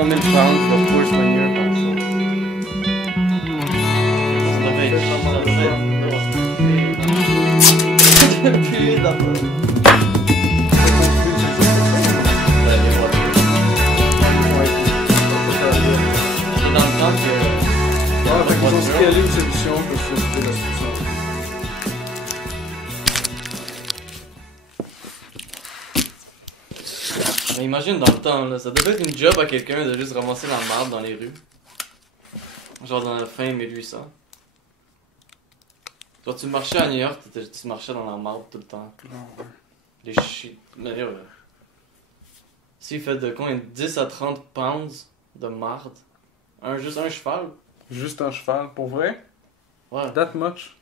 combien de pounds de force manure par jour? Ça devait être... Puis là-bas. C'est dans le temps que... Ah, fait qu'ils ont scalé une solution pour sauver la solution. Mais imagine dans le temps, là, ça devait être une job à quelqu'un de juste ramasser la marde dans les rues. Genre dans la fin 1800. Genre tu marchais à New York, tu marchais dans la marde tout le temps. Les shit. Mais ouais. S'il fait de combien? 10 à 30 pounds de marde. Juste un cheval. Juste un cheval, pour vrai? Ouais. That much?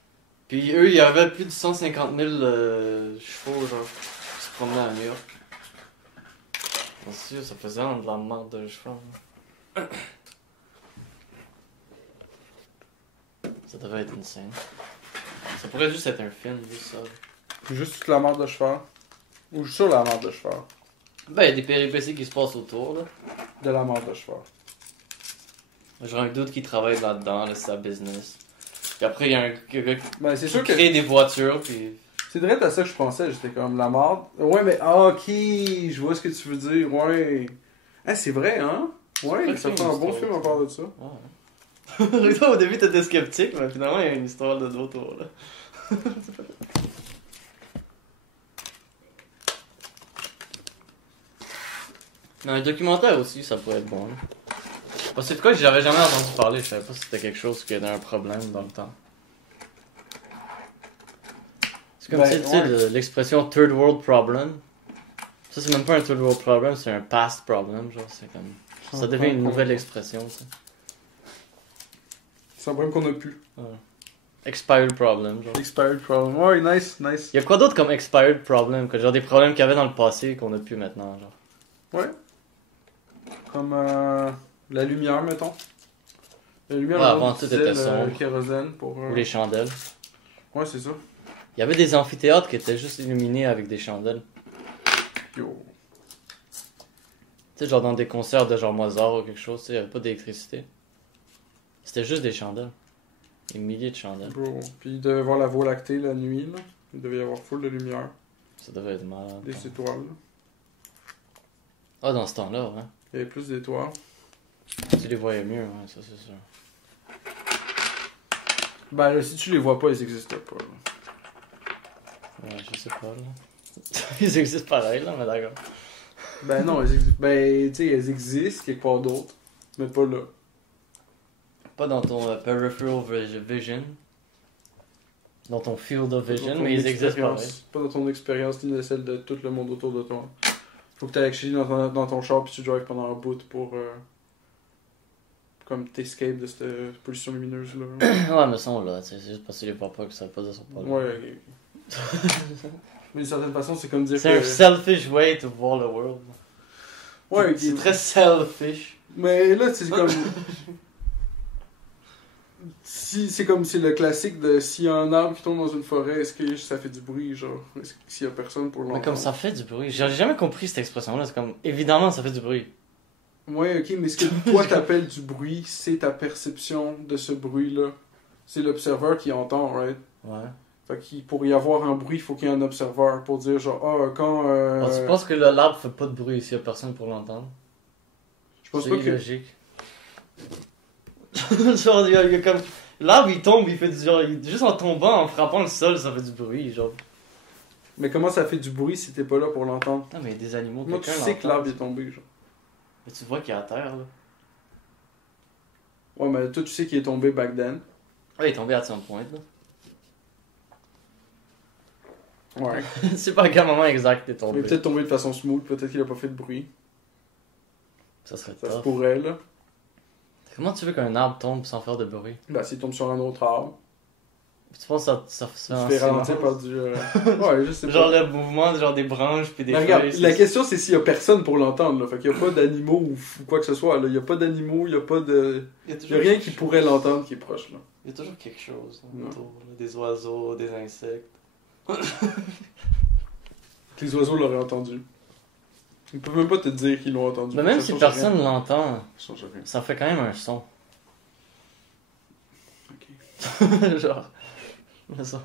Puis eux, il y avait plus de 150 000 chevaux, genre, qui se promenaient à New York. Bien sûr, ça faisait de la marde de cheval. Hein. Ça devait être une scène. Ça pourrait juste être un film, juste ça. Juste la marde de cheval? Ou sur la marde de cheval? Ben, il y a des péripéties qui se passent autour, là. De la marde de cheval. Genre un doute qui travaille là-dedans, là, c'est sa business. Puis après, il y a un gars Ben, c'est qui sûr que... crée des voitures, puis... C'est direct à ça que je pensais, j'étais comme la marde. Ouais, mais ok, je vois ce que tu veux dire, ouais. Ah, c'est vrai, hein? Ouais, ça fait un bon film à part de ça. Ouais. Toi, au début, t'étais sceptique, mais finalement, il y a une histoire de d'auto, là. Mais un documentaire aussi, ça pourrait être bon. Là. Parce que c'est de quoi que j'avais jamais entendu parler, je savais pas si c'était quelque chose qui était un problème dans le temps. C'est comme, tu sais, l'expression third world problem. Ça, c'est même pas un third world problem, c'est un past problem, genre, c'est comme... Ça devient une nouvelle expression, ça. C'est un problème qu'on a plus. Ouais. Expired problem, genre. Expired problem. Ouais, nice, nice. Il y a quoi d'autre comme expired problem, que genre des problèmes qu'il y avait dans le passé qu'on a plus maintenant, genre. Ouais. Comme la lumière, mettons. La lumière, Ouais, avant, tout était sombre. le kérosène pour... Ou les chandelles. Ouais, c'est ça. Il y avait des amphithéâtres qui étaient juste illuminés avec des chandelles. Yo. Tu sais, genre dans des concerts de genre Mozart ou quelque chose, tu sais, il n'y avait pas d'électricité. C'était juste des chandelles. Des milliers de chandelles. Bro. Puis il devait voir la Voie lactée la nuit, là. Il devait y avoir full de lumière. Ça devait être malade. Des étoiles, là. Ah, dans ce temps-là, ouais. Il y avait plus d'étoiles. Tu les voyais mieux, ouais, ça c'est sûr. Ben là, si tu les vois pas, ils existent pas, là. Ouais, je sais pas, là. Ils existent pareil, là, mais d'accord. Ben non, ben, tu sais, elles existent quelque part d'autre, mais pas là. Pas dans ton peripheral vision. Dans ton field of vision, mais ils existent pareil. Pas dans ton expérience, ni de celle de tout le monde autour de toi. Faut que tu ailles actually dans ton char puis tu drives pendant un bout pour comme t'escape de cette pollution lumineuse là. Ouais, mais ils sont là, tu sais, c'est juste parce que tu les vois pas que ça veut pas dire qu'ils sont pas là. Ouais, ok. Mais d'une certaine façon, c'est comme dire C'est un selfish way to voir le world. Ouais, C'est très selfish. Mais là, c'est comme... Si, c'est comme c'est le classique de s'il y a un arbre qui tombe dans une forêt, est-ce que ça fait du bruit, genre? Est-ce que s'il y a personne pour l'entendre? Mais comme ça fait du bruit. J'ai jamais compris cette expression-là. C'est comme, évidemment, ça fait du bruit. Ouais, ok, mais ce que toi t'appelles du bruit, c'est ta perception de ce bruit-là. C'est l'observeur qui entend, right? Ouais. Fait qu'il pour y avoir un bruit, il faut qu'il y ait un observeur pour dire genre, quand... Alors, tu penses que l'arbre fait pas de bruit s'il y a personne pour l'entendre? Je pense C'est pas que... illogique. Genre, il y a comme... L'arbre, il tombe, il fait du... Genre, juste en tombant, en frappant le sol, ça fait du bruit, genre. Mais comment ça fait du bruit si t'es pas là pour l'entendre? Non, mais il y a des animaux, Moi, tu quelqu'un sais que l'entend. l'arbre est tombé, genre. Mais tu vois qu'il est à terre, là. Ouais, mais toi, tu sais qu'il est tombé back then. Ouais, il est tombé à son point, là. Ouais. Je sais pas à quel moment exact il est Il tombé. est peut-être tombé de façon smooth, peut-être qu'il a pas fait de bruit. Ça serait Ça se tough. pourrait, là. Comment tu veux qu'un arbre tombe sans faire de bruit? Bah, s'il tombe sur un autre arbre, Tu penses que ça se fait tu en te fais ralentir silence? par du... Ouais, je sais pas. Genre le mouvement, genre des branches puis des Mais regarde, feuilles. la question c'est s'il y a personne pour l'entendre, là. Fait qu'il y a pas d'animaux ou quoi que ce soit, là. Il y a pas d'animaux, il y a pas de... Il y a Il y toujours a rien quelque qui chose. pourrait l'entendre qui est proche, là. Il y a toujours quelque chose Non. autour, là. Des oiseaux, des insectes. Les oiseaux l'auraient entendu. Ils peuvent même pas te dire qu'ils l'ont entendu. Mais même si personne l'entend, Ça change rien. ça fait quand même un son. Ok. Genre. Mais ça.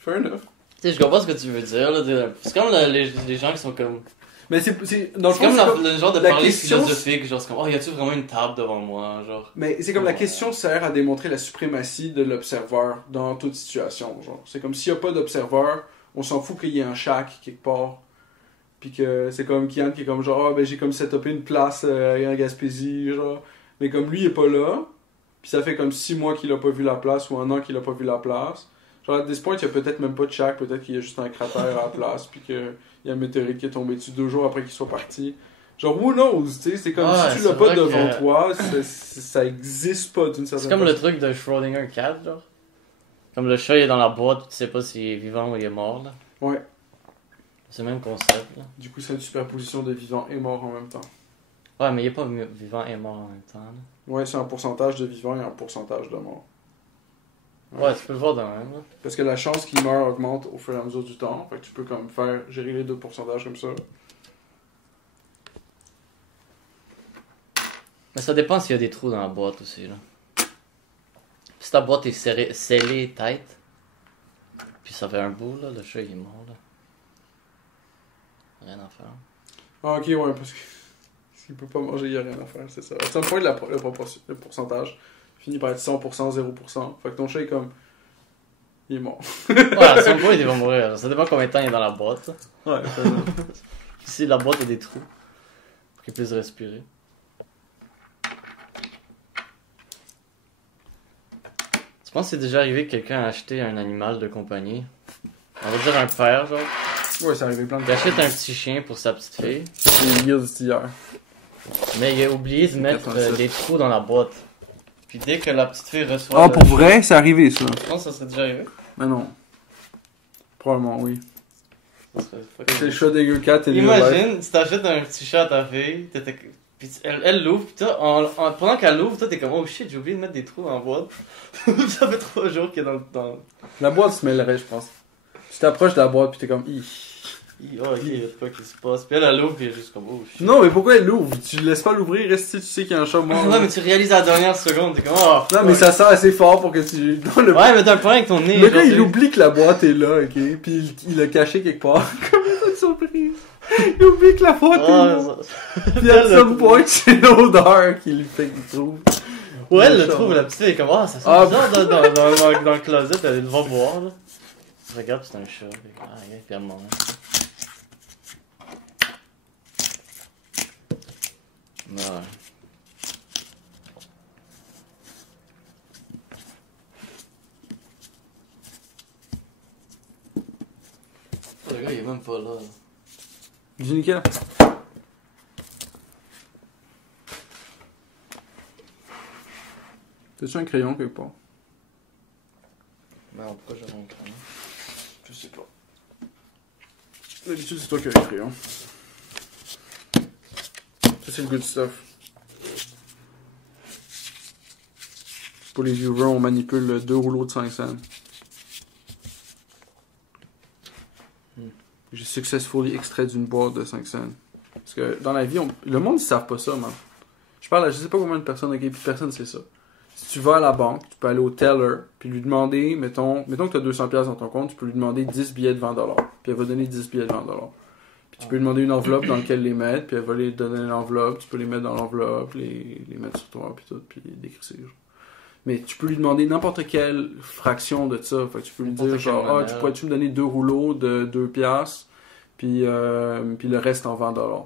Fair enough. Tu sais, je comprends ce que tu veux dire, là. C'est comme les gens qui sont comme. Mais c'est dans le C'est fond, comme le genre de la parler question, philosophique, genre, c'est comme, oh, y a-tu vraiment une table devant moi, genre. Mais c'est comme la question sert à démontrer la suprématie de l'observeur dans toute situation. Genre, c'est comme s'il n'y a pas d'observeur, on s'en fout qu'il y ait un shack quelque part. Puis que c'est comme Kian qui est comme genre, ah ben j'ai comme setupé une place en Gaspésie, genre. Mais comme lui il est pas là, puis ça fait comme 6 mois qu'il a pas vu la place ou 1 an qu'il a pas vu la place. Genre, à this point, il y a peut-être même pas de shack, peut-être qu'il y a juste un cratère à la place, puis qu'il y a un météorite qui est tombé dessus 2 jours après qu'il soit parti. Genre, who knows, tu sais, c'est comme si tu l'as pas devant toi, ça existe pas d'une certaine façon. C'est comme le truc de Schrödinger cat, genre. Comme le chat il est dans la boîte, tu sais pas s'il est vivant ou il est mort, là. Ouais. C'est le même concept, là. Du coup, c'est une superposition de vivant et mort en même temps. Ouais, mais il est pas vivant et mort en même temps, là. Ouais, c'est un pourcentage de vivant et un pourcentage de mort. Ouais, tu peux le voir de même, là. Parce que la chance qu'il meurt augmente au fur et à mesure du temps. Fait que tu peux comme gérer les 2 pourcentages comme ça. Mais ça dépend s'il y a des trous dans la boîte aussi, là. Si ta boîte est scellée tight, puis ça fait un bout, là, le chat il est mort, là. Rien à faire. Ah, ok, ouais, parce que s'il peut pas manger, il y a rien à faire, c'est ça. À un point, le pourcentage finit par être 100%, 0%. Fait que ton chat est comme. Il est mort. Ouais, à son point, il va mourir. Ça dépend combien de temps il est dans la boîte, là. Ouais, Si la boîte a des trous, pour qu'il puisse respirer. Tu penses que c'est déjà arrivé que quelqu'un a acheté un animal de compagnie? On va dire un père, genre. Ouais, c'est arrivé plein de Il achète un petit chien pour sa petite fille. C'est hier. Mais il a oublié de mettre des trous dans la boîte. Puis dès que la petite fille reçoit. Ah, pour vrai, c'est arrivé ça. Je pense que ça serait déjà arrivé. Mais non. Probablement, oui. Ça serait C'est le chat dégueu 4 et imagine, tu t'achètes un petit chat à ta fille, puis elle l'ouvre, puis toi, pendant qu'elle l'ouvre, toi t'es comme, oh shit, j'ai oublié de mettre des trous en boîte. Ça fait 3 jours qu'elle est dans. La boîte se mêlerait, je pense. Tu t'approches de la boîte, puis t'es comme, Oh, ok, il y a quoi qui se passe. Puis elle l'ouvre, puis elle est juste comme, oh shit. Non, mais pourquoi elle l'ouvre? Tu laisses pas l'ouvrir, reste si tu sais qu'il y a un chat mort. Ouais, mais tu réalises à la dernière seconde, t'es comme, oh. Non, mais ça sent assez fort pour que tu. Ouais, mais t'as un problème avec ton nez. Le gars, il oublie que la boîte est là, ok? Puis il l'a caché quelque part. Comme une surprise. Il oublie que la boîte est là. Puis à some point, c'est l'odeur qui lui fait qu'il trouve. Ouais, elle le trouve, la petite fille est comme, ah, ça sent bizarre dans le closet, elle va voir, là. Regarde, c'est un chat. Puis elle mange. Ouais. Oh, le gars, il est même pas là. Dis nickel. T'as-tu un crayon quelque part? Mais pourquoi j'aurais un crayon? Je sais pas. D'habitude, c'est toi qui as le crayon. Ça, c'est le good stuff. Pour les viewers, on manipule 2 rouleaux de 5 cents. J'ai successfully extrait d'une boîte de 5 cents. Parce que dans la vie, le monde, ils savent pas ça, man. Je parle à je sais pas combien de personnes, ok, puis personne sait ça. Si tu vas à la banque, tu peux aller au teller, puis lui demander, mettons que tu as 200$ dans ton compte, tu peux lui demander 10 billets de 20$. Puis elle va donner 10 billets de 20$. Puis tu peux lui demander une enveloppe dans laquelle les mettre, puis elle va lui donner l'enveloppe, tu peux les mettre dans l'enveloppe, les mettre sur toi, puis tout, puis décrisser. Mais tu peux lui demander n'importe quelle fraction de ça. Fait que tu peux lui dire genre, ah, tu pourrais-tu me donner 2 rouleaux de 2$, puis le reste en 20$.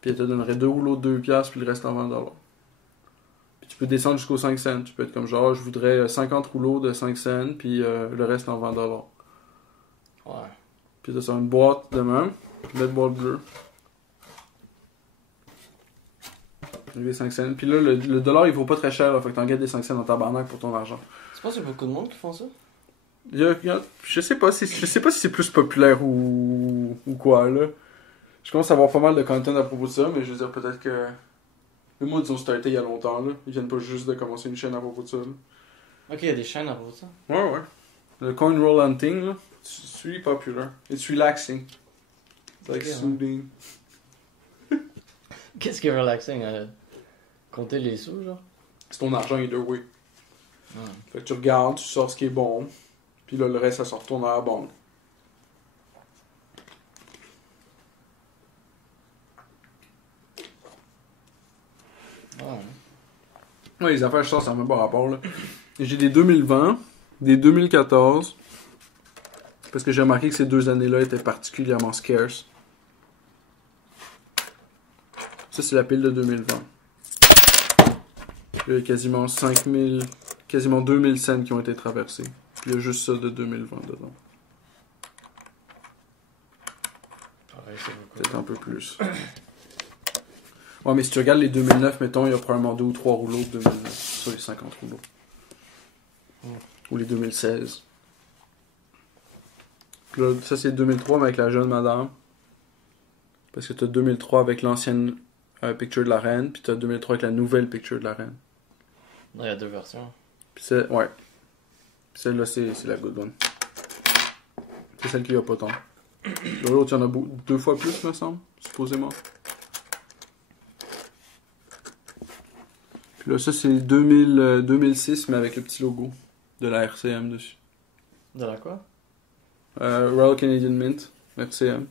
Puis elle te donnerait 2 rouleaux de 2$, puis le reste en 20$. Puis tu peux descendre jusqu'aux 5 cents. Tu peux être comme genre, je voudrais 50 rouleaux de 5 cents, puis le reste en 20$. Ouais. Puis t'as ça une boîte de même, puis une boîte bleue. Les 5 cents. Puis là, le dollar, il vaut pas très cher, là, fait que t'en gagnes des 5 cents dans ta barnaque pour ton argent. Tu penses qu'il y a beaucoup de monde qui font ça? Je sais pas si c'est plus populaire ou quoi, là. Je commence à avoir pas mal de content à propos de ça, mais je veux dire, peut-être que... Les mots, ils ont starté il y a longtemps, là. Ils viennent pas juste de commencer une chaîne à propos de ça, là. Ok, il y a des chaînes à propos de ça. Ouais. Le coin roll hunting, là. It's really popular. It's relaxing. It's like Ok, ouais. soothing. Qu'est-ce qui est relaxing? Compter les sous, genre? C'est ton argent either way. Ouais. Fait que tu regardes, tu sors ce qui est bon, puis là, le reste, ça se retourne à la banque. Ouais. Ouais, les affaires, je sors, ça n'a même pas rapport, là. Et j'ai des 2020, des 2014, parce que j'ai remarqué que ces 2 années-là étaient particulièrement scarce. Ça, c'est la pile de 2020. Il y a quasiment 5000, quasiment 2000 scènes qui ont été traversées. Puis il y a juste ça de 2020 dedans. Pareil, c'est beaucoup. Peut-être un peu plus. Ouais, mais si tu regardes les 2009, mettons, il y a probablement 2 ou 3 rouleaux de 2009 sur les 50 rouleaux. Ou les 2016. Puis là, ça, c'est 2003, mais avec la jeune madame. Parce que t'as 2003 avec l'ancienne picture de la reine, puis t'as 2003 avec la nouvelle picture de la reine. Non, il y a 2 versions. Puis c'est, ouais. Puis celle-là, c'est la good one. C'est celle qui a pas tant. L'autre, il y en a 2 fois plus, me semble, supposément. Puis là, ça, c'est 2006, mais avec le petit logo de la RCM dessus. De la quoi? Royal Canadian Mint, RCM.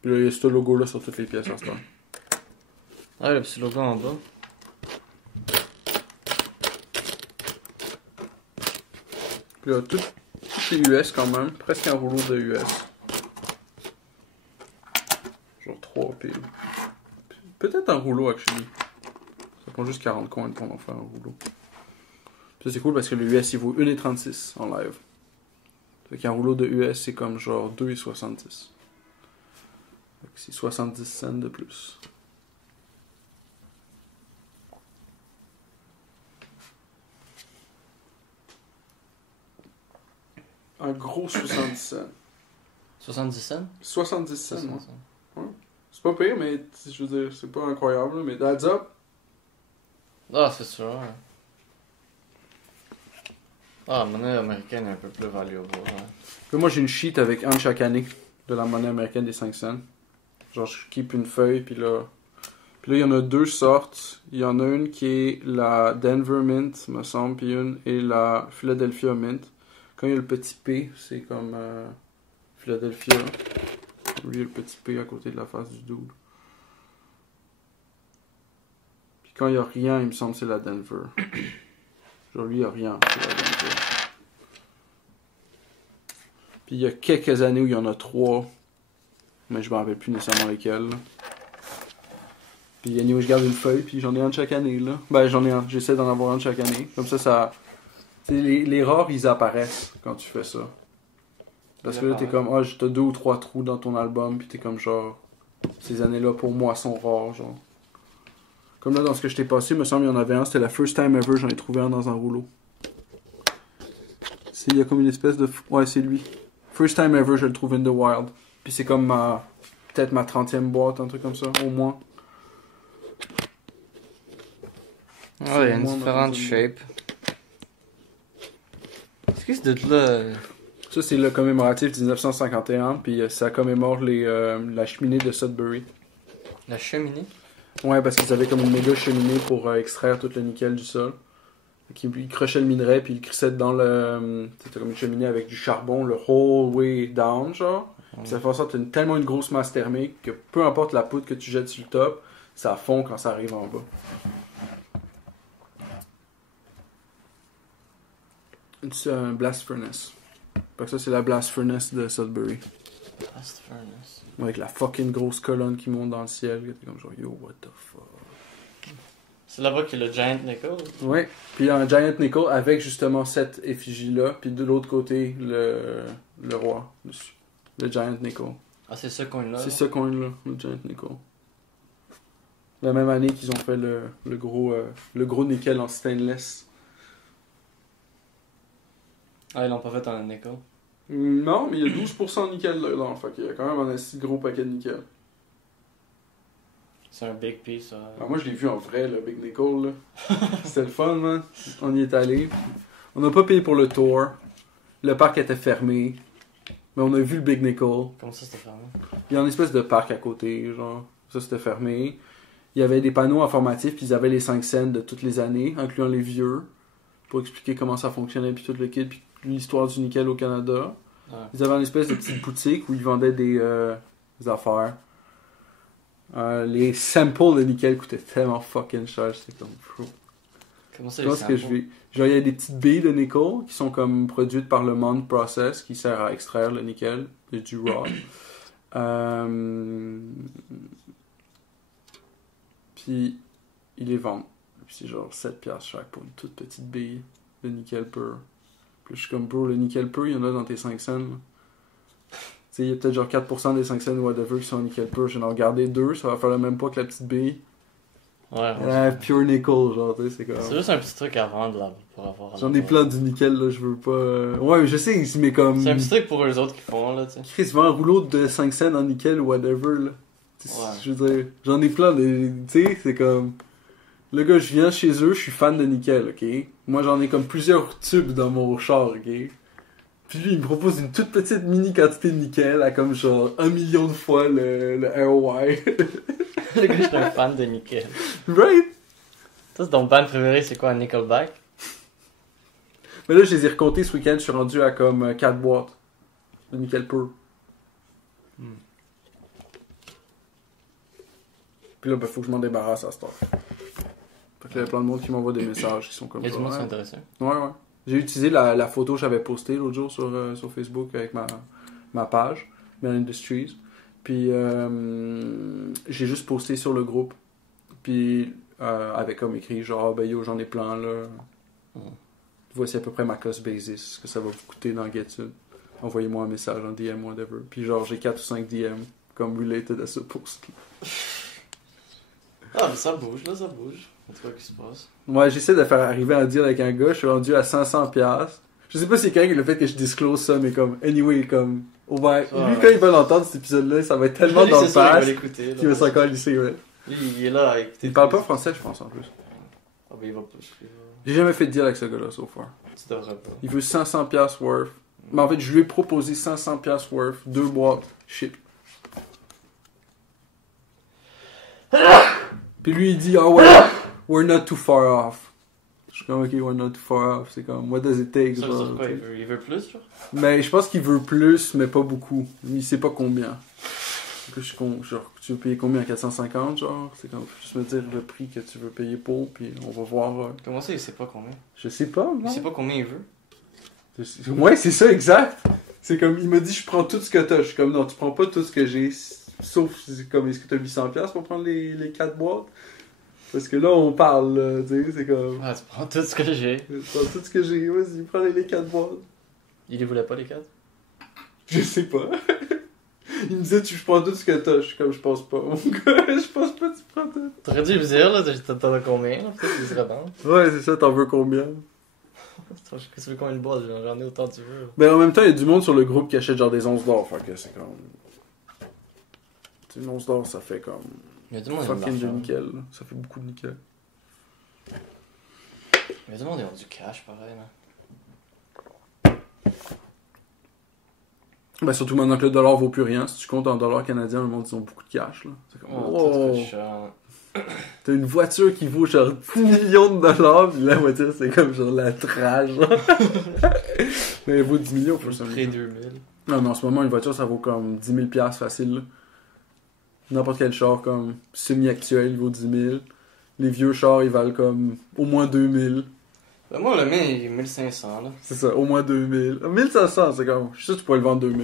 Puis là, il y a ce logo-là sur toutes les pièces en ce temps. Ah, le petit logo en bas. Puis là, tout est US quand même. Presque un rouleau de US. Genre 3 piles. Peut-être un rouleau, actually. Ça prend juste 40 coins pour en faire un rouleau. Puis ça, c'est cool parce que le US, il vaut 1,36 en live. Fait qu'un rouleau de US, c'est comme genre 2,70. Fait que c'est 70 cents de plus. Un gros 70 cents. 70 cents? 70 cents, 60 moi. cents. C'est pas pire, mais je veux dire, c'est pas incroyable, mais that's up. Ah, c'est sûr, ouais. Ah, la monnaie américaine est un peu plus valuable, ouais. Puis moi, j'ai une sheet avec un de chaque année de la monnaie américaine des 5 cents. Genre, je keep une feuille, puis là, il y en a 2 sortes. Il y en a une qui est la Denver Mint, me semble, puis une est la Philadelphia Mint. Quand il y a le petit P, c'est comme Philadelphia. Lui, il y a le petit P à côté de la face du dude. Puis quand il y a rien, il me semble que c'est la Denver. Genre, lui, il y a rien, c'est la Denver. Puis il y a quelques années où il y en a 3. Mais je me rappelle plus nécessairement lesquelles. Là. Puis anyway, je garde une feuille, puis j'en ai un de chaque année, là. Ben, j'en ai un. J'essaie d'en avoir un de chaque année. Comme ça... T'sais, les rares, ils apparaissent quand tu fais ça. Parce que là, t'es comme, ah, t'as 2 ou 3 trous dans ton album, puis t'es comme genre, ces années-là, pour moi, sont rares, genre. Comme là, dans ce que je t'ai passé, il me semble qu'il y en avait un, c'était la first time ever, j'en ai trouvé un dans un rouleau. Il y a comme une espèce de... Ouais, c'est lui. First time ever, je le trouve in the wild. Puis c'est comme peut-être ma 30e boîte, un truc comme ça, au moins. Ouais, il y a une différente shape. Est-ce que c'est de là... Ça, c'est le commémoratif 1951, puis ça commémore la cheminée de Sudbury. La cheminée? Ouais, parce qu'ils avaient comme une méga cheminée pour extraire tout le nickel du sol. Ils crochaient le minerai, puis ils crissaient dans le... C'était comme une cheminée avec du charbon, le whole way down, genre. Puis ça fait en sorte que t'as tellement une grosse masse thermique que peu importe la poudre que tu jettes sur le top, ça fond quand ça arrive en bas. C'est un blast furnace. Fait que ça, c'est la blast furnace de Sudbury. Blast furnace. Avec la fucking grosse colonne qui monte dans le ciel. T'es comme genre, yo, what the fuck. C'est là-bas qu'il y a le Giant Nickel? Ouais. Puis il y a un Giant Nickel avec justement cette effigie-là. Puis de l'autre côté, le roi dessus. Le Giant Nickel. Ah, c'est ce coin-là? C'est ce coin-là, le Giant Nickel. La même année qu'ils ont fait le gros nickel en stainless. Ah, ils l'ont pas fait en nickel? Non, mais il y a 12% de nickel là-dedans. Fait qu'il y a quand même un assez gros paquet de nickel. C'est un big piece. Ah, moi, je l'ai vu en vrai, le Big Nickel. Là. C'était le fun, man. On y est allé. On n'a pas payé pour le tour. Le parc était fermé. Mais on a vu le Big Nickel. Comment ça, c'était fermé? Il y a une espèce de parc à côté, genre. Ça, c'était fermé. Il y avait des panneaux informatifs, puis ils avaient les 5 scènes de toutes les années, incluant les vieux, pour expliquer comment ça fonctionnait, puis tout le kit, puis l'histoire du nickel au Canada. Ouais. Ils avaient une espèce de petite boutique où ils vendaient des affaires. Les samples de nickel coûtaient tellement fucking cher, c'était comme fou. Comment ça, Je pense que je vais. Genre, il y a des petites billes de nickel qui sont comme produites par le Mond Process qui sert à extraire le nickel du raw. Puis, ils les vendent. Puis, c'est genre 7$ chaque pour une toute petite bille de nickel pur. Puis, je suis comme, bro, le nickel pur, il y en a dans tes 5 cents. Tu sais, il y a peut-être genre 4% des 5 cents ou whatever qui sont en nickel pur. J'en ai regardé 2, ça va faire le même poids que la petite bille. Ouais. Pure nickel, genre, tu sais, c'est comme. C'est juste un petit truc à vendre là pour avoir. J'en ai plein du nickel, là, je veux pas. Ouais, mais je sais, mais comme. C'est un petit truc pour eux autres qui font là, tu sais. Chris, il vend un rouleau de 5 cents en nickel ou whatever, là. Ouais. Je veux dire, j'en ai plein de. Tu sais, c'est comme. Le gars, je viens chez eux, je suis fan de nickel, ok? Moi, j'en ai comme plusieurs tubes dans mon char, ok? Puis lui, il me propose une toute petite mini quantité de nickel à comme genre 1 million de fois le ROI. Le gars, je suis un fan de nickel. Right? Toi, ton band préféré, c'est quoi, Nickelback? Mais là, je les ai recomptés ce week-end, je suis rendu à comme 4 boîtes de nickel pur. Puis là, ben, faut que je m'en débarrasse à ce temps. Fait que là, il y a plein de monde qui m'envoie des messages qui sont comme Il y a ça. du monde qui Ouais. s'intéresse. Ouais. J'ai utilisé la photo que j'avais postée l'autre jour sur Facebook avec ma page, Mel Industries. Puis j'ai juste posté sur le groupe. Puis avec comme écrit genre, ben yo, j'en ai plein là. Voici à peu près ma cost basis, ce que ça va vous coûter dans GetSud. Envoyez-moi un message en DM, whatever. Puis genre, j'ai 4 ou 5 DM comme related à ce post. Ah, mais ça bouge, là, ça bouge. En tout cas, qu'est-ce qui se passe? Ouais, j'essaie de faire arriver un deal avec un gars, je suis rendu à 500$. Je sais pas si c'est correct le fait que je disclose ça, mais comme, anyway, comme, ouais. Lui, quand il va l'entendre cet épisode-là, ça va être tellement Lui, dans c'est le sûr, il va pass l'écouter, qu'il va là. s'encore lycée, ouais. Lui, il est là à écouter. Il parle pas français, je pense, en plus. Ah, ben il va pas. J'ai jamais fait de deal avec ce gars-là, so far. Tu devrais pas. Il veut 500$ worth. Mais en fait, je lui ai proposé 500$ worth, 2 boîtes, ship. Puis lui, il dit, ah ouais, we're not too far off. Je suis comme, ok, we're not too far off. C'est comme, what does it take? Ça veut genre, dire quoi? tu sais. Il veut plus, genre? Mais je pense qu'il veut plus, mais pas beaucoup. Il sait pas combien. Donc, genre, tu veux payer combien? 450, genre? C'est comme, juste me dire le prix que tu veux payer pour, puis on va voir. Comment ça, il sait pas combien? Je sais pas, Il non? sait pas combien il veut? Ouais, c'est ça, exact. C'est comme, il m'a dit, je prends tout ce que t'as. Je suis comme, non, tu prends pas tout ce que j'ai. Sauf, c'est comme, est-ce que t'as 800$ pour prendre les 4 boîtes? Parce que là, on parle, là, tu sais, c'est comme... Ah, tu prends tout ce que j'ai. Je prends tout ce que j'ai, vas-y, prends les 4 boîtes. Il les voulait pas, les 4? Je sais pas. Il me disait, je prends tout ce que t'as. Je suis comme, je pense pas, mon gars, je pense pas que tu prends tout. T'aurais dû me dire, là, t'en as combien, là? Peut-être qu'il serait bon. Ouais, c'est ça, t'en veux combien? Qu'est-ce que tu veux combien de boîtes? J'en ai autant que tu veux. Ben, en même temps, il y a du monde sur le groupe qui achète genre des onces d'or, fait que c'est comme... Tu sais, une once d'or, ça fait comme... Il y a du monde qui fucking de marche, nickel, là. Ça fait beaucoup de nickel. Il y a du monde qui ont du cash, pareil, là. Ben, surtout maintenant que le dollar vaut plus rien. Si tu comptes en dollars canadiens, le monde, ils ont beaucoup de cash, là. C'est comme, Oh, wow. tout cher. T'as une voiture qui vaut genre 10 millions de dollars, puis la voiture, c'est comme genre la trash. Mais elle vaut 10 millions pour ça. Près 2000. Non, mais en ce moment, une voiture, ça vaut comme 10 000$ facile, là. N'importe quel char, comme semi-actuel, il vaut 10 000. Les vieux chars, ils valent comme au moins 2 000. Ben, moi, le mien, il est 1500, là. C'est ça, au moins 2 000. 1500, c'est comme... Je suis sûr que tu pourrais le vendre 2 000.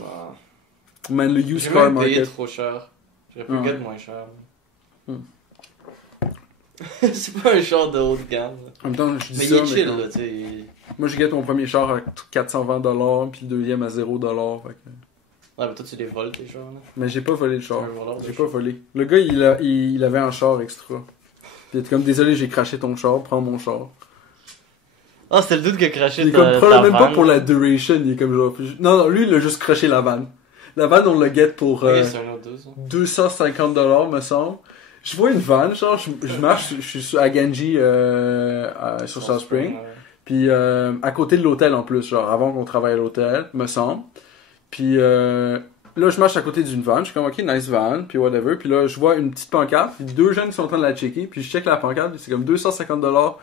Non. Man, le used J'ai car même payé market. trop cher. J'aurais pu Ah. le get moins cher. Hmm. C'est pas un char de haut de gamme, là. En même temps, je dis Mais ça, il est chill, comme- là, tu sais. Moi, j'ai gagné mon premier char à 420$, puis le deuxième à 0$. Fait que... Ouais, mais toi, tu les voles, tes chars, là. Mais j'ai pas volé le char. Tu es un voleur de J'ai char. pas volé. Le gars, il avait un char extra. Puis il était comme, désolé, j'ai craché ton char, prends mon char. Ah, c'était le doute qui a craché Il est ta comme, probablement même pas vanne, pour là. la duration, il est comme genre... Non, lui, il a juste craché la vanne. La van, on l'a get pour Ok, c'est un autre 2, ça. 250$, me semble. Je vois une van, genre, je marche, je suis à Genji, sur South Spring. Ouais. Puis à côté de l'hôtel en plus, genre avant qu'on travaille à l'hôtel, me semble. Puis là, je marche à côté d'une van, je suis comme ok, nice van, puis whatever. Puis là, je vois une petite pancarte, puis deux jeunes qui sont en train de la checker, puis je check la pancarte, puis c'est comme 250$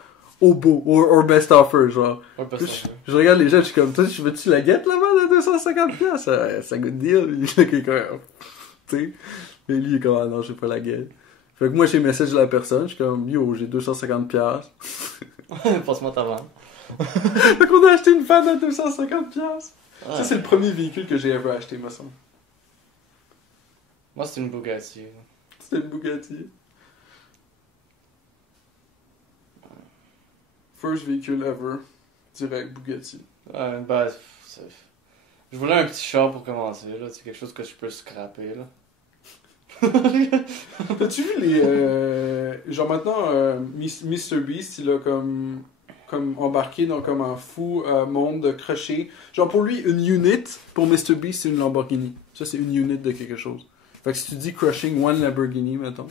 au beau, au best offer, genre. Ouais, pas Puis ça. je regarde les gens, je suis comme, toi, veux-tu la get la van à 250$? Ça good deal. Il est quelqu'un, tu sais. Mais lui, il est comme, ah non, je vais pas la get. Fait que moi, j'ai message de la personne, je suis comme, yo, j'ai 250$. Passe-moi ta vanne. Fait qu'on a acheté une van à 250$. Ouais. Ça, c'est le premier véhicule que j'ai ever acheté, me semble. Moi, c'est une Bugatti. C'était une Bugatti. First véhicule ever. Direct Bugatti. Ouais, ben, je voulais un petit char pour commencer, là. C'est quelque chose que je peux scraper, là. As-tu vu les. Genre maintenant, Mr. Beast, il a comme embarqué dans comme un fou monde de crochet. Genre pour lui, une unit, pour Mr. Beast, c'est une Lamborghini. Ça, c'est une unit de quelque chose. Fait que si tu dis crushing one Lamborghini, mettons,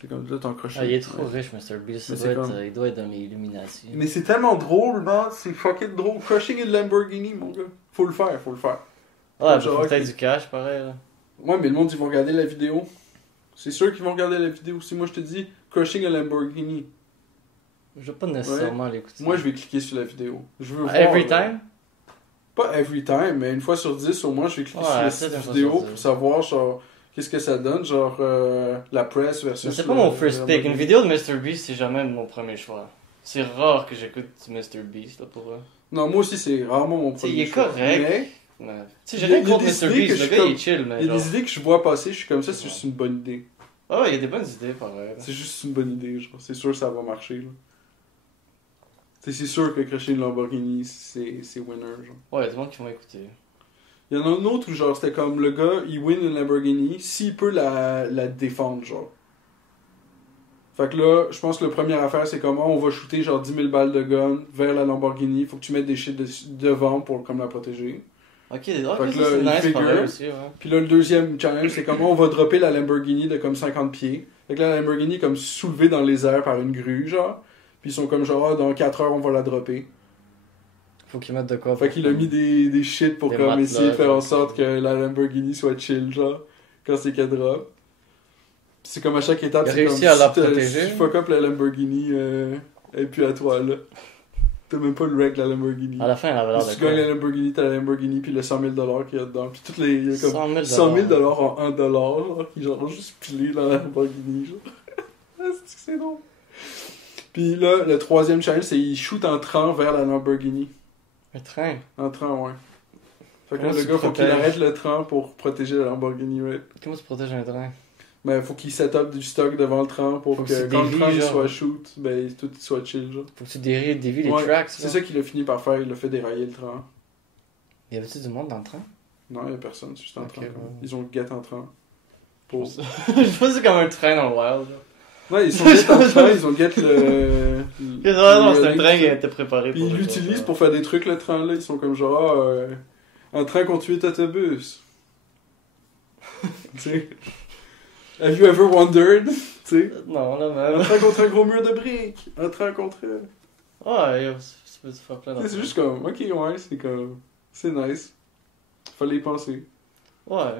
c'est comme là, ton crochet. Ah, il est trop riche, Mr. Beast. Il doit être dans mes Illuminati. Mais c'est tellement drôle, man. C'est fucking drôle. Crushing une Lamborghini, mon gars. Faut le faire, faut le faire. Ouais, genre, peut-être du cash, pareil, là. Ouais, mais le monde, ils vont regarder la vidéo. C'est sûr qu'ils vont regarder la vidéo. Si moi je te dis crushing a Lamborghini, Je vais pas nécessairement l'écouter. moi je vais cliquer sur la vidéo. Je veux voir. Every time? Pas every time, mais une fois sur 10 au moins, je vais cliquer sur la peut-être vidéo une fois sur 10. pour savoir genre qu'est-ce que ça donne, genre la presse versus. Mais c'est pas mon first pick. Une vidéo de Mr. Beast, c'est jamais mon premier choix. C'est rare que j'écoute du Mr. Beast, là, pour eux. Non, moi aussi c'est rarement mon T'sais, premier il est choix. correct. Mais Ouais. Tu sais, j'ai Il y a- rien il y a contre des Mr. idées que Beast. je Le suis gars, comme- il est chill, mais il y a genre. des idées que je vois passer, je suis comme ça, c'est juste une bonne idée. Ah, il y a des bonnes idées, pareil. là. C'est juste une bonne idée, genre. C'est sûr que ça va marcher, là. T'sais, c'est sûr que crushing une Lamborghini, c'est winner, genre. Ouais, il y a du monde qui vont écouter. Il y en a un autre où genre c'était comme le gars, il win une Lamborghini s'il peut la défendre, genre. Fait que là, je pense que la première affaire c'est comme on va shooter genre 10 000 balles de gun vers la Lamborghini, faut que tu mettes des shit devant pour comme la protéger. Ok, Fait ça, que là, c'est il nice, figure. pareil aussi, ouais. Puis là, le deuxième challenge c'est comme on va dropper la Lamborghini de comme 50 pieds. Fait que là, la Lamborghini est comme soulevée dans les airs par une grue, genre. Puis ils sont comme genre, ah, dans 4 heures on va la dropper. Faut qu'ils mettent de quoi. Fait qu'il a mis des shit pour Des comme matelas, essayer de faire en genre. sorte que la Lamborghini soit chill, genre, quand c'est qu'elle drop. Puis c'est comme à chaque étape, Il a c'est comme réussi à la si protéger. si tu fuck up la Lamborghini, et puis à toi, là. T'as même pas le wreck la Lamborghini. À la fin, elle avait l'air Si de tu quoi. gagnes la Lamborghini, t'as la Lamborghini, puis le 100 000$ qu'il y a dedans. Puis toutes les. Il y a comme 100 000 100 000$ en 1$, genre, qui genre juste pilé dans la Lamborghini, genre. C'est drôle. Puis là, le troisième challenge, c'est il shoot en train vers la Lamborghini. Un train. En train, ouais. Fait que là, Comment le tu gars, faut qu'il protèges? arrête le train pour protéger la Lamborghini, ouais. Comment tu protèges un train? Mais faut qu'il set up du stock devant le train pour Faut que que tu quand le dévies, train il genre. soit shoot, ben tout soit chill, genre. Faut que tu dévies les Ouais, tracks. c'est ça qu'il a fini par faire, il a fait dérailler le train. Y avait-tu du monde dans le train? Non, il y a personne, c'est juste un Ok, train. ouais. Ils ont le get en train. Pour... Je pense que c'est comme un train dans le wild. Là. Ouais, ils sont get en train, ils ont get le. Non, c'est un train qui a été préparé Puis pour ils le l'utilisent jour, pour faire des trucs, le train là. Ils sont comme genre, un train contre 8 autobus. Tu sais. Have you ever wondered? Tu sais. Non, là, Un même. train contre un gros mur de briques. Un train contre. Ouais, yo, ça peut se faire plein C'est d'affaires. juste comme, ok, ouais, c'est comme. C'est nice. Fallait y penser. Ouais.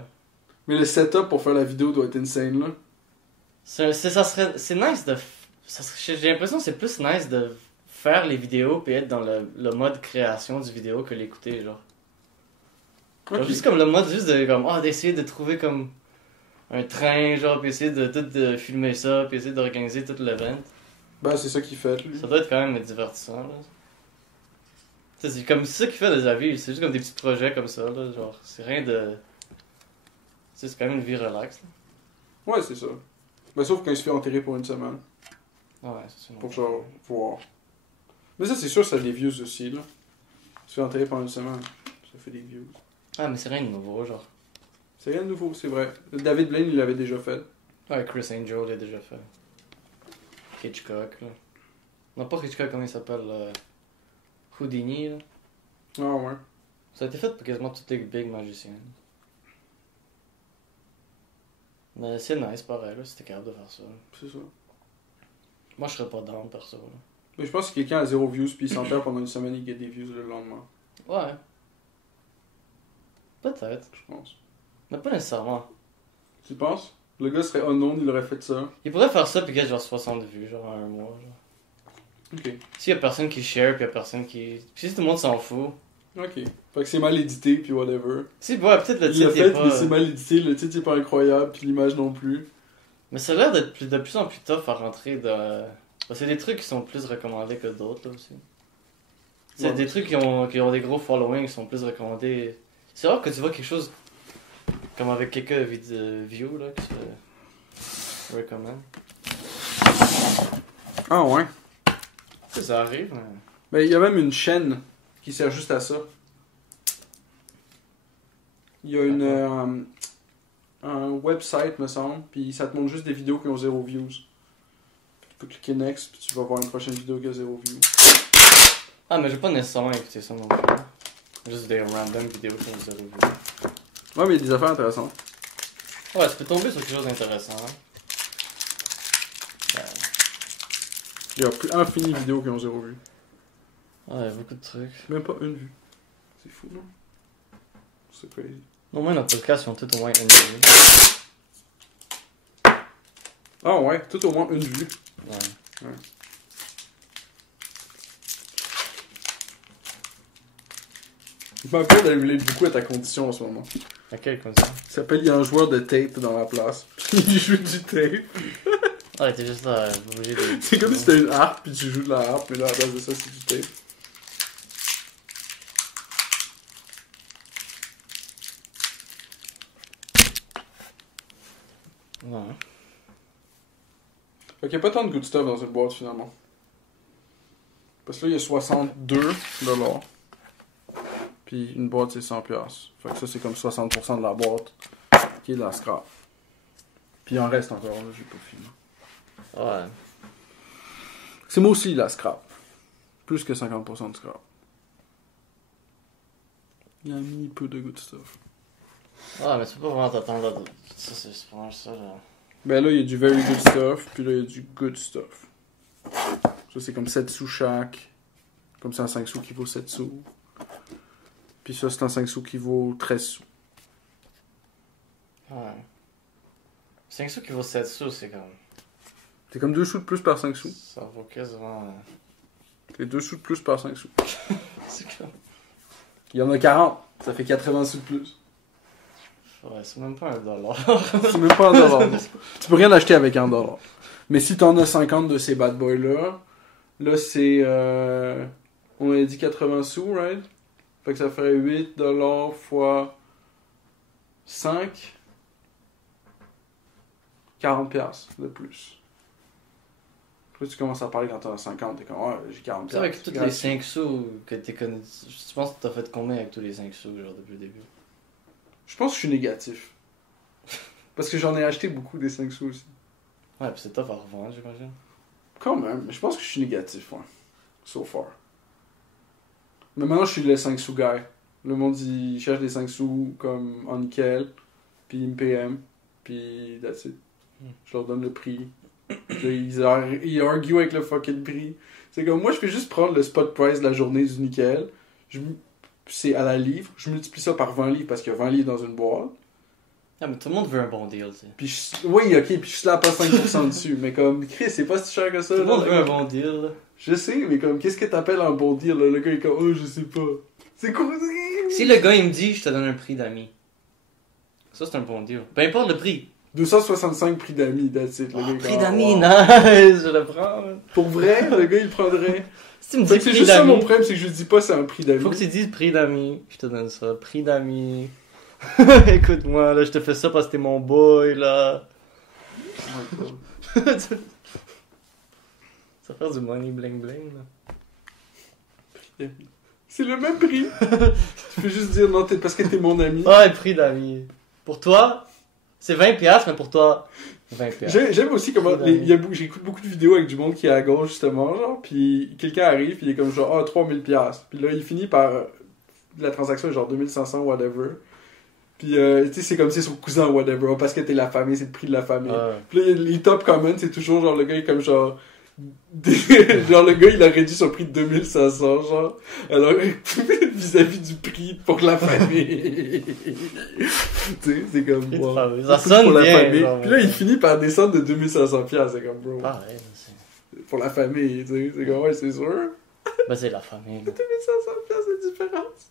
Mais le setup pour faire la vidéo doit être insane, là. C'est nice de. J'ai l'impression que c'est plus nice de faire les vidéos puis être dans le mode création du vidéo que l'écouter, genre. Genre, Ok. juste comme le mode juste de comme d'essayer de trouver comme un train genre puis essayer de filmer ça puis essayer d'organiser tout l'event. Ben, c'est ça qu'il fait, lui. Ça doit être quand même divertissant là. Tu sais, c'est ça qu'il fait des avis, c'est juste comme des petits projets comme ça là, genre c'est rien de. Tu sais, c'est quand même une vie relax là. Ouais, c'est ça. Ben, sauf quand il se fait enterrer pour une semaine. Ouais, c'est Pour genre, voir. Mais ça, c'est sûr, ça a des views aussi, là. Il se fait enterrer pendant une semaine. Ça fait des views. Ah mais c'est rien de nouveau genre. C'est rien de nouveau, c'est vrai. David Blaine, il l'avait déjà fait. Ouais, Chris Angel l'a déjà fait. Hitchcock, là. Non, pas Hitchcock, comment il s'appelle Houdini, là. Ah ouais. Ça a été fait pour quasiment tous les big magiciens. Mais c'est nice, pareil, là, si t'es capable de faire ça. C'est ça. Moi, je serais pas down, perso. Là. Mais je pense que quelqu'un a 0 views, puis il s'enterre pendant une semaine, il get des views le lendemain. Ouais. Peut-être. Je pense. Mais pas nécessairement. Tu penses? Le gars serait unknown, il aurait fait ça. Il pourrait faire ça, puis qu'il y a genre 60 vues, genre en un mois. Genre. Ok. S'il y a personne qui share, puis y a personne qui. Puis si tout le monde s'en fout. Ok. Fait que c'est mal édité, puis whatever. Si, ouais, peut-être le Il l'a titre fait, est pas. mais c'est mal édité, le titre est pas incroyable, puis l'image non plus. Mais ça a l'air d'être de plus en plus tough à rentrer de. C'est des trucs qui sont plus recommandés que d'autres, là aussi. C'est Ouais. des trucs qui ont des gros followings qui sont plus recommandés. C'est rare que tu vois quelque chose comme avec quelques views, là, que tu recommandes. Ah ouais. Ça arrive, mais. Ben, il y a même une chaîne qui sert juste à ça. Il y a un website, me semble, puis ça te montre juste des vidéos qui ont 0 views. Tu peux cliquer next, puis tu vas voir une prochaine vidéo qui a 0 views. Ah, mais j'ai pas nécessairement écouté ça non plus. Juste des random vidéos qui ont 0 views. Ouais, mais il y a des affaires intéressantes. Ouais, tu peux tomber sur quelque chose d'intéressant, hein. Ben, Il y a plus infini de vidéos qui ont 0 views. ouais, beaucoup de trucs. Même pas une vue. C'est fou, non? C'est crazy. Au moins, notre podcast, ils ont tout au moins une vue. Ah ouais, tout au moins une vue. Ouais. Ouais. Je m'appelle d'aller beaucoup à ta condition en ce moment. À quel condition? Il s'appelle, il y a un joueur de tape dans la place. Puis il joue du tape. Ah, t'es juste là, bouger des. C'est comme si c'était une harpe, puis tu joues de la harpe, mais là, à la base de ça, c'est du tape. Ouais. Fait qu'il n'y a pas tant de good stuff dans une boîte, finalement. Parce que là, il y a 62 $. Puis une boîte, c'est 100 $. Fait que ça, c'est comme 60% de la boîte qui est de la scrap. Puis il en reste encore, là, j'ai pas fini. Ouais. C'est moi aussi la scrap. Plus que 50% de scrap. Il y a mis peu de good stuff. Ouais, mais tu peux pas vraiment t'attendre là. Ça, c'est vraiment ça, là. Ben là, il y a du very good stuff, puis là, il y a du good stuff. Ça, c'est comme 7 sous chaque. Comme c'est un 5 sous qui vaut 7 sous. Puis ça, c'est un 5 sous qui vaut 13 sous. Ouais. 5 sous qui vaut 7 sous, c'est comme. C'est comme 2 sous de plus par 5 sous. Ça vaut quasiment. C'est 2 sous de plus par 5 sous. C'est comme. Il y en a 40. Ça fait 80 sous de plus. Ouais, c'est même pas $1. C'est même pas $1. Tu peux rien acheter avec $1. Mais si t'en as 50 de ces bad boys-là, là c'est. On a dit 80 sous, right? Fait que ça ferait 8 $ fois 5. 40 $ de plus. Là, tu commences à parler quand t'en as 50, t'es comme, ouais, j'ai 40 Tu sais, avec tous les 5 sous que t'es connu. Tu penses que t'as fait combien avec tous les 5 sous, genre, depuis le début? Je pense que je suis négatif. Parce que j'en ai acheté beaucoup des 5 sous aussi. Ouais, pis c'est tough à revendre, j'imagine. Quand même, mais je pense que je suis négatif, ouais. So far. Mais maintenant, je suis le 5 sous guy. Le monde, il cherche des 5 sous comme en nickel, puis ils me PM, puis that's it. Je leur donne le prix. Puis là, ils argue avec le fucking prix. C'est comme, moi, je fais juste prendre le spot price de la journée du nickel. C'est à la livre. Je multiplie ça par 20 livres parce qu'il y a 20 livres dans une boîte. Ah, mais tout le monde veut un bon deal, tu sais. Puis oui, ok, puis je slap pas 5% dessus. Mais comme, Chris, c'est pas si cher que ça. Tout le monde là. veut un bon deal, là. Je sais, mais comme, qu'est-ce que t'appelles un bon deal, là? Le gars est comme, oh, je sais pas. C'est quoi? Si le gars, il me dit, je te donne un prix d'ami. Ça, c'est un bon deal. Peu importe le prix. 265 prix d'amis, that's it. Le gars est Prix comme, d'ami, oh, wow. nice, je le prends. Man. Pour vrai, le gars, il prendrait. Si tu me Fait dis que c'est prix juste ça mon d'ami, problème, c'est que je dis pas c'est un prix d'amis. faut que tu dises prix d'ami. Je te donne ça, prix d'ami. Écoute-moi, là, je te fais ça parce que t'es mon boy, là. Oh my God. Ça fait du money bling bling, là. C'est le même prix. Tu peux juste dire non, parce que t'es mon ami. Ouais, prix d'ami. Pour toi, c'est 20$, mais pour toi, 20$. J'aime aussi comment j'écoute beaucoup de vidéos avec du monde qui est à gauche justement, genre, puis quelqu'un arrive, puis il est comme genre, ah, 3000$. Puis là, il finit par, la transaction est genre 2500, whatever. Puis, tu sais, c'est comme si c'est son cousin ou whatever, parce que t'es la famille, c'est le prix de la famille. Ouais. Puis là, les top comments, c'est toujours genre le gars, il est comme genre. genre le gars, il a réduit son prix de 2500, genre. Alors, vis-à-vis du prix pour la famille. Tu sais, c'est comme. Wow. Ça sonne pour la bien. famille. Genre, Puis là, il finit par descendre de 2500$, c'est comme, bro. pareil, Pour la famille, tu sais. C'est comme, ouais, c'est sûr. ben, c'est la famille. 2500$ de différence.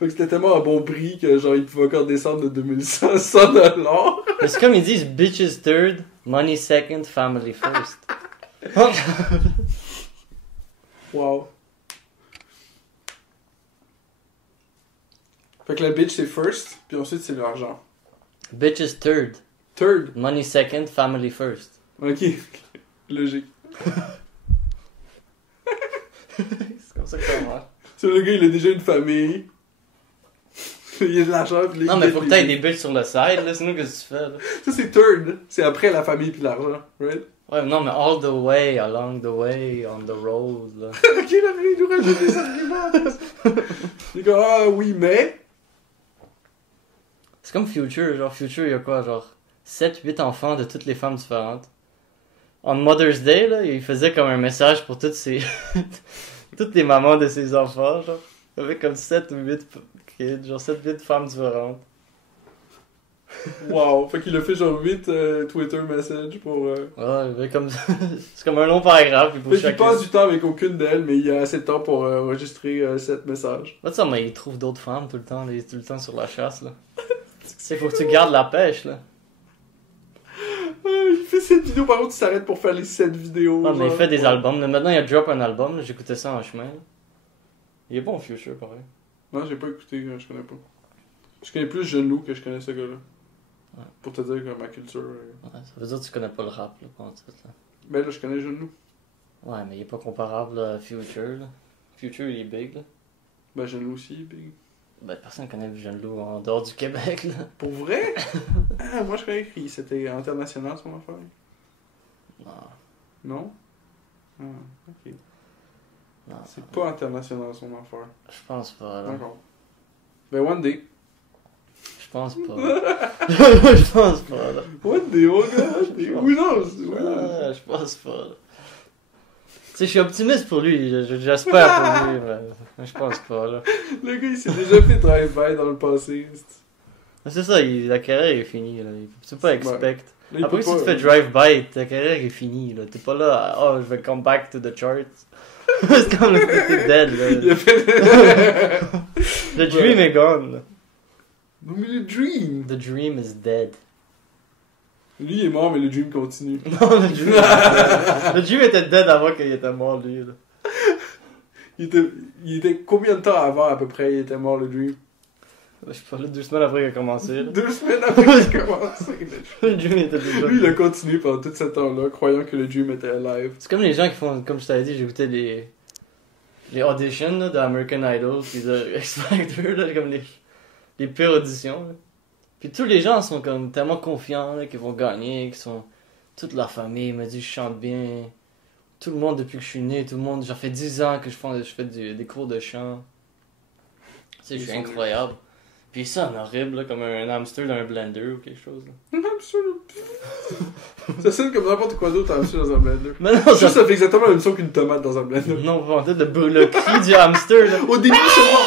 Fait que c'était tellement un bon prix que genre il pouvait encore descendre de 2500$. Mais c'est comme ils disent, bitches third, money second, family first. Wow. Fait que la bitch c'est first, puis ensuite c'est l'argent. Bitches third, Third. money second, family first. Ok. Logique. C'est comme ça que ça marche. C'est le gars, il a déjà une famille. Il a de l'argent, puis là, Non, il mais get faut que les- t'aies des bitches sur le side, là, sinon qu'est-ce que tu fais, là? Ça c'est third. C'est après la famille puis l'argent, right? Ouais, non, mais all the way, along the way, on the road, là. Ok, là, il nous rajoute des arguments. Il est comme, ah oui, mais. C'est comme Future, genre Future, il y a quoi, genre 7-8 enfants de toutes les femmes différentes. On Mother's Day, là, il faisait comme un message pour toutes ces... toutes les mamans de ses enfants, genre. Il y avait comme 7 ou 8 kids, genre 7-8 femmes différentes. Wow. Fait qu'il a fait genre 8 Twitter messages pour. Ouais, il y avait comme... c'est comme un long paragraphe, puis pour Fait qu'il chacun. passe du temps avec aucune d'elles, mais il a assez de temps pour enregistrer 7 messages. Pas de ça, mais il trouve d'autres femmes tout le temps, là, il est tout le temps sur la chasse, là. C'est faut que tu gardes la pêche, là. Il fait cette vidéo, par contre, il s'arrête pour faire les 7 vidéos. Ah, mais il genre. fait des albums. Là, maintenant, il a drop un album. Là, j'écoutais ça en chemin. Là. Il est bon, Future, pareil. Non, j'ai pas écouté, je connais pas. Je connais plus Jeune Loup que je connais ce gars-là. Ouais. Pour te dire que ma culture. Ouais, ça veut dire que tu connais pas le rap, là, pas en tout, là. Ben là, je connais Jeune Loup. Ouais, mais il est pas comparable là, à Future, là. Future, il est big, là. Ben Jeune Loup aussi, big. Ben, personne connaît Jeune Loup en dehors du Québec, là. Pour vrai? Ah, moi je croyais que c'était international son affaire. Non, Non? Ah, ok. non. C'est pas international son affaire. Je pense pas, là. D'accord. Ben one day. Je pense pas. Je pense pas, là. One day, oh god! Who knows? Who knows? Ah, je pense pas, là. Tu sais, je suis optimiste pour lui. J'espère pour lui, mais je pense pas, là. Le gars, il s'est déjà fait drive-by dans le passé. C'est ça, la carrière est finie, là. Tu peux pas expect. Là, il Après, peut si pas- tu fais drive-by, ta carrière est finie, là. T'es pas là, oh, je vais come back to the charts. C'est comme le côté dead, Il là. a fait... The dream est gone, là. Non, mais le dream! The dream is dead. Lui, il est mort, mais le dream continue. Non, le dream était dead. Le dream était dead avant qu'il était mort, lui, là. Il était combien de temps avant, à peu près, il était mort, le dream? Je suis pas là 2 semaines après qu'il a commencé, là. 2 semaines après qu'il a commencé. Le dream était déjà Lui, il a dead. continué pendant tout ce temps-là, croyant que le dream était alive. C'est comme les gens qui font, comme je t'avais dit, j'écoutais les auditions, là, d'American Idol, puis de X Factor, là, comme les pires auditions, là. Puis tous les gens sont comme tellement confiants là, qu'ils vont gagner, qu'ils sont... Toute la famille me dit je chante bien. Tout le monde depuis que je suis né, tout le monde... Ça fait 10 ans que je fais des cours de chant. Tu sais, je suis incroyable. Puis ça, c'est horrible, là, comme un hamster dans un blender ou quelque chose. Là. Ça sonne comme n'importe quoi d'autre à hamster dans un blender. Mais non, Juste, ça... ça fait exactement la même son qu'une tomate dans un blender. Non, pas en tête, le cri du hamster, là. Au début seulement.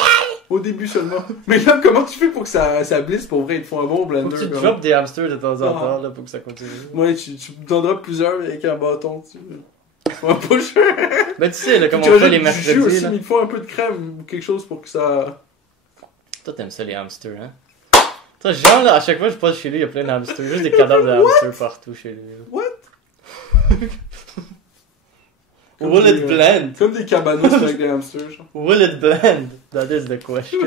Au début seulement. Mais là, comment tu fais pour que ça blisse pour vrai? Ils te font un bon Faut blender. que tu quoi. droppes des hamsters de temps en Ah. temps, là, pour que ça continue. Ouais, tu t'en droppes plusieurs avec un bâton. Tu fais un push. Ben tu sais, là, comme Tu on fait les rajoutes du jus mercredis, aussi, là. mais il faut un peu de crème ou quelque chose pour que ça. Toi, t'aimes ça, les hamsters, hein? Toi, genre, là, à chaque fois que je passe chez lui, il y a plein de hamsters. Juste des cadavres de hamsters partout chez lui. Là. What? Comme Will des, it blend? Comme des cabanos avec des hamsters, genre. Will it blend? That is the question.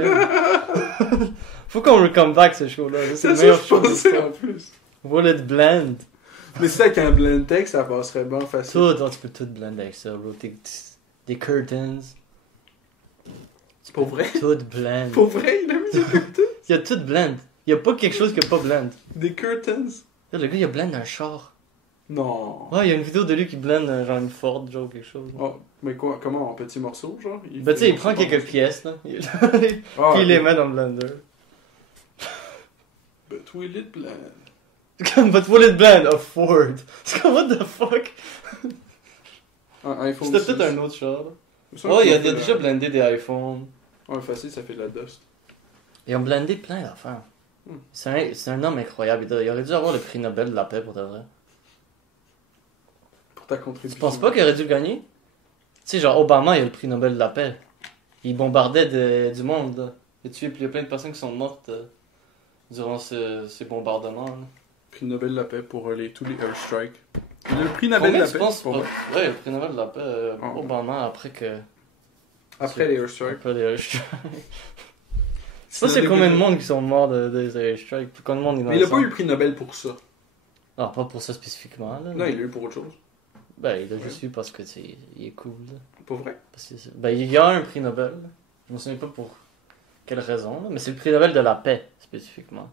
Faut qu'on come back ce show-là. là. C'est C'est le ça meilleur que je show de pensais l'histoire. en plus. Will it blend? Mais c'est avec un blend text, ça passerait bien facile. Tout, oh, tu peux tout blend avec ça, bro. Des curtains. Pour vrai? Tout blend. Pour vrai, il a mis des curtains? Il y a tout blend. Il y a pas quelque chose qui a pas blend. Des curtains? Là, le gars, il a blend un char. Non. Ouais, il y a une vidéo de lui qui blend genre une Ford, genre quelque chose. Oh, mais quoi, comment, en petits morceaux, genre? Ben, tu sais, fait il prend des morceaux quelques par pièces, là. morceaux. Ah, Puis il les ok. met dans le blender. Toilet blanc. But toilet blend of Ford. C'est comme, what the fuck? Un iPhone C'était 6. peut-être un autre char. Ça, Ouais, il a ça fait déjà la- blendé des iPhones. Ouais, facile, ça fait de la dust. Ils ont blendé plein d'affaires. Hmm. C'est un homme incroyable. Il aurait dû avoir le prix Nobel de la paix pour de vrai. Pour ta contribution. Tu penses pas qu'il aurait dû le gagner? Tu sais, genre Obama, il a le prix Nobel de la paix. Il bombardait du monde, là. Il y a plein de personnes qui sont mortes durant ces bombardements. Là. Prix Nobel de la paix pour tous les airstrikes. Il a le prix Nobel de Combien la tu paix penses? pour... Ouais, le prix Nobel de la paix, Ah. Obama, après que... Après les airstrikes. Après les airstrikes. Je sais pas c'est combien de monde qui sont morts des airstrikes. Combien de monde Mais il a pas eu le prix Nobel pour ça. Ah, pas pour ça spécifiquement, là. Non, il l'a eu pour autre chose. Ben, il l'a juste eu parce que, tu sais, il est cool, là. Pas vrai. Parce que ben, il y a un prix Nobel. Là. Je me souviens pas pour quelle raison, là, mais c'est le prix Nobel de la paix, spécifiquement.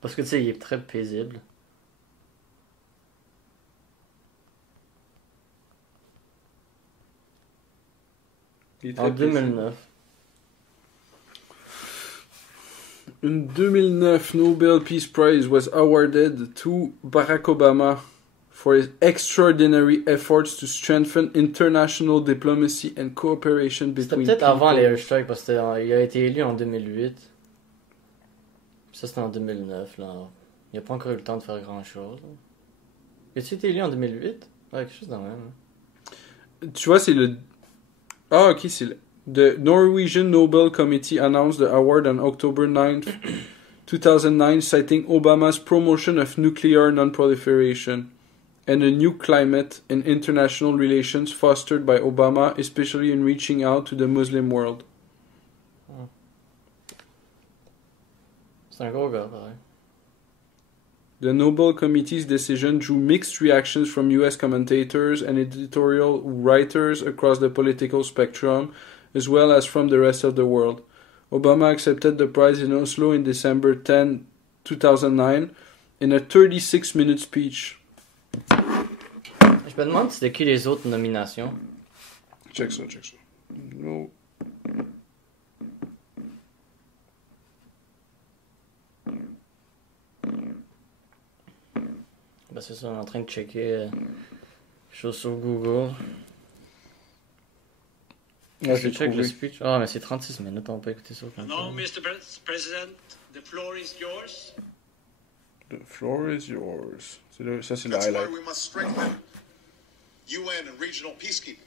Parce que, tu sais, il est très paisible. Il est En très 2009. In 2009, Nobel Peace Prize was awarded to Barack Obama for his extraordinary efforts to strengthen international diplomacy and cooperation C'était between peut-être avant les people. airstrikes, parce qu'il a été élu en 2008. Ça, c'était en 2009, là. Il a pas encore eu le temps de faire grand-chose. Il a-tu été élu en 2008? Ouais, quelque chose de même. Tu vois, c'est le... Ah, ok, c'est le... The Norwegian Nobel Committee announced the award on October 9th, 2009, citing Obama's promotion of nuclear non-proliferation and a new climate in international relations fostered by Obama, especially in reaching out to the Muslim world. C'est un gros gars, pareil. The Nobel Committee's decision drew mixed reactions from US commentators and editorial writers across the political spectrum, as well as from the rest of the world. Obama accepted the prize in Oslo in December 10, 2009, in a 36-minute speech. Je me demande c'était qui les autres nominations. Check ça. No. Ben c'est ça, on est en train de checker chose sur Google. Je check le speech. Ah, mais c'est 36 minutes, on peut écouter ça. No, Mr. President, the floor is yours. The floor is yours. Ça, c'est le That's why highlight. we must strengthen UN and regional peacekeeping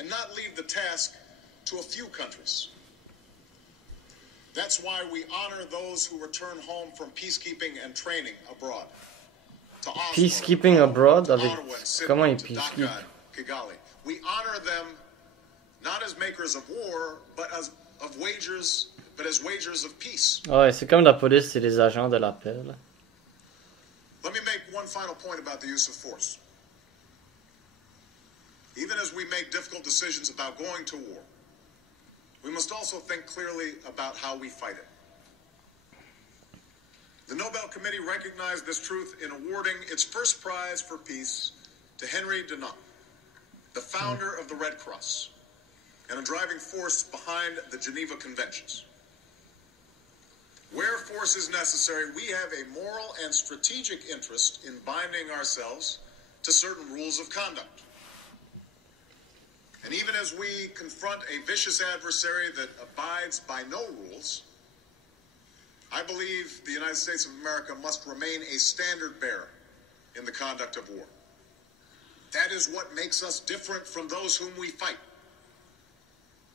and not leave the task to a few countries. That's why we honor those who return home from peacekeeping and training abroad. To Oslo, Peacekeeping abroad avec Ottawa, and Sydney, comment ils to peacekeep? Dhaka, Kigali. We honor them not as makers of war, but as wagers of peace. Ouais, c'est comme la police, c'est les agents de la paix. Là. Let me make one final point about the use of force. Even as we make difficult decisions about going to war, we must also think clearly about how we fight it. The Nobel Committee recognized this truth in awarding its first prize for peace to Henry Dunant, the founder of the Red Cross, and a driving force behind the Geneva Conventions. Where force is necessary, we have a moral and strategic interest in binding ourselves to certain rules of conduct. And even as we confront a vicious adversary that abides by no rules, I believe the United States of America must remain a standard bearer in the conduct of war. That is what makes us different from those whom we fight.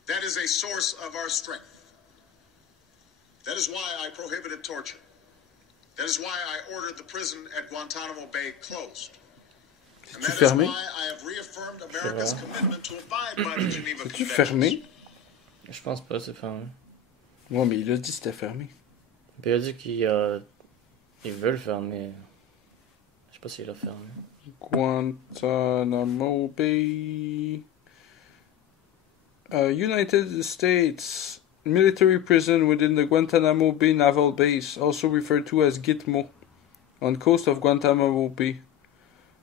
That is a source of our strength. That is why I prohibited torture. That is why I ordered the prison at Guantanamo Bay closed. And that is fermé? why I have reaffirmed America's commitment to abide by the Geneva C'est-tu Conventions. fermé? Je pense pas, c'est fermé. Ouais, mais il a dit que c'était fermé. Puis il a dit qu'il il veut le fermer. Je sais pas s'il l'a fermé. Guantanamo Bay. United States military prison within the Guantanamo Bay Naval Base, also referred to as Gitmo, on coast of Guantanamo Bay.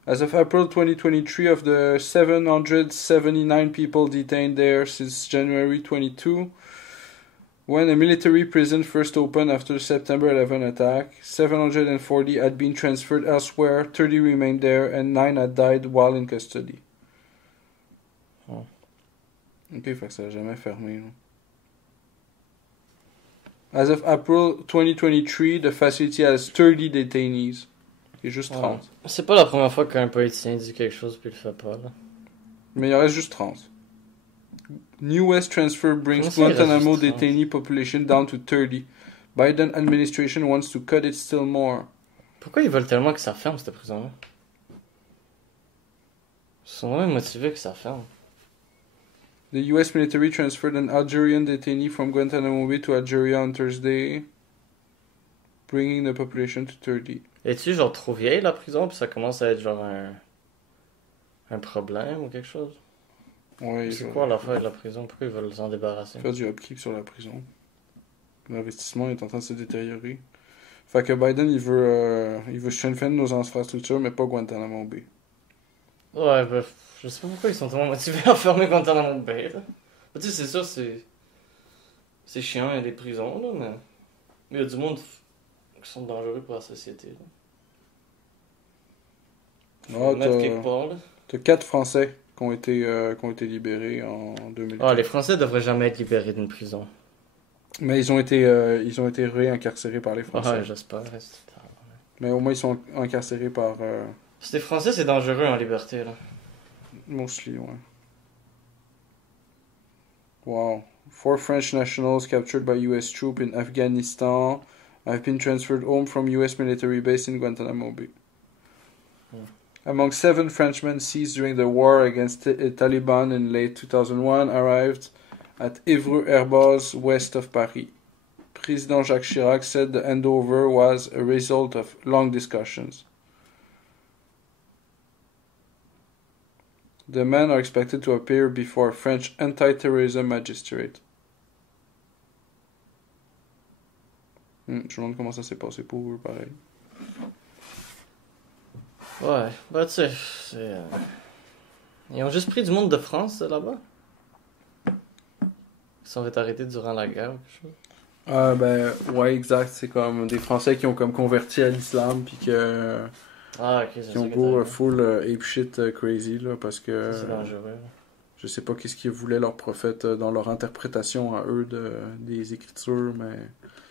As of April 2023, of the 779 people detained there since January 22, When a military prison first opened after the September 11 attack, 740 had been transferred elsewhere, 30 remained there, and 9 had died while in custody. Oh. Ok, fait que ça n'a jamais fermé. Là. As of April 2023, the facility has 30 detainees. Il y a juste 30. C'est pas la première fois qu'un politicien dit quelque chose puis il le fait pas, là. Mais il en reste juste 30. New West transfer brings Comment ça, il reste Guantanamo juste 30? detainee population down to 30. Biden administration wants to cut it still more. Pourquoi ils veulent tellement que ça ferme, cette prison-là? Ils sont même motivés que ça ferme. The U.S. military transferred an Algerian detainee from Guantanamo Bay to Algeria on Thursday, bringing the population to 30. Es-tu genre trop vieille, la prison, puis ça commence à être genre un problème ou quelque chose? Ouais, C'est quoi l'affaire de la prison? Pourquoi ils veulent s'en débarrasser? Faire du upkeep sur la prison. L'investissement est en train de se détériorer. Fait que Biden, il veut strengthen nos infrastructures, mais pas Guantanamo Bay. Ouais, bref, je sais pas pourquoi ils sont tellement motivés à fermer Guantanamo Bay, là. Tu sais, c'est sûr, c'est chiant, il y a des prisons, là, mais il y a du monde qui sont dangereux pour la société, là. Ah, Mettre quelque part, là. t'as 4 Français qui ont été libérés en 2000. Ah, les Français devraient jamais être libérés d'une prison. Mais ils ont été réincarcérés par les Français. Ouais, j'espère. Mais au moins, ils sont incarcérés par... Si t'es Français, c'est dangereux en liberté, là. Mostly, ouais. Wow. 4 French nationals captured by U.S. troops in Afghanistan have been transferred home from U.S. military base in Guantanamo Bay. Among 7 Frenchmen seized during the war against Taliban in late 2001 arrived at Évreux Air Base west of Paris. President Jacques Chirac said the handover was a result of long discussions. The men are expected to appear before a French anti-terrorism magistrate. Je me demande comment ça s'est passé pour eux, pareil. Ouais, bah tu sais, ils ont juste pris du monde de France, là-bas. Ils sont fait arrêter durant la guerre ou quelque chose. Ah ben, ouais, exact. C'est comme des Français qui ont comme converti à l'islam, puis que... Ah, ok, c'est qui ont ça. beau full ape shit crazy, là, parce que... C'est dangereux, là. Je sais pas qu'est-ce qu'ils voulaient leur prophète dans leur interprétation à eux des écritures, mais...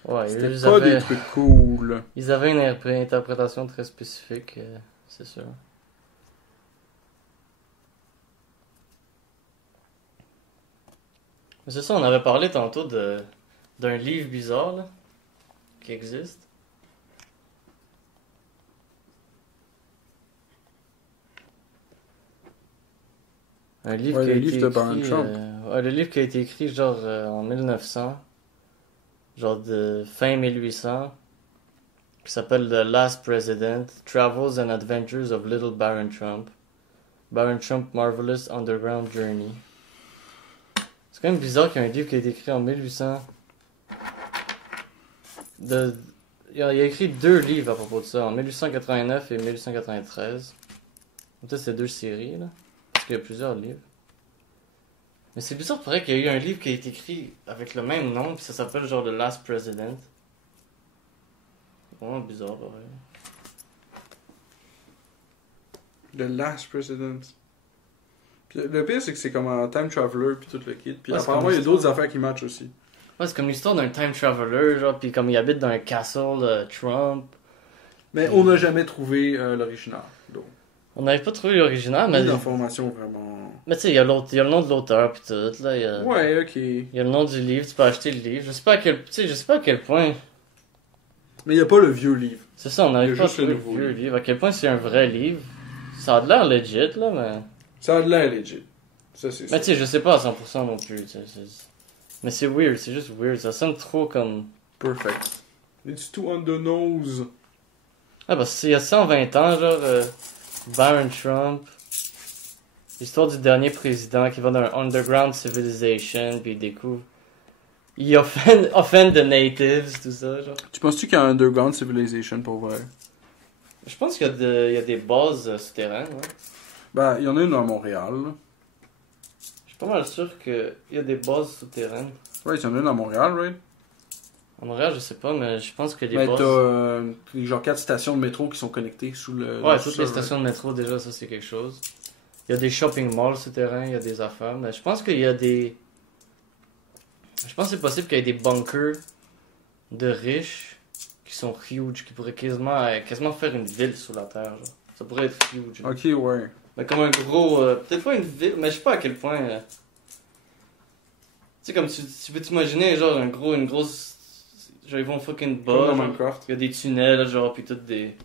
Ouais, C'était ils pas avaient, des trucs cool. ils avaient une interprétation très spécifique, c'est sûr. Mais c'est ça, on avait parlé tantôt d'un livre bizarre, là, qui existe. Un livre Ouais, qui a le été livre de Donald écrit, Trump. ouais, le livre qui a été écrit genre en 1900, genre de fin 1800, qui s'appelle The Last President, Travels and Adventures of Little Baron Trump. Baron Trump Marvelous Underground Journey. C'est quand même bizarre qu'il y ait un livre qui a été écrit en 1800. Il a écrit 2 livres à propos de ça, en 1889 et 1893. Peut-être c'est 2 séries, là. Parce qu'il y a plusieurs livres. Mais c'est bizarre, pareil qu'il y a eu un livre qui a été écrit avec le même nom, puis ça s'appelle genre The Last President. C'est vraiment bizarre, pareil. The Last President. Puis le pire, c'est que c'est comme un time traveler, puis tout le kit. Puis Ouais, c'est apparemment, comme il y a l'histoire. d'autres affaires qui matchent aussi. Ouais, c'est comme l'histoire d'un time traveler, genre, puis comme il habite dans un castle Trump. Mais on n'a jamais trouvé l'original. Donc, On n'avait pas trouvé l'original, mais. une information vraiment... Mais tu sais, il y a le nom de l'auteur, puis tout, là. Ouais, ok. Il y a le nom du livre, tu peux acheter le livre. Je sais pas à quel point. Mais il n'y a pas le vieux livre. C'est ça, on Il n'arrive y a pas à juste le trouver le nouveau vieux livre. À quel point c'est un vrai livre. Ça a l'air legit, là, mais. Ça a de l'air legit. Ça, c'est Mais ça. tu sais, je sais pas à 100% non plus, tu sais. Mais c'est weird, c'est juste weird. Ça sonne trop comme. Perfect. It's too on the nose. Ah, parce qu'il y a 120 ans, genre. Baron Trump. L'histoire du dernier président qui va dans un underground civilization, puis il découvre. Il offend the natives, tout ça, genre. Tu penses-tu qu'il y a un underground civilization pour vrai? Je pense qu'il y a des bases souterraines, ouais. Ben, il y en a une à Montréal. Là. Je suis pas mal sûr qu'il y a des bases souterraines. Ouais, il y en a une à Montréal, right? À Montréal, je sais pas, mais je pense que les Mais boss... t'as genre 4 stations de métro qui sont connectées sous le... Ouais, le toutes les sous-sol, stations de métro, déjà, ça, c'est quelque chose. Il y a des shopping malls souterrains, il y a des affaires, mais je pense qu'il y a des... Je pense que c'est possible qu'il y ait des bunkers de riches qui sont huge, qui pourraient quasiment faire une ville sous la terre, genre. Ça pourrait être huge. Là. Ok, ouais. Mais comme un gros... peut-être pas une ville, mais je sais pas à quel point... Tu sais, comme tu peux t'imaginer, genre, une grosse... Genre, ils vont fucking bas, Comme dans genre. Minecraft. Il y a des tunnels, genre, pis toutes des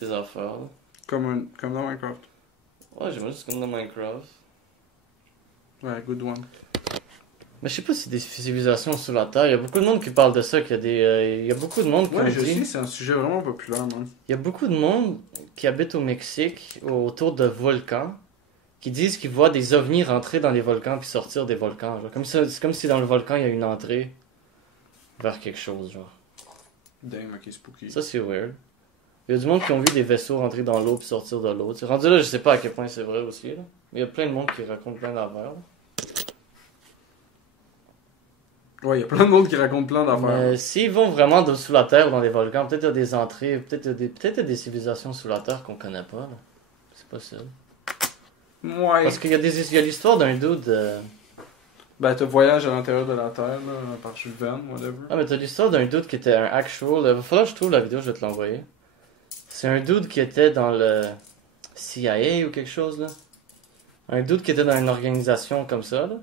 affaires, là. Comme dans Minecraft. Ouais, j'aimerais juste comme dans Minecraft. Ouais, good one. Mais je sais pas si des civilisations sous la Terre, il y a beaucoup de monde qui parle de ça, qu'il y a des... il y a beaucoup de monde qui Ouais, ont je dit... sais, c'est un sujet vraiment populaire, man. Il y a beaucoup de monde qui habite au Mexique, autour de volcans, qui disent qu'ils voient des ovnis rentrer dans les volcans puis sortir des volcans. Genre. C'est comme si dans le volcan, il y a une entrée vers quelque chose, genre. Damn, ok, spooky. Ça, c'est weird. Il y a du monde qui ont vu des vaisseaux rentrer dans l'eau puis sortir de l'eau. T'sais, rendu là, je sais pas à quel point c'est vrai aussi, là. Mais il y a plein de monde qui raconte plein d'affaires, là. Ouais, il y a plein de monde qui raconte plein d'affaires. Mais s'ils vont vraiment sous la terre ou dans des volcans, peut-être il y a des entrées, peut-être il y a des civilisations sous la terre qu'on connaît pas, là. C'est possible. Ouais. Parce qu'il y a il y a l'histoire d'un dude... Ben, t'as Voyage à l'intérieur de la Terre, là, par Jules Verne, whatever. Ah, mais t'as l'histoire d'un dude qui était un actual. Il va falloir que je trouve la vidéo, je vais te l'envoyer. C'est un dude qui était dans le CIA ou quelque chose, là. Un dude qui était dans une organisation comme ça, là.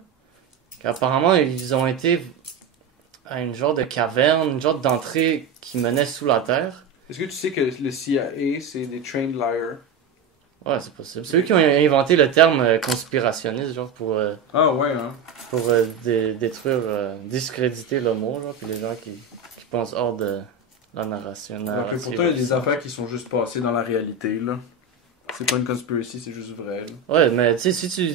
Apparemment, ils ont été à une genre de caverne, une genre d'entrée qui menait sous la terre. Est-ce que tu sais que le CIA, c'est des trained liars? Ouais, c'est possible. C'est eux qui ont inventé le terme conspirationniste, genre, Ah ouais, hein? pour détruire, discréditer le mot, genre, puis les gens qui pensent hors de la narration. Alors que pourtant, il y a des affaires qui sont juste passées dans la réalité, là. C'est pas une conspiracy, c'est juste vrai, là. Ouais, mais tu sais, si tu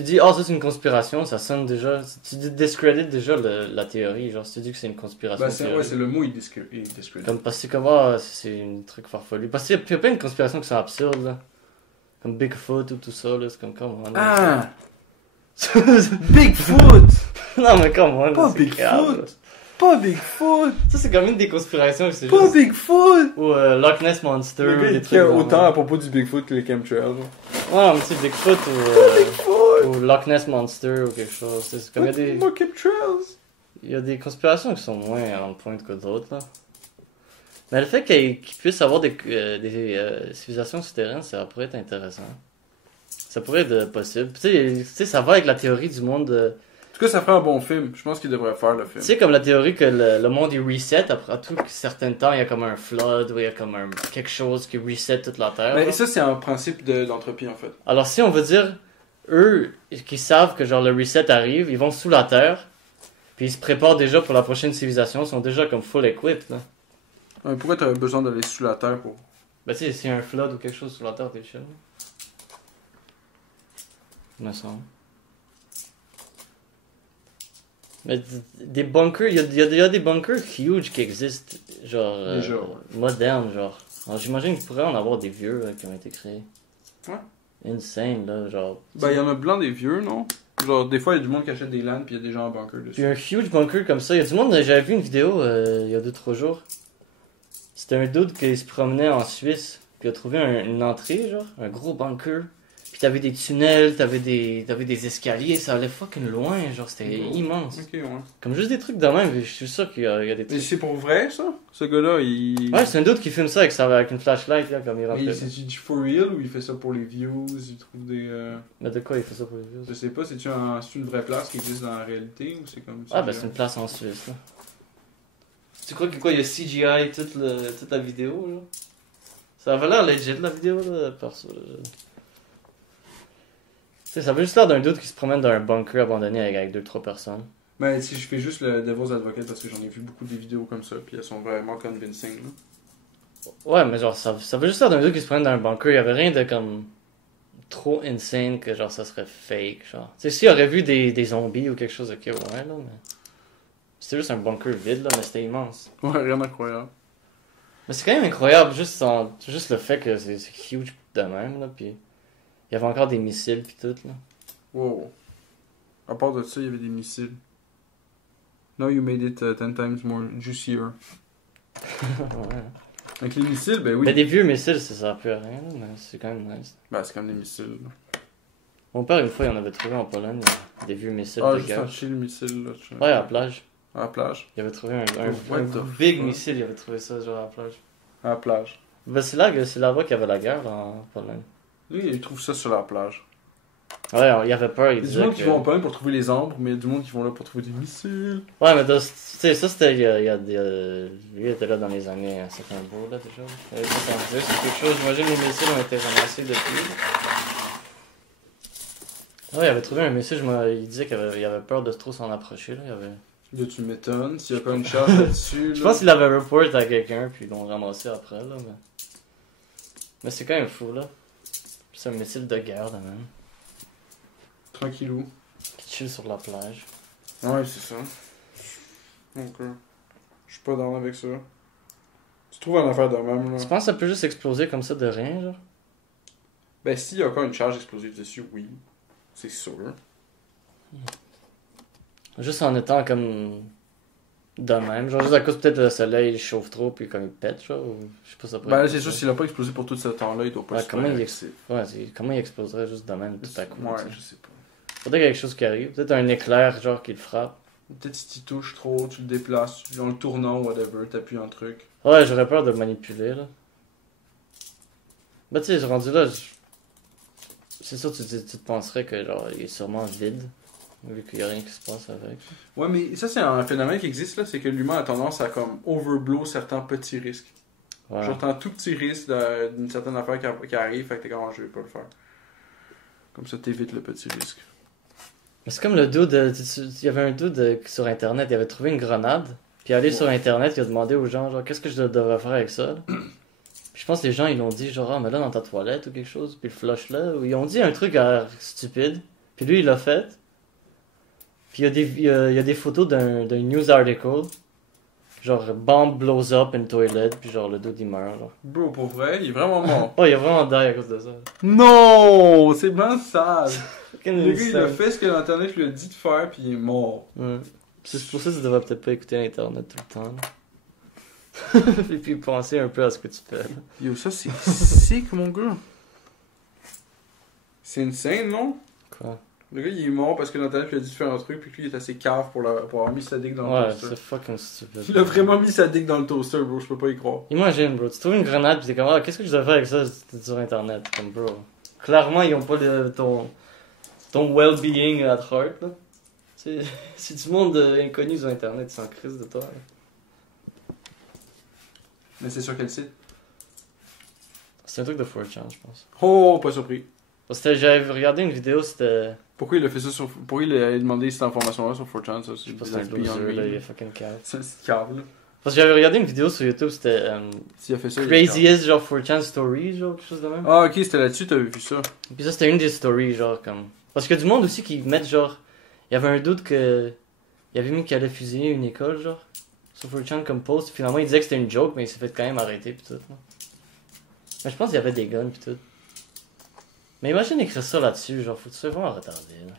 dis, ça c'est une conspiration, ça sonne déjà. Tu discrédites déjà la théorie, genre, si tu dis que c'est une conspiration. Ben, c'est le mot, il discrédite. Comme parce que c'est un truc farfelu. Parce qu'il y a plein de conspirations qui sont absurdes, là. Comme Bigfoot ou tout ça, là, c'est comme, comment. Ah! Bigfoot! Non, mais comment. Pas Bigfoot! Pas Bigfoot! Ça, c'est comme une des conspirations, c'est Pas juste. Bigfoot! Ou Loch Ness Monster. Le gars, des il trucs care dans- autant à propos du Bigfoot que les chemtrails. Ouais, mais tu sais, Bigfoot Bigfoot! ou Loch Ness Monster ou quelque chose. C'est comme il y a Moi, chemtrails! Il y a des conspirations qui sont moins en pointe que d'autres, là. Mais le fait qu'il puisse avoir des civilisations souterraines, ça pourrait être intéressant. Ça pourrait être possible. Tu sais, ça va avec la théorie du monde. En tout cas, ça ferait un bon film. Je pense qu'il devrait faire le Tu film. sais, comme la théorie que le monde il reset après tout certain temps, il y a comme un flood ou il y a comme quelque chose qui reset toute la Terre. Mais là. ça, c'est un principe d'entropie, en fait. Alors, si on veut dire, eux qui savent que genre le reset arrive, ils vont sous la Terre, puis ils se préparent déjà pour la prochaine civilisation, ils sont déjà comme full equipped, là. Pourquoi t'aurais besoin d'aller sous la terre pour... Ben, tu sais, s'il y a un flood ou quelque chose sous la Terre, t'es chill. Il me semble. Mais des bunkers, il y a des bunkers huge qui existent, genre, Déjà, ouais. modernes, genre. Alors, j'imagine qu'il pourrait en avoir des vieux là, qui ont été créés. Ouais. Insane, là, genre. Ben, il y en a blanc des vieux, non? Genre, des fois, il y a du monde qui achète des LAN puis il y a des gens en bunker dessus. Puis un huge bunker comme ça, il y a du monde, j'avais vu une vidéo il y a 2-3 jours. C'était un dude qui se promenait en Suisse, puis il a trouvé une entrée, genre, un gros bunker. Puis t'avais des tunnels, t'avais des escaliers, ça allait fucking loin, genre, c'était immense. Ok, ouais. Comme juste des trucs de même, je suis sûr qu'il y a des Mais trucs. c'est pour vrai, ça? Ce gars-là, il... Ouais, c'est un dude qui filme ça avec une flashlight, là, comme il rentre. Mais c'est du for real ou il fait ça pour les views? Il trouve des... Mais de quoi il fait ça pour les vieux? Je sais pas, c'est une vraie place qui existe dans la réalité ou c'est comme ça? Ah, ben c'est une place en Suisse, là. Tu crois que quoi, il y a CGI toute la vidéo, là? Ça avait l'air legit, la vidéo, là, perso. Tu sais, ça avait juste l'air d'un dude qui se promène dans un bunker abandonné avec 2-3 personnes. Mais si je fais juste le Devil's Advocate parce que j'en ai vu beaucoup des vidéos comme ça, puis elles sont vraiment convincing, là. Ouais, mais genre, ça avait juste l'air d'un dude qui se promène dans un bunker. Il y avait rien de comme trop insane que genre ça serait fake, genre. Tu sais, s'il aurait vu des zombies ou quelque chose, ok, ouais, là, mais. C'était juste un bunker vide, là, mais c'était immense. Ouais, rien d'incroyable. Mais c'est quand même incroyable, juste le fait que c'est huge de même, là, pis. Il y avait encore des missiles pis tout, là. Wow. À part de ça, il y avait des missiles. Now you made it 10 times more juicier. Ouais. Avec les missiles, ben oui. Mais des vieux missiles, ça sert plus à rien, là, mais c'est quand même nice. Ben, c'est comme des missiles. Là. Mon père, une fois, il en avait trouvé en Pologne, des vieux missiles Ah, de juste guerre. en chill le missile, là. Ouais, à la plage. À la plage. Il avait trouvé un What un the big fuck? missile, il avait trouvé ça, genre à la plage. À la plage. Ben, c'est là-bas qu'il y avait la guerre, en Pologne. Lui, il trouve ça sur la plage. Ouais, il avait peur, il Il y a du disait monde que... qui vont en Pologne pour trouver les arbres, mais il y a du monde qui vont là pour trouver des missiles. Ouais, mais tu sais, ça c'était lui était là dans les années Saint-Beau, là, déjà. Il avait pas entendu, c'est quelque chose, j'imagine les missiles ont été ramassés depuis. Ouais, il avait trouvé un missile, il disait qu'il avait peur de trop s'en approcher, là, il avait... Là, tu m'étonnes. S'il y a pas une charge là-dessus. Je pense qu'il avait report à quelqu'un, puis ils l'ont ramassé après, là, mais c'est quand même fou, là. C'est un missile de guerre, là, même. Tranquillou. Qui chill sur la plage. Ouais, c'est ça. Donc, je suis pas dans avec ça. Tu trouves une affaire de même, là? Tu penses que ça peut juste exploser comme ça de rien, genre? Ben, s'il y a encore une charge explosive dessus, oui. C'est sûr. Juste en étant comme de même, genre juste à cause peut-être le soleil il chauffe trop puis comme il pète, genre, ou je sais pas ça pourrait Ben, être c'est ça. sûr, s'il a pas explosé pour tout ce temps-là, il doit pas Ouais, se comment faire il axer. Ouais, comment il exploserait juste de même tout à coup? Ouais, tu sais. je sais pas. Faudrait qu'il y ait quelque chose qui arrive, peut-être un éclair genre qui le frappe. Peut-être si tu touches trop, tu le déplaces, en le tournant, whatever, t'appuies un truc. Ouais, j'aurais peur de le manipuler là. Ben tu sais, rendu là, c'est sûr tu te penserais que genre il est sûrement vide, vu qu'il y a rien qui se passe avec. Ouais, mais ça, c'est un phénomène qui existe, là, c'est que l'humain a tendance à comme overblow certains petits risques. Ouais. Genre, t'as un tout petit risque d'une certaine affaire qui arrive, fait que t'es comme, ah, je vais pas le faire. Comme ça, t'évites le petit risque. Mais c'est comme le dude, il y avait un dude sur internet, il avait trouvé une grenade, puis allé sur internet, il a demandé aux gens, genre, qu'est-ce que je devrais faire avec ça? Là? Puis je pense que les gens, ils l'ont dit, genre, ah, mais là, dans ta toilette ou quelque chose, puis le flush là, ou ils ont dit un truc stupide, puis lui, il l'a fait. Puis il y a des photos d'un news article, genre, bomb blows up in toilet, puis genre, le dude, il meurt, genre. Bro, pour vrai, il est vraiment mort. Oh, il a vraiment die à cause de ça. Non! C'est bien sale! Fucking Le gars, il a insane. fait ce que l'internet lui a dit de faire, puis il est mort. Ouais. C'est pour ça que tu devrais peut-être pas écouter Internet tout le temps. Là. Et puis penser un peu à ce que tu fais. Là. Yo, ça, c'est sick, mon gars. C'est insane, non? Quoi? Le gars, il est mort parce que l'internet lui a dit de faire un truc, puis que lui, il est assez cave pour avoir mis sa dick dans le Ouais, toaster. c'est fucking stupide. Il a vraiment mis sa dick dans le toaster, bro, je peux pas y croire. Imagine, bro, tu trouves une grenade pis t'es comme, ah, qu'est-ce que je dois faire avec ça sur Internet? Comme, bro. Clairement, ils ont pas ton well-being at heart, là. C'est du monde inconnu sur Internet, ils s'en crissent de toi. Là. Mais c'est sur quel site? C'est un truc de 4chan, je pense. Oh, pas surpris. Parce que j'avais regardé une vidéo, c'était. Pourquoi il a fait ça sur... Pourquoi il a demandé cette information-là sur 4chan, ça? Je sais pas, c'était un loser, là, il est fucking cave. C'est un petit cave, là. Parce que j'avais regardé une vidéo sur YouTube, c'était S'il a fait ça, il est cave. Craziest genre 4chan Stories, genre quelque chose de même. Ah, ok, c'était là-dessus, t'avais vu ça. Puis ça, c'était une des stories, genre comme. Parce qu'il y a du monde aussi qui mettent genre. Il y avait un doute que. Il avait mis qu'il allait fusiller une école, genre. Sur 4chan comme post. Finalement, il disait que c'était une joke, mais il s'est fait quand même arrêter, pis tout. Là. Mais je pense qu'il y avait des guns, pis tout. Mais imagine écrire ça là-dessus, genre, faut que tu sois vraiment retardé, là.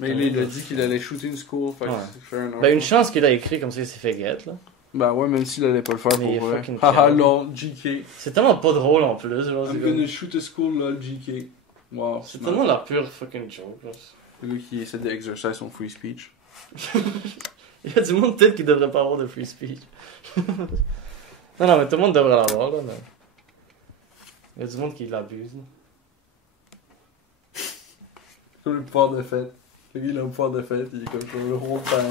Mais il a dit qu'il allait shooter une school, fait que Ouais. c'est fair enough. Ben, une chance qu'il a écrit comme ça, il s'est fait get, là. Ben ouais, même s'il allait pas le faire Mais il est pour vrai. fucking Haha, cave. lol, GK. C'est tellement pas drôle en plus, genre. I'm C'est gonna comme- shoot a school, lol, GK. Wow. c'est smart. tellement la pure fucking joke, là. Le gars qui essaie d'exercer son free speech. Il y a du monde peut-être qui devrait pas avoir de free speech. Non, mais tout le monde devrait l'avoir, là, mais... Il y a du monde qui l'abuse, là. Comme le pouvoir de fête. Le gars, il a un pouvoir de fête, il est comme sur le whole time.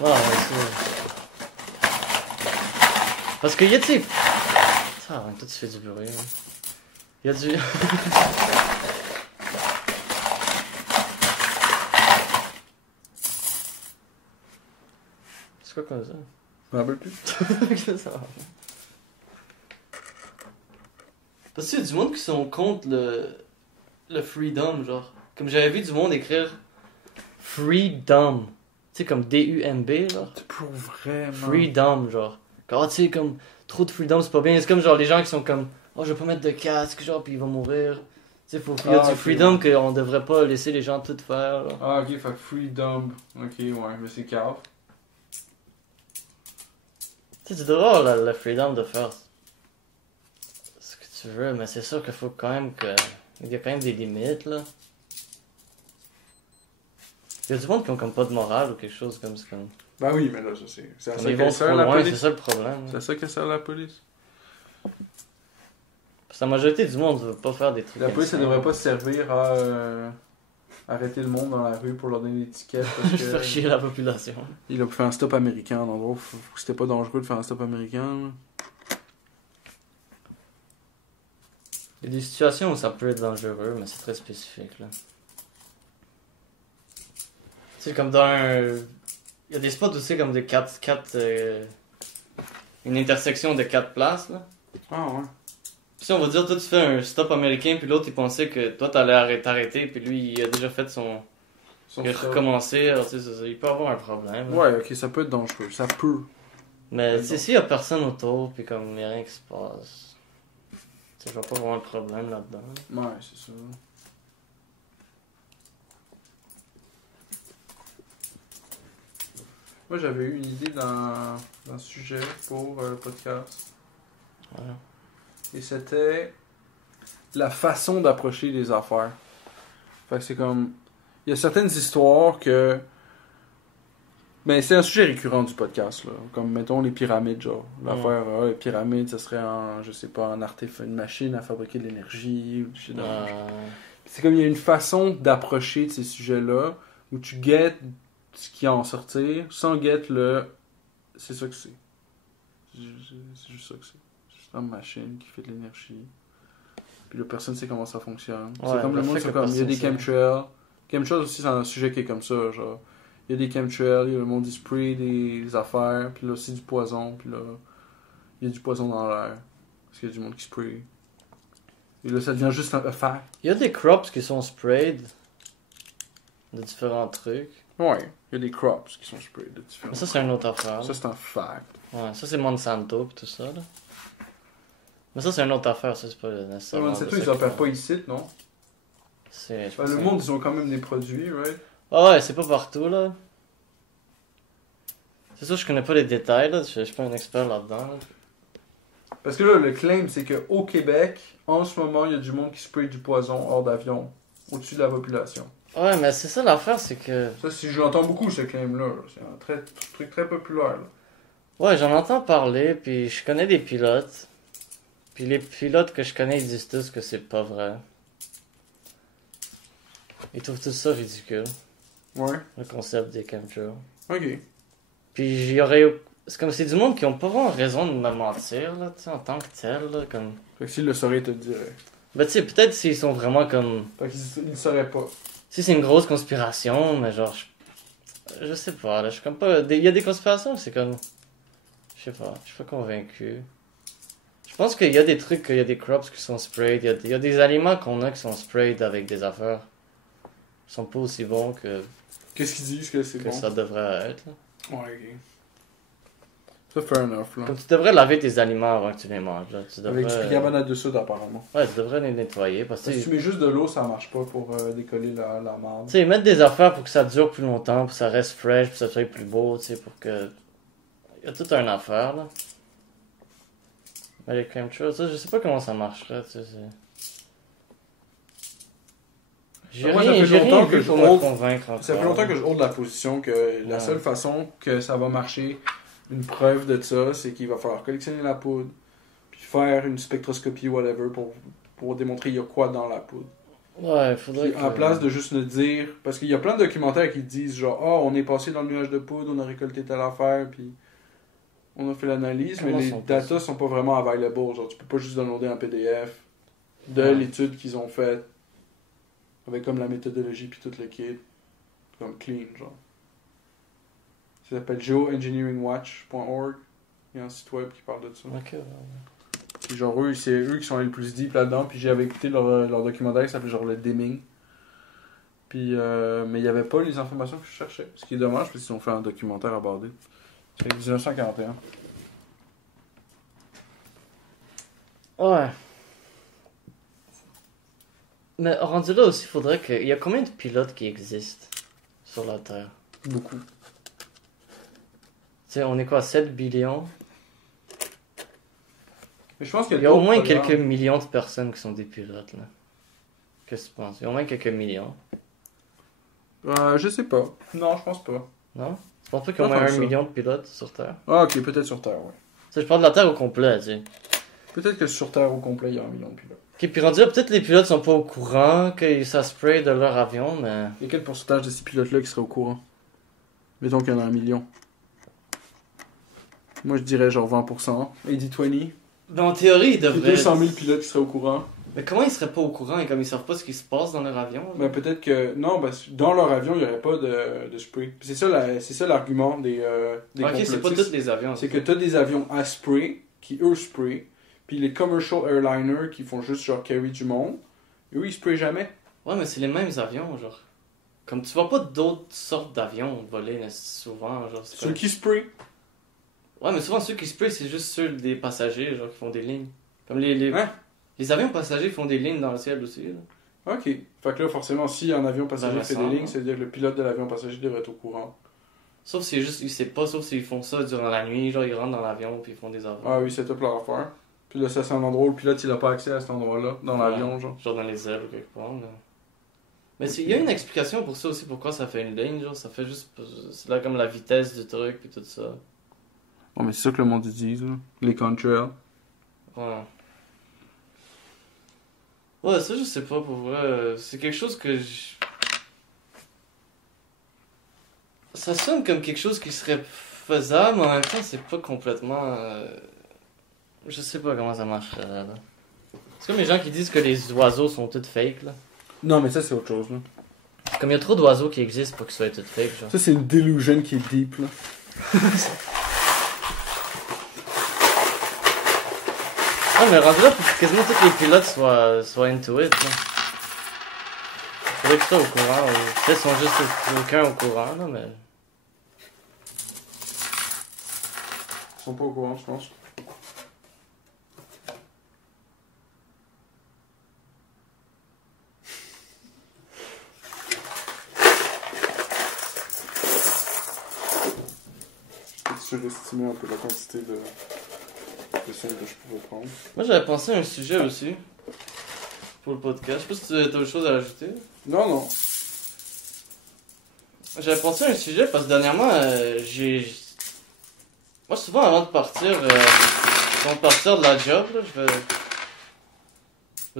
Ouais, c'est... Parce que y a, tu sais... Ah, toi, tu fais du bruit, hein. Y a du... C'est quoi comme ça? Je me rappelle plus. Que ça va. Parce qu'il y a du monde qui sont contre le freedom, genre. Comme j'avais vu du monde écrire freedom. Tu sais, comme D-U-M-B, genre. C'est pour vraiment. Freedom, genre. Quand tu sais, comme trop de freedom, c'est pas bien. C'est comme genre les gens qui sont comme, oh, je vais pas mettre de casque, genre, puis ils vont mourir. Tu sais, il y a Ah, du ok, freedom qu'on devrait pas laisser les gens tout faire. Là. Ah, ok, fait que freedom. Ok, ouais, mais c'est cave. Tu sais, tu devrais avoir le freedom de faire ce que tu veux, mais c'est sûr qu'il faut quand même que. Il y a quand même des limites, là. Il y a du monde qui ont comme pas de morale ou quelque chose comme ça. Ben oui, mais là, ça c'est. C'est à Comme ça ils qu'elle vont sert trop la loin, c'est police. ça le problème. C'est là. à ça qu'elle sert la police. Parce que la majorité du monde veut pas faire des trucs La police, comme elle ça. devrait pas se servir à arrêter le monde dans la rue pour leur donner des tickets parce Juste faire chier que. la population. Il a fait un stop américain, en gros. C'était pas dangereux de faire un stop américain. Là. Il y a des situations où ça peut être dangereux, mais c'est très spécifique, là. Tu sais, comme dans un... Il y a des spots où c'est comme des 4... Une intersection de 4 places, là. Ah ouais. Puis si on va dire, toi tu fais un stop américain, puis l'autre il pensait que toi t'allais t'arrêter, puis lui il a déjà fait son... Il a recommencé, alors tu sais, il peut avoir un problème. Là. Ouais, ok, ça peut être dangereux. Ça peut. Mais tu sais, s'il y a personne autour, puis comme il y a rien qui se passe... Tu sais, je vois pas vraiment le problème là-dedans. Ouais, c'est ça. Moi, j'avais eu une idée dans le sujet pour le podcast. Voilà. Et c'était la façon d'approcher les affaires. Fait que c'est comme... Il y a certaines histoires que... Ben, c'est un sujet récurrent du podcast, là. Comme, mettons, les pyramides, genre. L'affaire, les pyramides, ça serait en, je sais pas, une machine à fabriquer de l'énergie, ou du shit de même. C'est comme, il y a une façon d'approcher de ces sujets-là, où tu guettes ce qui en sortir, sans guette le... C'est ça que c'est. C'est juste ça que c'est. C'est juste une machine qui fait de l'énergie. Puis là, personne sait comment ça fonctionne. Ouais, c'est comme le le monde, fait c'est que comme, il y a des personne sait. chemtrails. Chemtrails aussi, c'est un sujet qui est comme ça, genre. Il y a des chemtrails, il y a le monde il spray des affaires, puis là, c'est du poison, puis là, il y a du poison dans l'air. Parce qu'il y a du monde qui spray. Et là, ça devient juste un fact. Il y a des crops qui sont sprayed de différents trucs. Ouais, il y a des crops qui sont sprayed de différents. Mais ça, c'est une autre affaire. là. Ça, c'est un fact. Ouais, ça, c'est Monsanto pis tout ça, là. Mais ça, c'est une autre affaire, ça, c'est pas nécessairement... Monsanto, de ils ça opèrent qu'on- pas ici, non? C'est... je Ben, pense le que- monde, ils ont quand même des produits, right? Ah ouais, c'est pas partout, là. C'est sûr, je connais pas les détails, là. Je suis pas un expert là-dedans, là. Parce que là, le claim, c'est qu'au Québec, en ce moment, il y a du monde qui spray du poison hors d'avion, au-dessus de la population. Ouais, mais c'est ça l'affaire, c'est que... Ça, si je l'entends beaucoup, ce claim-là, là. C'est un truc très populaire, là. Ouais, j'en entends parler, puis je connais des pilotes. Puis les pilotes que je connais, ils disent tous que c'est pas vrai. Ils trouvent tout ça ridicule, Ouais. le concept des chemtrails. Ok. Puis il y aurait... C'est comme c'est du monde qui ont pas vraiment raison de me mentir, là, tu sais, en tant que tel, là, comme... Fait que s'il le saurait, il te le dirait. Ben, tu sais, peut-être s'ils sont vraiment comme... Fait qu'il le saurait pas. Si c'est une grosse conspiration, mais genre... Je sais pas, là, je suis comme pas... Il y a des conspirations, c'est comme... Je sais pas, je suis pas convaincu. Je pense qu'il y a des trucs, il y a des crops qui sont sprayed, il y a des aliments qu'on a qui sont sprayed avec des affaires. Ils sont pas aussi bons que Qu'est-ce qu'ils disent que c'est bon? ça devrait être, là. Ouais, ok. Ça, fair enough, là. Comme tu devrais laver tes aliments avant que tu les manges, là. Tu devrais... Avec du bicarbonate de soude, apparemment. Ouais, tu devrais les nettoyer, parce que... Si tu mets juste de l'eau, ça marche pas pour décoller la marde. Tu sais, mettre des affaires pour que ça dure plus longtemps, pour que ça reste fresh, pour que ça soit plus beau, tu sais, pour que... Il y a toute une affaire, là. Mais les chemtrails, ça, je sais pas comment ça marcherait, tu sais, J'ai Moi, ça rien, fait j'ai longtemps rien que vu je pour me hold- convaincre encore. Ça fait longtemps que je hold la position que la Ouais. seule façon que ça va marcher, une preuve de ça, c'est qu'il va falloir collectionner la poudre, puis faire une spectroscopie, whatever, pour démontrer il y a quoi dans la poudre. Ouais, faudrait Puis, que... en place de juste nous dire, parce qu'il y a plein de documentaires qui disent genre, oh, on est passé dans le nuage de poudre, on a récolté telle affaire, puis on a fait l'analyse, mais Comment les sont datas passés? sont pas vraiment available. Genre, tu peux pas juste downloader un PDF de Ouais. l'étude qu'ils ont faite, avec comme la méthodologie puis tout le kit, comme clean, genre. Ça s'appelle geoengineeringwatch.org. Il y a un site web qui parle de ça. Ok, ouais. Puis genre, eux, c'est eux qui sont allés le plus deep là-dedans. Puis j'avais écouté leur documentaire qui s'appelait genre le Deming. Puis, mais il n'y avait pas les informations que je cherchais. Ce qui est dommage, parce qu'ils ont fait un documentaire abordé. C'est 1941. Ouais. Mais rendu là aussi, faudrait que... Il y a combien de pilotes qui existent sur la Terre? Beaucoup. Tu sais, on est quoi, 7 billions? Mais je pense qu'il Il y a au moins d'autres quelques millions de personnes qui sont des pilotes, là. Qu'est-ce que tu penses? Il y a au moins quelques millions. Je sais pas. Non, je pense pas. Non? Tu penses pas qu'il y a au Pas moins tant 1 que ça. million de pilotes sur Terre? Ah, ok, peut-être sur Terre, ouais. Tu sais, je parle de la Terre au complet, tu sais. Peut-être que sur Terre au complet, il y a 1 million de pilotes. Ok, puis rendu là, peut-être les pilotes sont pas au courant que ça spray de leur avion, mais... Il y a quel pourcentage de ces pilotes-là qui seraient au courant? Mettons qu'il y en a 1 million. Moi, je dirais genre 20%. 80-20. Ben, en théorie, ils Il y a devraient... 200 000 pilotes qui seraient au courant. Mais comment ils seraient pas au courant et comme ils savent pas ce qui se passe dans leur avion? Ben, peut-être que... Non, parce que dans leur avion, il n'y aurait pas de spray. C'est ça, c'est ça l'argument des Ok, c'est pas complotistes. tous les avions. C'est que t'as des avions à spray, qui eux spray, puis les commercial airliners qui font juste genre carry du monde, eux ils sprayent jamais. Ouais, mais c'est les mêmes avions, genre. Comme tu vois pas d'autres sortes d'avions voler souvent, genre. c'est Ceux pas- qui sprayent. Ouais, mais souvent ceux qui spray, c'est juste ceux des passagers, genre, qui font des lignes. Comme les Hein? les avions passagers font des lignes dans le ciel aussi, là. Ok. Fait que là, forcément, si un avion passager Ben, fait ça, des lignes, hein. ça veut dire que le pilote de l'avion passager devrait être au courant. Sauf si juste, ils savent pas, sauf s'ils font ça durant la nuit, genre, ils rentrent dans l'avion puis ils font des avions. Ah oui, c'est top leur affaire. Puis là, ça c'est un endroit où le pilote il a pas accès à cet endroit-là, dans l'avion, genre. Genre dans les ailes, quelque part, là. Mais il y a une explication pour ça aussi, pourquoi ça fait une ligne, genre, ça fait juste... C'est là comme la vitesse du truc puis tout ça. Oh, mais c'est ça que le monde dit, là. Les contrails. Ouais. Ouais, ça, je sais pas, pour vrai. C'est quelque chose que ça sonne comme quelque chose qui serait faisable, mais en même temps, c'est pas complètement... Je sais pas comment ça marche, là. C'est comme les gens qui disent que les oiseaux sont toutes fake, là. Non, mais ça c'est autre chose, là. Comme il y a trop d'oiseaux qui existent pour qu'ils soient toutes fake, genre. Ça c'est une delusion qui est deep, là. Ah, mais rendu là, faut que quasiment tous les pilotes soient into it, là. Faudrait qu'ils soient au courant, ou peut-être qu'ils sont juste aucun au courant, là, mais... Ils sont pas au courant, je pense. Je vais surestimer un peu la quantité de scènes que je pourrais prendre. Moi, j'avais pensé à un sujet aussi. Pour le podcast. Je sais pas si tu as autre chose à ajouter. Non, non. J'avais pensé à un sujet parce que dernièrement, Moi, souvent, avant de partir de la job, là, je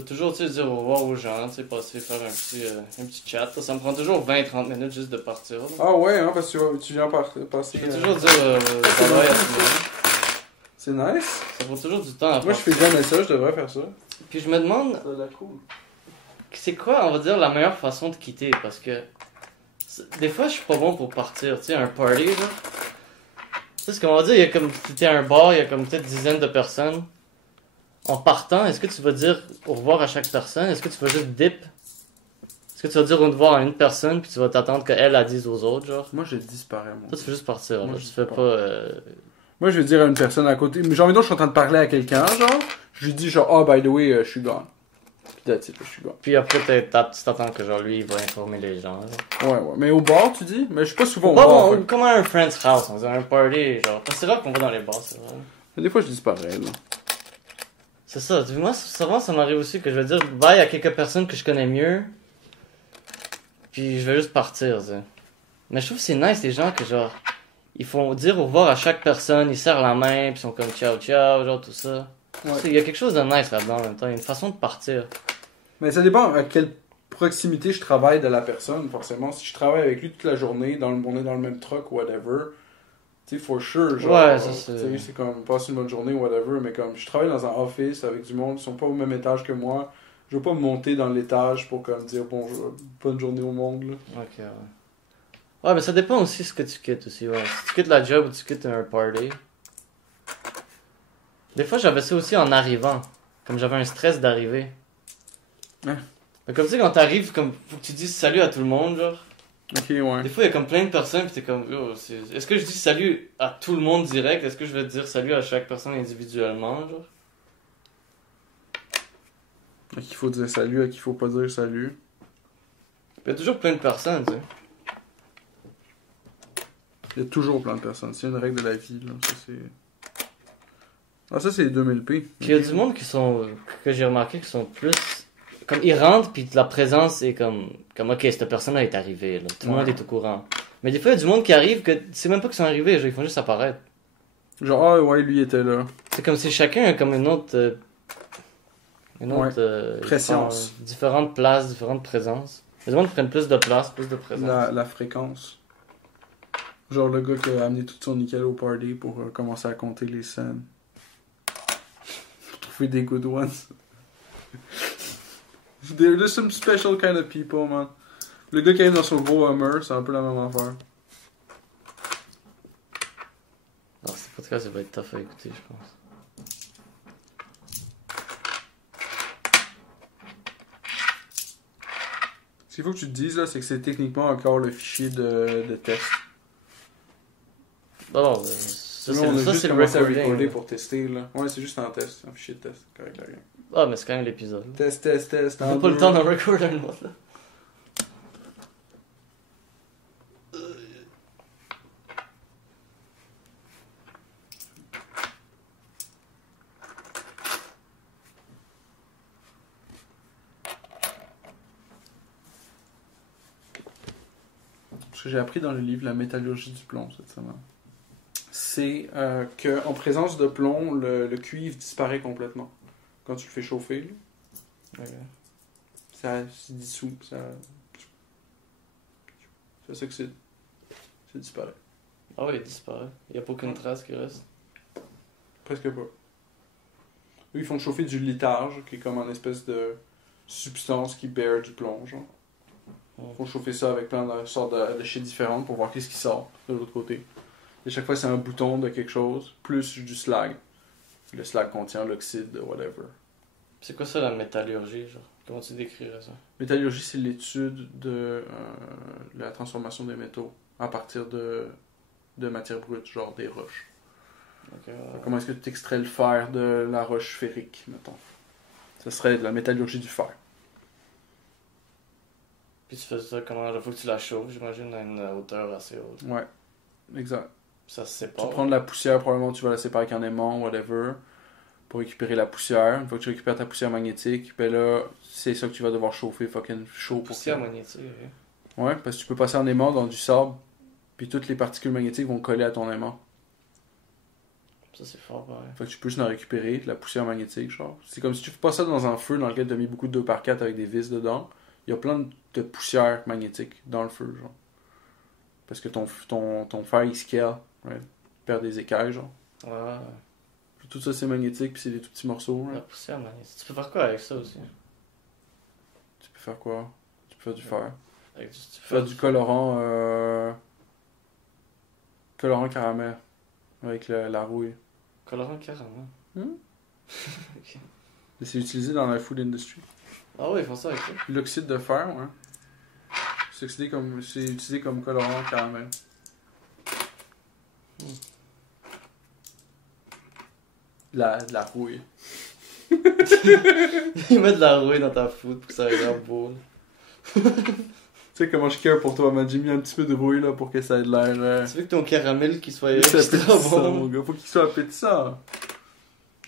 vais toujours, tu sais, dire au revoir aux gens, tu sais, passer, faire un petit chat. Là. Ça me prend toujours 20-30 minutes juste de partir. Là. Ah ouais, hein, parce que tu viens passer... Je vais toujours dire bye bye à tout le monde. C'est nice. Ça prend toujours du temps à Moi, je faire. fais jamais ça, je devrais faire ça. Puis je me demande, Ça a l'air cool. c'est quoi, on va dire, la meilleure façon de quitter? Parce que des fois, je suis pas bon pour partir. Tu sais, un party, là. Tu sais ce qu'on va dire, il y a comme, t'es à un bar, il y a comme peut-être dizaines de personnes. En partant, est-ce que tu vas dire au revoir à chaque personne? Est-ce que tu vas juste dip? Est-ce que tu vas dire au revoir à une personne, puis tu vas t'attendre qu'elle la dise aux autres, genre? Moi, je disparais, moi. Toi, tu fais juste partir, Moi, là. je Tu fais dis pas... Moi, je vais dire à une personne à côté... Mais genre, maintenant, je suis en train de parler à quelqu'un, genre. Je lui dis, genre, oh, by the way, je suis gone. Puis that's it, je suis gone. Puis après, tu t'attends que genre lui, il va informer les gens. Genre. Ouais, ouais. Mais au bar, tu dis? Mais je suis pas souvent au Bon, bar, bon, fait. comme à un friend's house, on dirait un party, genre. Parce que c'est là qu'on va dans les bars, c'est vrai. Mais des fois, je disparais, là. C'est ça. Moi, souvent, ça m'arrive aussi que je vais dire bye à quelques personnes que je connais mieux. Puis je vais juste partir, tu sais. Mais je trouve que c'est nice, les gens que genre. Ils font dire au revoir à chaque personne, ils serrent la main, puis ils sont comme ciao ciao, genre tout ça. Ouais. Il y a quelque chose de nice là-dedans en même temps, il y a une façon de partir. Mais ça dépend à quelle proximité je travaille de la personne, forcément. Si je travaille avec lui toute la journée, on est dans le même truck, whatever, tu sais, for sure, genre, Ouais, ça, c'est- tu sais, c'est comme, passe une bonne journée, whatever, mais comme, je travaille dans un office avec du monde, ils sont pas au même étage que moi, je veux pas monter dans l'étage pour, comme, dire bonjour, bonne journée au monde, là. Ok, ouais. Ouais, mais ça dépend aussi ce que tu quittes aussi, ouais. Si tu quittes la job ou tu quittes un party. Des fois, j'avais ça aussi en arrivant. Comme j'avais un stress d'arriver. Ouais. Mais comme tu sais, quand t'arrives, comme, faut que tu dises salut à tout le monde, genre. Ok, ouais. Des fois, il y a comme plein de personnes, pis t'es comme, oh, est-ce que je dis salut à tout le monde direct? Est-ce que je vais dire salut à chaque personne individuellement, genre? À qui il faut dire salut, à qui il faut pas dire salut. Il y a toujours plein de personnes, tu sais. Il y a toujours plein de personnes. C'est une règle de la vie, là. Ça, c'est... Ah, ça, c'est les 2000p. Puis il y a du monde qui sont, que j'ai remarqué, qui sont plus... Comme ils rentrent, puis la présence est comme ok, cette personne-là est arrivée, là. Tout le monde est au courant. Mais des fois, il y a du monde qui arrive que c'est même pas qu'ils sont arrivés, genre, ils font juste apparaître. Genre, ah ouais, lui était là. C'est comme si chacun a comme une autre Présence. Différentes places, différentes présences. Les gens prennent plus de place, plus de présence. La fréquence. Genre le gars qui a amené tout son nickel au party pour commencer à compter les scènes. Pour trouver des good ones. There's some special kind of people, man. Le gars qui arrive dans son gros Hummer, c'est un peu la même affaire. Non, ce podcast, ça va être tough à écouter, je pense. Ce qu'il faut que tu te dises, là, c'est que c'est techniquement encore le fichier de test. Non, ça, c'est le recording. Pour tester, là. Ouais, c'est juste un test, un fichier de test. Correct, correct. Ah, mais c'est quand même l'épisode. Test. On n'a pas le temps d'en recorder un autre, là. Ce que j'ai appris dans le livre La métallurgie du plomb cette semaine, c'est qu'en présence de plomb, le cuivre disparaît complètement. Quand tu le fais chauffer, là, ça se dissout. C'est ça que c'est. Ça disparaît. Ah oui, il disparaît. Il n'y a pas aucune trace qui reste. Presque pas. Eux, ils font chauffer du litharge, qui est comme une espèce de substance qui bear du plomb, genre. Ils font chauffer ça avec plein de sortes de shit différentes pour voir qu'est-ce qui sort de l'autre côté. Et chaque fois, c'est un bouton de quelque chose, plus du slag. Le slag contient l'oxyde de whatever. C'est quoi ça, la métallurgie, genre? Comment tu décrirais ça? Métallurgie, c'est l'étude de la transformation des métaux à partir de matières brutes, genre des roches. Okay, Comment est-ce que tu extrais le fer de la roche ferrique, mettons? Ça serait de la métallurgie du fer. Puis tu fais ça comment? Il faut que tu la chauffes, j'imagine, à une hauteur assez haute. Ouais, exact. Ça se sépare. Tu prends de la poussière, probablement tu vas la séparer avec un aimant, whatever, pour récupérer la poussière. Une fois que tu récupères ta poussière magnétique, ben là, c'est ça que tu vas devoir chauffer fucking chaud pour poussière magnétique, oui. Ouais, parce que tu peux passer un aimant dans du sable, puis toutes les particules magnétiques vont coller à ton aimant. Ça, c'est fort, pareil. Fait que tu peux juste en récupérer, de la poussière magnétique, genre. C'est comme si tu fais pas ça dans un feu dans lequel tu as mis beaucoup de 2x4 avec des vis dedans. Il y a plein de poussière magnétique dans le feu, genre. Parce que ton fer, il scale, right? Il perd des écailles, genre. Ouais. Puis tout ça, c'est magnétique, puis c'est des tout petits morceaux, La right? poussière magnétique. Tu peux faire quoi avec ça aussi? Tu peux faire quoi? Tu peux faire du fer. Tu peux faire du colorant, colorant caramel. Avec la rouille. Colorant caramel? Ok. Et c'est utilisé dans la food industry. Ah oui, ils font ça avec ça. L'oxyde de fer, ouais. C'est utilisé comme colorant caramel. De la rouille. Ils mettent de la rouille dans ta food pour que ça ait l'air beau. Tu sais comment je care pour toi, man. J'ai mis un petit peu de rouille là pour que ça ait de l'air. Tu veux que ton caramel qu'il soit extra bon, mon gars. Faut qu'il soit appétissant.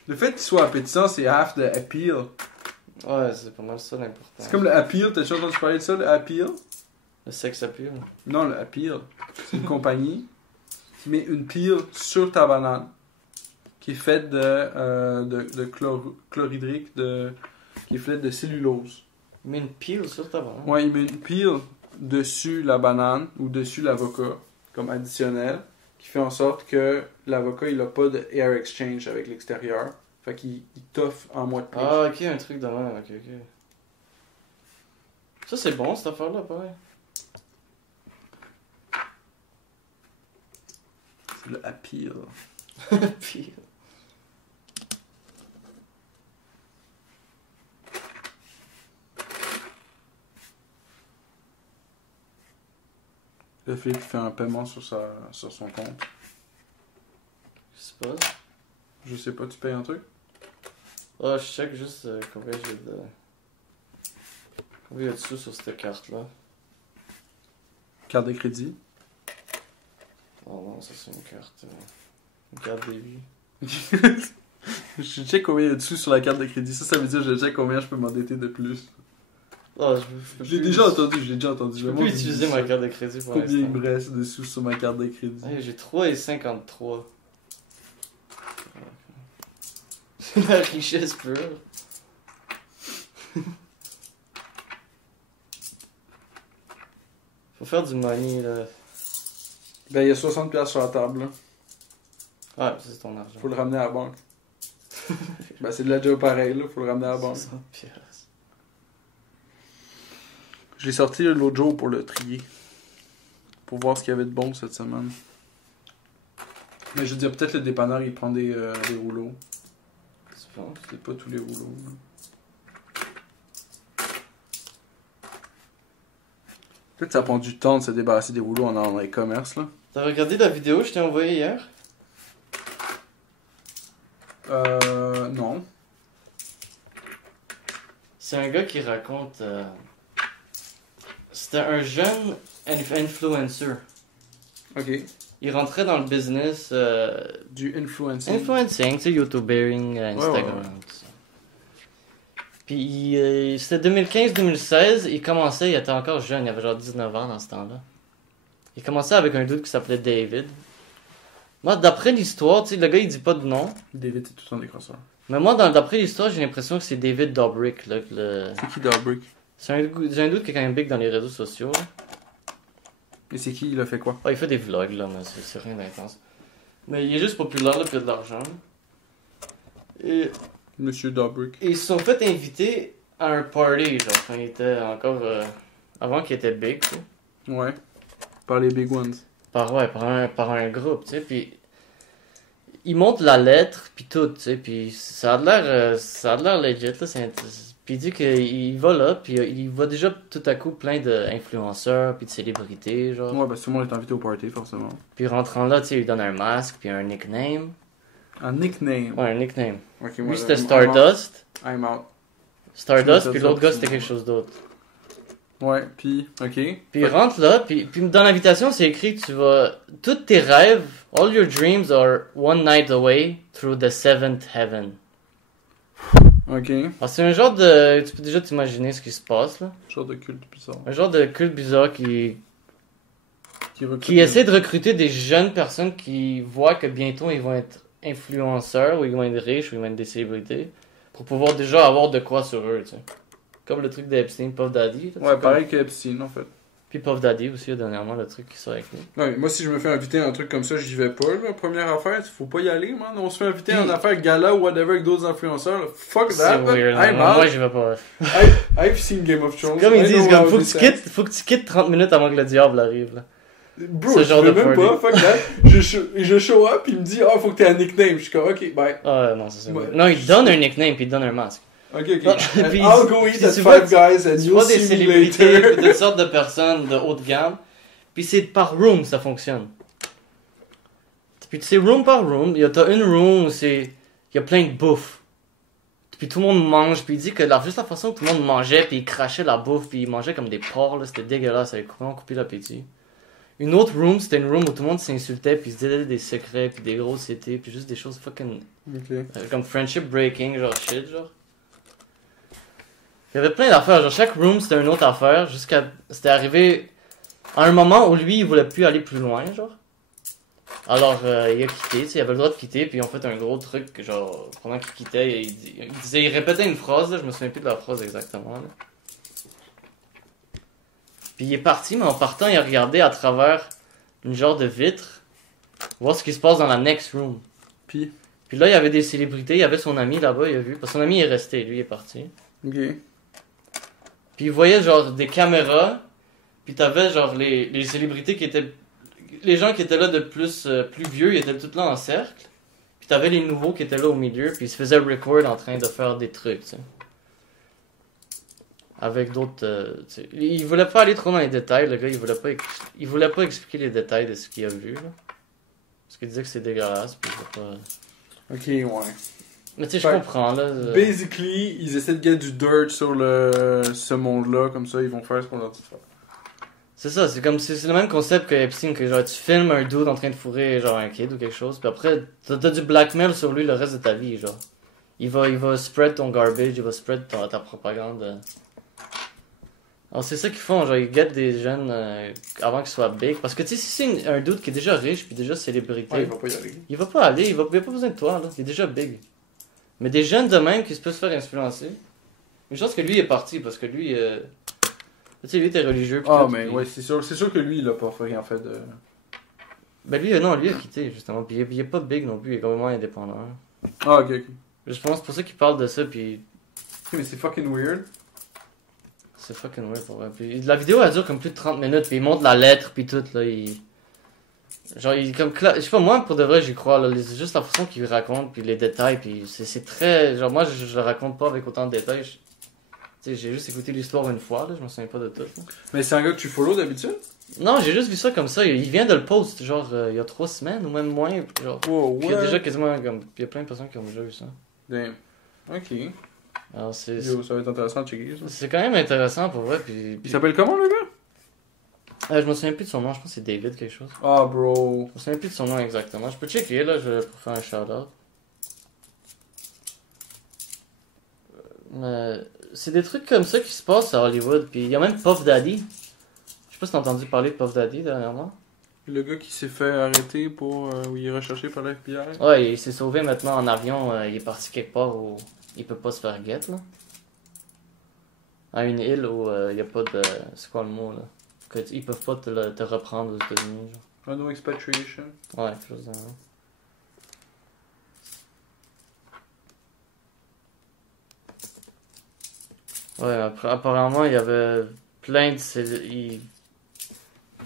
Le fait qu'il soit appétissant, c'est half the appeal. Ouais, c'est pas mal ça l'important. C'est comme le appeal. T'as déjà entendu parler de ça, le appeal? Le sex appeal. Non, le appeal. C'est une compagnie qui met une pile sur ta banane qui est faite de chlorhydrique, qui est faite de cellulose. Il met une pile sur ta banane. Ouais, il met une pile dessus la banane ou dessus l'avocat comme additionnel qui fait en sorte que l'avocat il a pas de air exchange avec l'extérieur. Fait qu'il t'offre en moins de plus. Ah, ok, un truc de même, ok. Ça, c'est bon, cette affaire-là, pareil. C'est le appeal. Appeal. Le Philippe fait un paiement sur son compte. Je sais pas. Je sais pas, tu payes un truc? Ah, je check juste combien j'ai de... Oui, il y a du sous sur cette carte-là. Carte de crédit. Oh non, ça c'est une carte débit. Je check combien il y a de sous sur la carte de crédit. Ça veut dire que je check combien je peux m'endetter de plus. Oh, J'ai déjà entendu. Je peux plus utiliser ma carte de crédit pour Combien il l'instant. me reste de sous sur ma carte de crédit? Hey, j'ai 3,53. La richesse pure. Faut faire du money là. Ben, il y a 60$ sur la table. Là. Ouais, c'est ton argent. Faut le ramener à la banque. Ben, c'est de la job pareil, là. Faut le ramener à la banque. 60 piastres. Je l'ai sorti l'autre jour pour le trier. Pour voir ce qu'il y avait de bon cette semaine. Mais je veux dire, peut-être le dépanneur, il prend des rouleaux. Tu penses? C'est pas tous les rouleaux. Là. Peut-être que ça prend du temps de se débarrasser des rouleaux en e-commerce, là. T'as regardé la vidéo que je t'ai envoyée hier? Non. C'est un gars qui raconte... C'était un jeune influencer. Ok. Il rentrait dans le business... Du influencing. influencing, tu sais, YouTubering, Instagram, ouais. tout ça. Puis c'était 2015-2016, il commençait, il était encore jeune, il avait genre 19 ans dans ce temps-là. Il commençait avec un dude qui s'appelait David. Moi, d'après l'histoire, tu sais, le gars il dit pas de nom. David, c'est tout un décrosseur. Mais moi, d'après l'histoire, j'ai l'impression que c'est David Dobrik. Là, C'est qui Dobrik? C'est un dude qui est quand même big dans les réseaux sociaux. Là. Et c'est qui? Il a fait quoi? Ah, il fait des vlogs, là, mais c'est rien d'intense. Mais il est juste populaire, là, puis il a de l'argent. Et Monsieur Dobrik. ils se sont fait inviter à un party, genre, quand il était encore... avant qu'il était big, tu sais. Ouais. Par les big ones. Par un groupe, tu sais, puis... Il montre la lettre, puis tout, tu sais, puis ça a l'air legit, là, puis il dit qu'il va là, puis il voit déjà tout à coup plein d'influenceurs, puis de célébrités, genre. Ouais, parce que tout le monde est invité au party, forcément. Puis rentrant là, tu sais, il lui donne un masque, puis un nickname. Un nickname. Ouais, un nickname. Ok, Lui, c'était Stardust. I'm out. Stardust, Tu puis m'as l'autre dit ça, gars, c'était quelque chose d'autre. Ouais, puis, ok. Puis il rentre là, puis dans l'invitation, c'est écrit que tu vas... Tous tes rêves, all your dreams are one night away through the seventh heaven. Ok. Alors, c'est un genre de... Tu peux déjà t'imaginer ce qui se passe, là. Genre de culte bizarre. Un genre de culte bizarre qui Recrute- essaie de recruter des jeunes personnes qui voient que bientôt ils vont être influenceurs, ou ils vont être riches, ou ils vont être des célébrités, pour pouvoir déjà avoir de quoi sur eux, tu sais. Comme le truc d'Epstein, Puff Daddy. Là, Ouais, pareil que Epstein, en fait. Puis Puff Daddy aussi, dernièrement, le truc qui sort avec lui. Ouais, moi, si je me fais inviter à un truc comme ça, j'y vais pas, là. Première affaire, faut pas y aller, man. On se fait inviter à une affaire gala ou whatever avec d'autres influenceurs, là. Fuck C'est that, man. weird, I'm moi out. j'y vais pas. I've seen Game of Thrones. Comme ils I disent, know comme, how faut this que tu quittes 30 minutes avant que le diable arrive, là. Bro, Ce je genre veux de même party. pas, fuck that. Je show up, il me dit, faut que t'aies un nickname. Je suis comme, ok, bye. Ah non, c'est ça. Ouais. Non, il donne un nickname, puis il donne un masque. Ok, Non, ok. puis I'll go eat puis at tu vois- Five Guys and Tu you'll vois des see me célébrités, puis later. toutes sortes de personnes de haute gamme, puis c'est par room, ça fonctionne. Puis tu sais, room par room, t'as une room où il y a plein de bouffe. Puis tout le monde mange, puis il dit que juste la façon que tout le monde mangeait, puis il crachait la bouffe, puis il mangeait comme des porcs, là, c'était dégueulasse, ça avait vraiment coupé l'appétit. Une autre room, c'était une room où tout le monde s'insultait, puis se disait des secrets, puis des gros cités, puis juste des choses fucking... Ok. comme friendship breaking, genre shit, genre. Il y avait plein d'affaires, genre chaque room c'était une autre affaire, c'était arrivé à un moment où lui il voulait plus aller plus loin, genre. Alors il a quitté, tu sais, il avait le droit de quitter, puis ils ont fait un gros truc, genre, pendant qu'il quittait, il répétait une phrase, là, je me souviens plus de la phrase exactement, là. Puis il est parti, mais en partant, il a regardé à travers une genre de vitre, voir ce qui se passe dans la next room. Puis, Puis là, il y avait des célébrités, il y avait son ami là-bas, il a vu, parce que son ami est resté, lui il est parti. ok. Puis il voyait genre des caméras, puis t'avais genre les célébrités qui étaient... Les gens qui étaient là de plus vieux, ils étaient tous là en cercle. Puis t'avais les nouveaux qui étaient là au milieu, puis ils se faisaient record en train de faire des trucs, tu sais. Avec d'autres... tu sais. Il voulait pas aller trop dans les détails, le gars, il voulait pas expliquer les détails de ce qu'il a vu, là. Parce qu'il disait que c'est dégueulasse, puis il voulait pas... Ok, ouais. Mais tu sais, je Fait- comprends, là. Basically, ils essaient de get du dirt sur ce monde-là, comme ça, ils vont faire ce qu'on leur dit de faire. C'est ça, c'est comme c'est le même concept que Epstein, que genre tu filmes un dude en train de fourrer genre un kid ou quelque chose, puis après t'as du blackmail sur lui le reste de ta vie, genre. Il va spread ton garbage, il va spread ta propagande. Alors c'est ça qu'ils font, genre ils guettent des jeunes avant qu'ils soient big, parce que tu sais si c'est un dude qui est déjà riche puis déjà célébrité, Ouais, il va pas y aller. il va pas aller, il a pas besoin de toi là, il est déjà big. Mais des jeunes de même qui se peuvent se faire influencer. Une chance que lui est parti parce que lui tu sais, lui était religieux. Pis Ah, tout, mais puis- ouais, c'est sûr que lui, il a pas rien fait de. Ben lui, non, lui a quitté justement. Puis il est pas big non plus, il est complètement indépendant. Ah, ok. Je pense c'est pour ça qu'il parle de ça, puis Mais c'est fucking weird. c'est fucking weird pour vrai. Puis la vidéo elle dure comme plus de 30 minutes, puis il montre la lettre, puis tout, là. Genre, il comme. Je sais pas, moi pour de vrai, j'y crois, là. C'est juste la façon qu'il raconte, puis les détails, puis c'est très. Genre, moi je le raconte pas avec autant de détails. Tu sais, j'ai juste écouté l'histoire une fois, là, je me souviens pas de tout. Là. Mais c'est un gars que tu follow d'habitude? Non, j'ai juste vu ça comme ça. Il vient de le post, genre, il y a 3 semaines ou même moins. Genre, Wow, puis il y a déjà quasiment. Comme, il y a plein de personnes qui ont déjà vu ça. Damn. Ok. Alors, Yo, ça va être intéressant de checker ça. c'est quand même intéressant pour vrai. Puis, Il s'appelle comment le gars? je me souviens plus de son nom, je pense que c'est David quelque chose. Ah, bro. Je me souviens plus de son nom exactement. Je peux checker là pour faire un shout-out. Mais c'est des trucs comme ça qui se passent à Hollywood. Puis il y a même Puff Daddy. Je sais pas si t'as entendu parler de Puff Daddy dernièrement. Le gars qui s'est fait arrêter pour. Où il est recherché par la FBI. Ouais, il s'est sauvé maintenant en avion. Il est parti quelque part où il peut pas se faire get là. À une île où il y a pas de. C'est quoi le mot là? Ils peuvent pas te reprendre aux États-Unis. Genre. No expatriation. Ouais, quelque chose de même. Ouais, apparemment, il y avait plein de...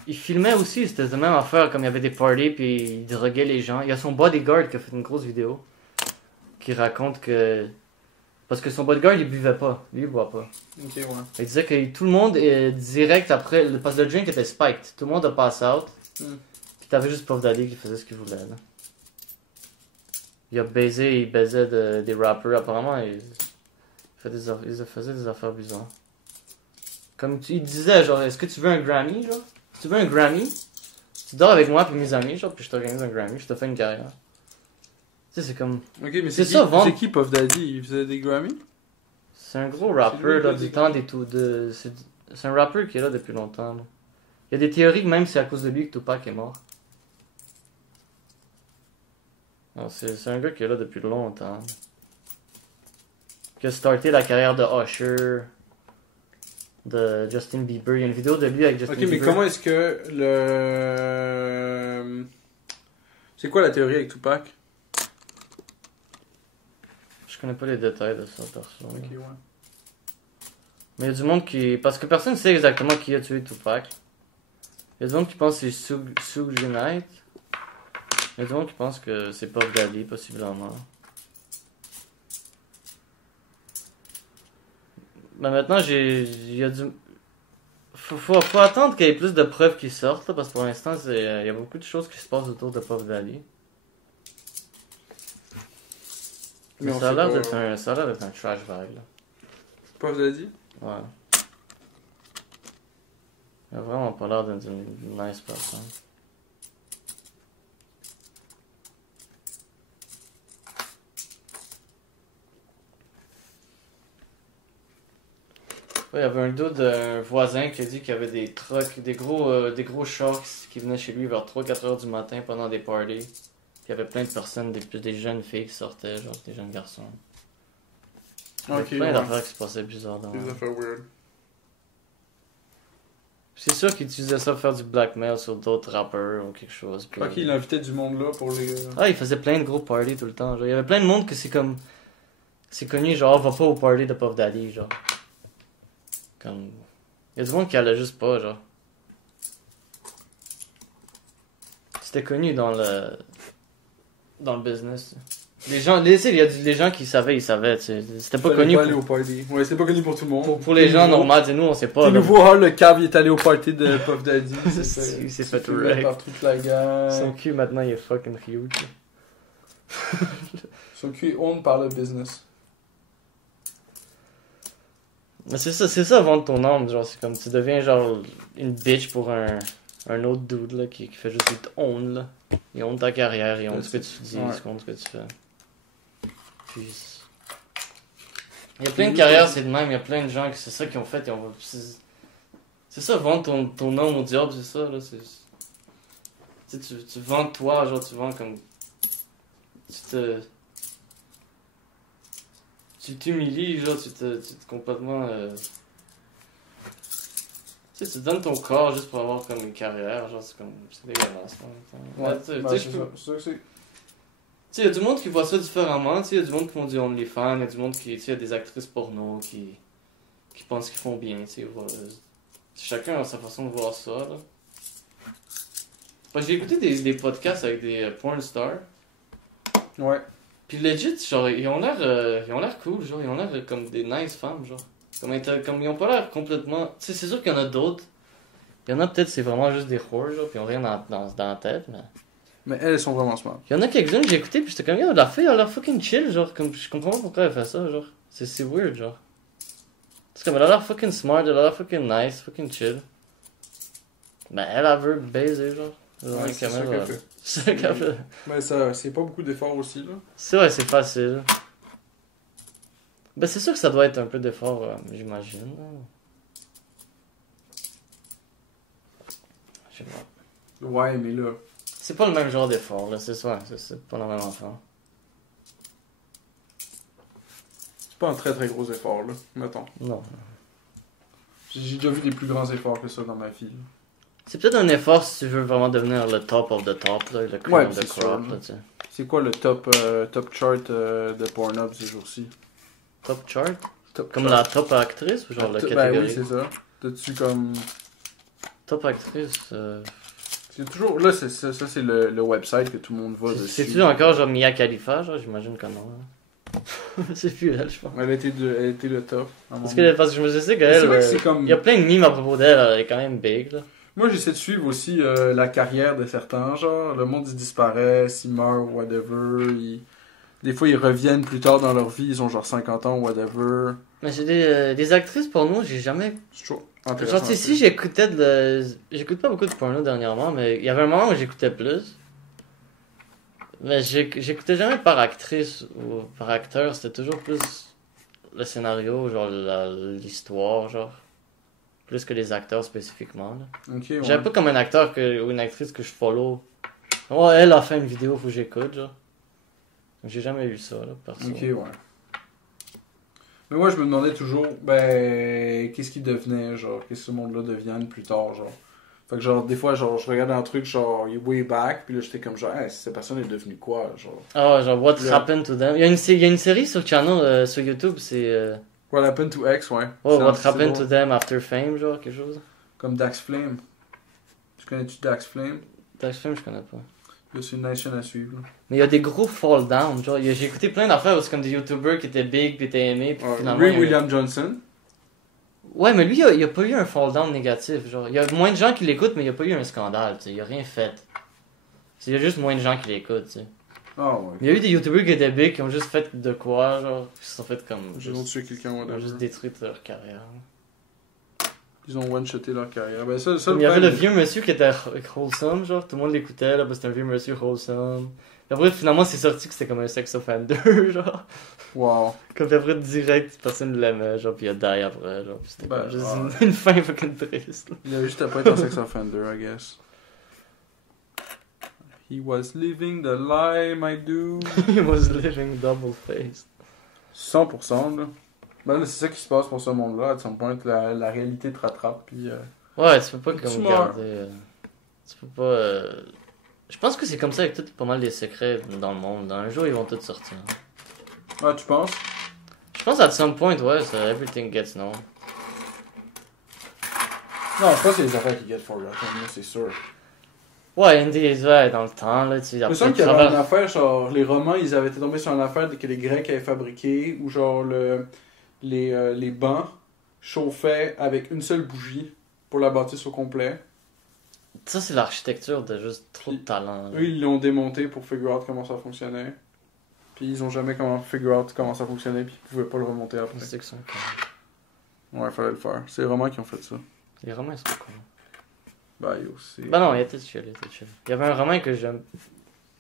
Il filmait aussi, c'était la même affaire, comme il y avait des parties, puis il droguait les gens. Il y a son bodyguard qui a fait une grosse vidéo, qui raconte que... Parce que son bodyguard, il buvait pas. Lui, il boit pas. Ok, ouais. Il disait que tout le monde, direct après... Parce que le drink était spiked. Tout le monde a pass out. Puis t'avais juste Puff Daddy qui faisait ce qu'il voulait, là. Il baisait des rappers, apparemment, il faisait des affaires bizarres. Comme il disait, genre, est-ce que tu veux un Grammy, genre? Si tu veux un Grammy, tu dors avec moi puis mes amis, genre, puis je t'organise un Grammy, je te fais une carrière. Tu sais, c'est comme... Ok, mais C'est c'est ça, qui, vendre- c'est qui Puff Daddy? Il faisait des Grammys? C'est un gros C'est rapper, lui, là, le du gars temps des tout... C'est un rapper qui est là depuis longtemps, là. Il y a des théories que même c'est à cause de lui que Tupac est mort. Non, c'est un gars qui est là depuis longtemps. Qui a starté la carrière de Usher, de Justin Bieber. Il y a une vidéo de lui avec Justin Ok, Bieber. mais comment est-ce que le. C'est quoi la théorie avec Tupac? Je connais pas les détails de ça, perso. Ok, ouais. Mais il y a du monde qui... Parce que personne ne sait exactement qui a tué Tupac. Il y a du monde qui pense que c'est Suge Knight. Il y a du monde qui pense que c'est Puff Daddy, possiblement. Mais maintenant, il y a du... Faut attendre qu'il y ait plus de preuves qui sortent, là, parce que pour l'instant, il y a beaucoup de choses qui se passent autour de Puff Daddy. Mais on ça a sait l'air pas. d'être un trash bag, là. Puff Daddy? Ouais. Il a vraiment pas l'air d'être une nice personne. Ouais, il y avait un dude, un voisin qui a dit qu'il y avait des trucks, des gros sharks qui venaient chez lui vers 3-4 heures du matin pendant des parties. Puis il y avait plein de personnes, des jeunes filles qui sortaient, genre des jeunes garçons. Il y avait Ok, plein ouais. d'affaires qui se passaient bizarres dans Des affaires weird. C'est sûr qu'il utilisait ça pour faire du blackmail sur d'autres rappeurs ou quelque chose. Puis... Ok, il invitait du monde là pour les. Ah, il faisait plein de gros parties tout le temps. Genre, il y avait plein de monde que c'est comme. C'est connu, genre, va pas au party de Puff Daddy, genre. Comme. Il y a du monde qui allait juste pas, genre. C'était connu dans le business. Les gens, tu sais, il y a les gens qui savaient, ils savaient, tu sais. C'était pas Fallait connu pas aller pour, au party. Ouais, c'était pas connu pour tout le monde. pour les gens normaux, tu sais, nous on sait pas. T'es là. nouveau, hein, le cave, il est allé au party de Puff Daddy. Il s'est fait filmé wreck. par toute la gang. Son cul maintenant il est fucking huge. Son cul est owned par le business. Mais c'est ça, vendre ton âme. Genre, c'est comme tu deviens genre une bitch pour un autre dude là, qui fait juste il te own là. Il own ta carrière, il own ce que tu dis, il own ce que tu fais. Puis. Il y a plein de carrières, c'est de même. Il y a plein de gens qui c'est ça qu'ils ont fait. C'est ça, vendre ton âme au diable, c'est ça là. Tu vends toi, genre tu vends comme. Tu t'humilies, genre tu te complètement. Tu sais, tu donnes ton corps juste pour avoir comme une carrière, genre c'est dégueulasse. Ouais, Tu sais, c'est je ça. peux- C'est ça que c'est. tu sais, il y a du monde qui voit ça différemment, tu sais, il y a du monde qui font du OnlyFans, il y a du monde qui, tu sais, il y a des actrices porno qui pensent qu'ils font bien, tu sais, chacun a sa façon de voir ça, là. Parce que j'ai écouté des podcasts avec des porn stars, Ouais. puis legit, genre, ils ont l'air cool, genre, ils ont l'air comme des nice femmes, genre. Comme ils ont pas l'air complètement... Tu sais, c'est sûr qu'il y en a d'autres. Il y en a peut-être, c'est vraiment juste des whores, genre, puis ils ont rien dans la tête, mais... Mais elles sont vraiment smart. Il y en a quelques-unes que j'ai écouté, puis j'étais comme, yo, la fille, elle a l'air fucking chill, genre, comme, je comprends pas pourquoi elle fait ça, genre. C'est weird, genre. C'est comme, elle a l'air fucking smart, elle a l'air fucking nice, fucking chill. Ben, elle veut baiser, genre. Ouais, c'est ça qu'elle fait. C'est ça qu'elle fait. Mais ça, c'est pas beaucoup d'efforts aussi, là. C'est vrai, c'est facile. Ben, c'est sûr que ça doit être un peu d'effort, j'imagine. Je sais pas. Ouais, mais là. C'est pas le même genre d'effort, là, c'est ça, c'est pas la même affaire. C'est pas un très très gros effort, là. Mettons. Non. J'ai déjà vu des plus grands efforts que ça dans ma vie. Là. C'est peut-être un effort si tu veux vraiment devenir le top of the top, là, le cream Ouais, of the c'est sûr, crop, là. là, tu sais. C'est quoi le top chart de Pornhub ces jours-ci? Top chart? Top Comme chart. la top actrice ou genre la Ben catégorie? oui, c'est ça. T'as-tu comme... Top actrice, C'est toujours... Là, ça c'est le website que tout le monde va dessus. c'est-tu encore genre Mia Khalifa, genre j'imagine que non. Hein. C'est plus elle, je pense. Elle était le top. Parce que je me sais C'est qu'elle, vrai que c'est comme... il y a plein de mimes à propos d'elle, elle est quand même big, là. Moi, j'essaie de suivre aussi la carrière de certains, genre, le monde, ils disparaissent, ils meurent, whatever, des fois, ils reviennent plus tard dans leur vie, ils ont genre 50 ans, whatever. Mais j'ai des actrices porno, j'ai jamais... C'est toujours intéressant. Genre, tu sais, si j'écoutais j'écoute pas beaucoup de porno dernièrement, mais il y avait un moment où j'écoutais plus. Mais j'écoutais jamais par actrice ou par acteur, c'était toujours plus le scénario, genre l'histoire, genre. Plus que les acteurs spécifiquement, là. Ok, ouais. J'avais pas comme un acteur ou une actrice que je follow. Oh, elle a fait une vidéo, faut que j'écoute, genre. J'ai jamais eu ça, là, perso. Ok, ouais. Mais moi, je me demandais toujours, ben, qu'est-ce qu'il devenait, genre, qu'est-ce que ce monde-là devienne plus tard, genre. Fait que, genre, des fois, genre, je regardais un truc, genre, way back, puis là, j'étais comme, genre, hey, cette personne est devenue quoi, genre. Ah, genre, What Là. Happened to Them. Il y a une série sur Channel, sur YouTube, c'est... What happened to X, ouais. Oh, C'est What c'est Happened to drôle. Them After Fame, genre, quelque chose. Comme Dax Flame. Tu connais-tu Dax Flame? Dax Fame, je connais pas. Là, c'est une chaîne à suivre, là. Mais il y a des gros fall down, genre, j'ai écouté plein d'affaires où c'est comme des YouTubers qui étaient big, puis étaient aimés, puis finalement... Ray il y a eu- William Johnson. Ouais, mais lui, il a pas eu un fall down négatif, genre. Il y a moins de gens qui l'écoutent, mais il y a pas eu un scandale, tu sais. Il a rien fait. Il y a juste moins de gens qui l'écoutent, tu sais. Ah, ouais. Mais il y a eu des YouTubers qui étaient big, qui ont juste fait de quoi, genre, qui se sont fait comme... Ils ont tué quelqu'un, Ils ont whatever. juste détruit leur carrière. Ils ont one-shoté leur carrière. Ben, ça Comme il y avait le problème- vieux monsieur qui était wholesome, genre, tout le monde l'écoutait, là, parce que c'était un vieux monsieur wholesome. Puis après, finalement, c'est sorti que c'était comme un sex offender, genre. Wow. Comme puis après, direct, personne ne l'aimait, genre, puis il a die après, genre. Puis c'était Ben, comme juste ouais. une fin fucking triste, là. Il avait juste à pas être un sex offender, I guess. He was living the lie, my dude. He was living double-faced. 100%, là. Ben là, c'est ça qui se passe pour ce monde-là. À some point, la réalité te rattrape, puis... Ouais, tu peux pas Tu comme meurs. garder... tu peux pas... Je pense que c'est comme ça avec tout pas mal des secrets dans le monde. Un jour, ils vont tous sortir. Ah, tu penses? Je pense at some point, ouais, ça, everything gets known. Non, je pense que c'est les affaires qui get forgotten, là, c'est sûr. Ouais, Indies, ouais, dans le temps, là, tu Il me après, semble tu qu'il y avait une travers- affaire, genre, les Romains, ils avaient été tombés sur une affaire que les Grecs avaient fabriqué, où genre, les bancs chauffaient avec une seule bougie pour la bâtisse au complet. Ça, c'est l'architecture de juste trop de talent. là. Eux, ils l'ont démonté pour figure out comment ça fonctionnait. Puis ils ont jamais figure out comment ça fonctionnait, puis ils pouvaient pas le remonter après. C'est que c'est un con. Ouais, fallait le faire. C'est les romans qui ont fait ça. Les romans, ils sont cons. Bah, yo, c'est. Bah non, il était chill, Il y avait un roman que j'aime.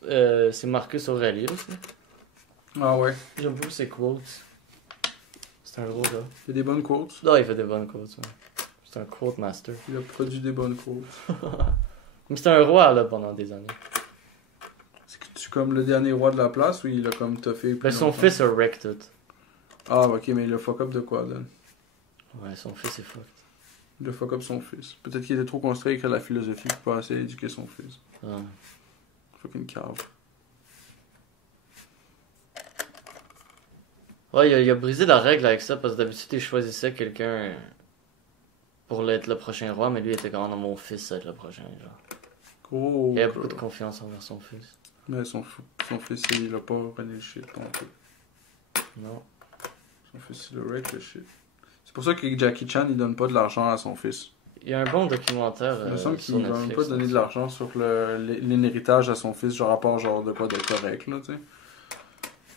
C'est Marcus Aurelius. Là. Ah ouais. J'aime beaucoup ses quotes. C'est un gros gars. Il y a des bonnes quotes. Non, il fait des bonnes quotes. Ouais. C'est un quote master. Il a produit des bonnes quotes. Mais c'était un roi là pendant des années. C'est que tu comme le dernier roi de la place ou il a comme toffé plus Mais son longtemps? fils a wreck tout. Ah, ok, mais il a fuck up de quoi, là? Ouais, son fils est fucked. Il a fuck up son fils. Peut-être qu'il était trop construit avec la philosophie pour pas assez éduquer son fils. Ouais. Fucking cave. Ouais, il a brisé la règle avec ça parce que d'habitude il choisissait quelqu'un pour être le prochain roi, mais lui il était quand même mon fils, ça va être le prochain. Genre. Gros. Il avait beaucoup de confiance envers son fils. Mais son fils, il a pas runné le shit non plus. Non. Son fils, il a wreck le shit. C'est pour ça que Jackie Chan, il donne pas de l'argent à son fils. Il y a un bon documentaire Il me semble sur qu'il va Netflix. même pas donner de l'argent sur l'inhéritage à son fils, genre à part genre de quoi de correct, là, tu sais.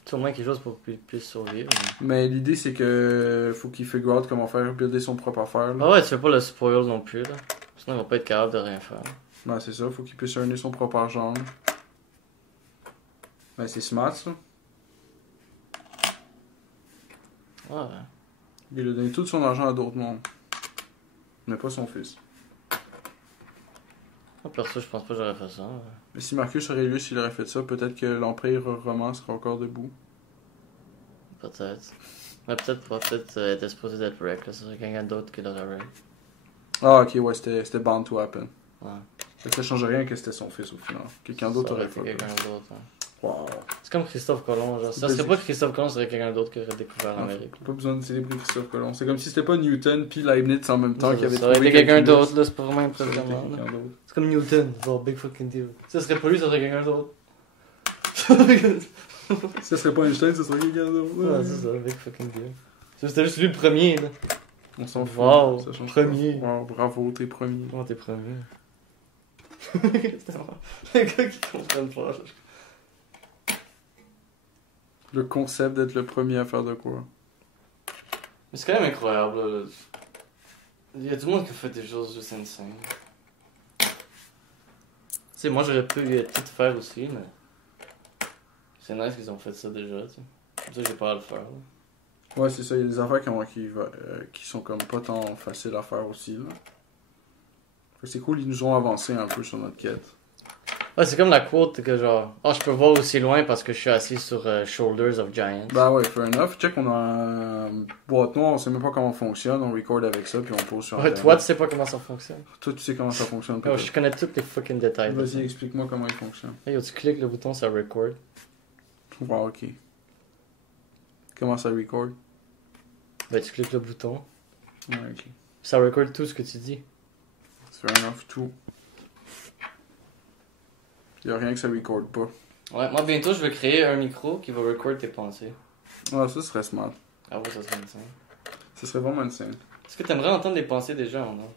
Sûrement quelque chose pour qu'il puisse survivre. Mais l'idée, c'est que faut qu'il figure out comment faire builder son propre affaire, là. Ah ouais, tu fais pas le spoil non plus, là. Sinon, il va pas être capable de rien faire. Ben, c'est ça, faut qu'il puisse earner son propre argent. Ben, c'est smart, ça. Ouais. Il a donné tout son argent à d'autres mondes. Mais pas son fils. Perso, je pense pas que j'aurais fait ça. Ouais. Mais si Marcus Aurelius, il aurait fait ça, peut-être que l'Empire romain serait encore debout. Peut-être. Mais peut-être pas. Peut-être était supposé d'être wreck, là. Ça serait quelqu'un d'autre qui l'aurait wreck. Ah, ok, ouais, c'était bound to happen. Ouais. Fait que ça change rien que c'était son fils au final. Quelqu'un d'autre Ça aurait été fait. quelqu'un d'autre. Hein. Wow. C'est comme Christophe Colomb, genre. Ça serait pas Christophe Colomb, ça serait quelqu'un d'autre qui aurait découvert l'Amérique. Pas besoin de célébrer Christophe Colomb. C'est comme si c'était pas Newton puis Leibniz en même temps qui avait Ça aurait été quelqu'un d'autre, là. C'est pas vraiment Ça aurait été impressionnant. là. quelqu'un d'autre. C'est comme Newton, genre big fucking deal. Ça serait pas lui, ça serait quelqu'un d'autre. Ça serait pas Einstein, ça serait quelqu'un d'autre. Ouais, c'est ça, big fucking deal. C'était juste lui le premier, là. On s'en fout. Wow, Ça change premier. pas. Wow, bravo, t'es premier. Comment t'es premier? Les gars qui comprennent pas. Le concept d'être le premier à faire de quoi. Mais c'est quand même incroyable, là. Il y a du monde qui fait des choses juste insane. Tu sais, moi j'aurais pu tout faire aussi, mais. C'est nice qu'ils ont fait ça déjà, tu sais. Comme ça, j'ai pas à le faire, là. Ouais, c'est ça. Il y a des affaires qui sont comme pas tant faciles à faire aussi, là. Fait que c'est cool, ils nous ont avancé un peu sur notre quête. Ouais, c'est comme la quote que genre, je peux voir aussi loin parce que je suis assis sur Shoulders of Giants. Bah ouais, fair enough. Check, on a un boîte noire, on sait même pas comment on fonctionne, on record avec ça, puis on pose sur Ouais, Internet. toi, tu sais pas comment ça fonctionne. Toi, tu sais comment ça fonctionne, Oh, peut-être. je connais tous les fucking détails. de ça. Vas-y, explique-moi comment il fonctionne. Hey, tu cliques le bouton, ça record. Wow, ok. Comment ça record? Ben, tu cliques le bouton, Ouais, ok. ça record tout ce que tu dis. Fair enough, tout. Il y a rien que ça record pas. Ouais, moi bientôt, je vais créer un micro qui va record tes pensées. Ah, ça serait smart. Ah ouais, ça serait insane. Ça serait vraiment insane. Est-ce que t'aimerais entendre les pensées des gens, non?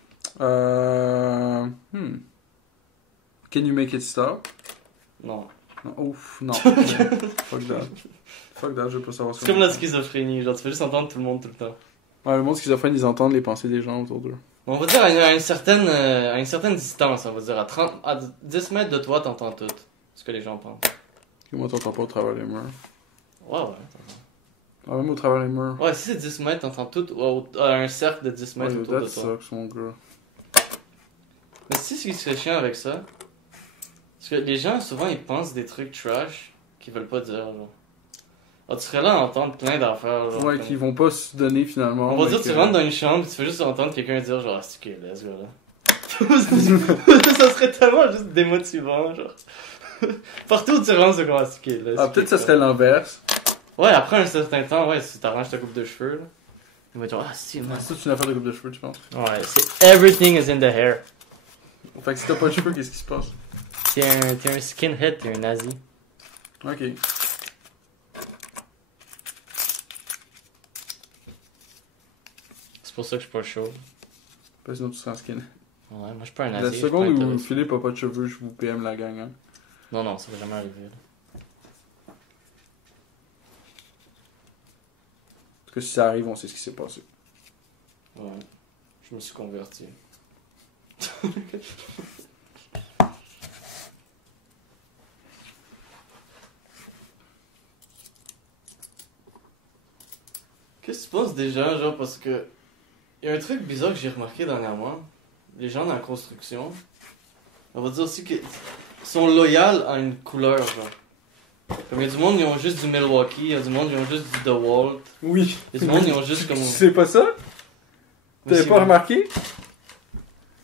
Can you make it stop? Non. Non, ouf, non. Fuck that. Fuck that, je veux pas savoir C'est comme la schizophrénie, genre tu fais juste entendre tout le monde tout le temps. Ouais, le monde schizophrène, ils entendent les pensées des gens autour d'eux. On va dire à une certaine distance, on va dire à 10 mètres de toi, t'entends tout ce que les gens pensent. Et moi, t'entends pas au travers les murs. Ouais, ouais. Ah, même au travers les murs. Ouais, si c'est 10 mètres, t'entends tout à un cercle de 10 Ouais, mètres autour de that toi. sucks, mon gars. Mais si ce qui serait chiant avec ça, parce que les gens, souvent, ils pensent des trucs trash qu'ils veulent pas dire, genre. Ah, tu serais là à entendre plein d'affaires, genre. Ouais, comme- qui vont pas se donner finalement. On va mais dire, que- tu rentres dans une chambre, tu fais juste entendre quelqu'un dire, genre, ah, c'est qui est là, ce gars-là. Ça serait tellement juste démotivant, genre. Partout où tu rentres, c'est comme, ah, c'est qui est là. Ah, peut-être ça serait l'inverse. Ouais, après un certain temps, ouais, si t'arranges ta coupe de cheveux, là. Il va dire, ah, si, man. C'est une affaire de coupe de cheveux, tu penses? Ouais, c'est everything is in the hair. Fait que si t'as pas de cheveux, qu'est-ce qui se passe? T'es un skinhead, t'es un nazi. Ok. C'est pour ça que je suis pas chaud. Parce que sinon tu seras en skin. Ouais, moi je suis pas un nazi. La je suis pas seconde où intéressé. Philippe a pas de cheveux, je vous PM la gang. Hein. Non, non, ça va jamais arriver. Là. que si ça arrive, on sait ce qui s'est passé. Ouais. Je me suis converti. Qu'est-ce que tu penses des gens, genre, parce que... Il y a un truc bizarre que j'ai remarqué dernièrement. Les gens dans la construction, on va dire aussi qu'ils sont loyaux à une couleur, genre. Comme il y a du monde, ils ont juste du Milwaukee, il y a du monde, ils ont juste du DeWalt. Oui. Il y a du monde, ils ont juste comme... Tu sais pas ça? T'avais pas remarqué?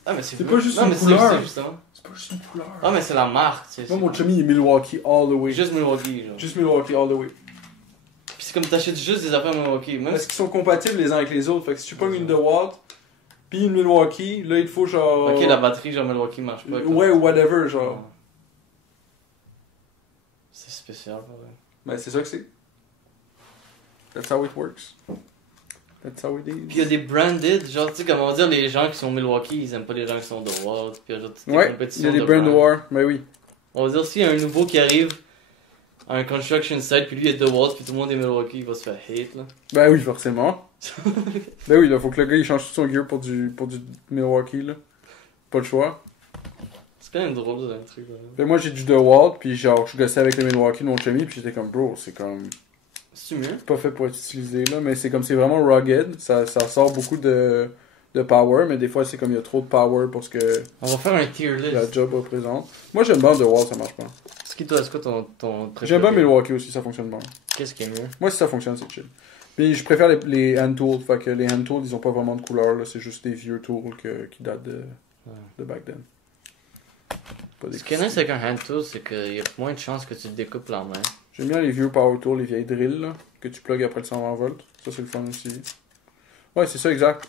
Ah, mais c'est pas juste non, une mais couleur. C'est justement. C'est pas juste une couleur. Ah, mais c'est la marque, tu sais. Moi, mon chummy, il est Milwaukee all the way. Juste Milwaukee, genre. Juste Milwaukee all the way. Puis c'est comme t'achètes juste des affaires Milwaukee. Même Parce qu'ils sont compatibles les uns avec les autres. Fait que si tu pognes une DeWalt, puis une Milwaukee, là, il te faut genre... Ok, la batterie, genre Milwaukee marche pas. Ouais, ou whatever, genre. C'est spécial, ouais. Ben, c'est ça que c'est. That's how it works. That's how it is. Puis il y a des branded, genre, tu sais, comment on va dire, les gens qui sont Milwaukee, ils aiment pas les gens qui sont DeWalt. Puis genre, toutes les Ouais, il y compétitions a des de brand brand. war, ben oui. On va dire, s'il y a un nouveau qui arrive à un construction site, puis lui est DeWalt, puis tout le monde est Milwaukee, il va se faire hate, là. Ben oui, forcément. Ben oui, là, faut que le gars il change tout son gear pour du Milwaukee, là. Pas le choix. C'est quand même drôle, ça, un truc, là. Ben moi, j'ai du DeWalt, puis genre, je gossais avec le Milwaukee de mon chummy, puis j'étais comme, bro, c'est comme... C'est mieux? pas fait pour être utilisé, là, mais c'est comme, c'est vraiment rugged. Ça sort beaucoup de power, mais des fois, c'est comme, il y a trop de power pour ce que On va faire un tier list. la job représente. Moi, j'aime bien DeWalt, ça marche pas. C'est quoi ton préféré? J'aime bien Milwaukee aussi, ça fonctionne bien. Qu'est-ce qui est mieux? Moi, si ça fonctionne, c'est chill. Puis je préfère les hand tools. Fait que les hand tools, ils ont pas vraiment de couleur. Là. C'est juste des vieux tools qui datent de back then. Pas des Ce qui est nice avec un hand tool, c'est qu'il y a moins de chances que tu le découpes la main. J'aime bien les vieux power tools, les vieilles drills là, que tu plugues après le 120 volts. Ça, c'est le fun aussi. Ouais, c'est ça, exact.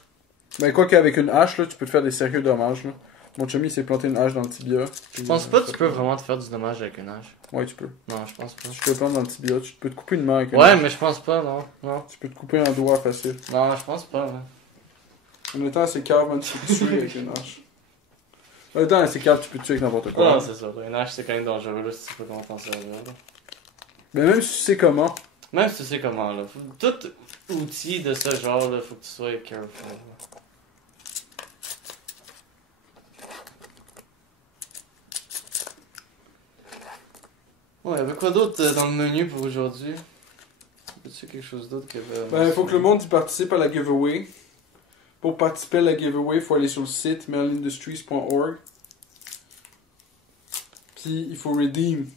Mais quoi qu'avec une hache, là, tu peux te faire des sérieux dommages. Là. Mon chummy s'est planté une hache dans le tibia. Je pense pas que tu peux vraiment te faire du dommage avec une hache. Ouais, tu peux. Non, je pense pas. Tu peux te planter dans le tibia. Tu peux te couper une main avec une Ouais, hache. mais je pense pas, non. Non, Tu peux te couper un doigt facile. non je pense pas. Hein. En étant assez cave, man, tu peux te tuer avec une hache. En étant assez cave, tu peux te tuer avec n'importe quoi. Non, c'est ça. Une hache, c'est quand même dangereux là, si tu sais pas comment t'en servir. Là. Mais même si tu sais comment, Même si tu sais comment, là. Tout outil de ce genre, là, faut que tu sois careful. Là. Ouais, avec quoi d'autre dans le menu pour aujourd'hui? As-tu quelque chose d'autre que... ben, il faut que le monde y participe à la giveaway. Pour participer à la giveaway, il faut aller sur le site merlinindustries.org. Puis il faut redeem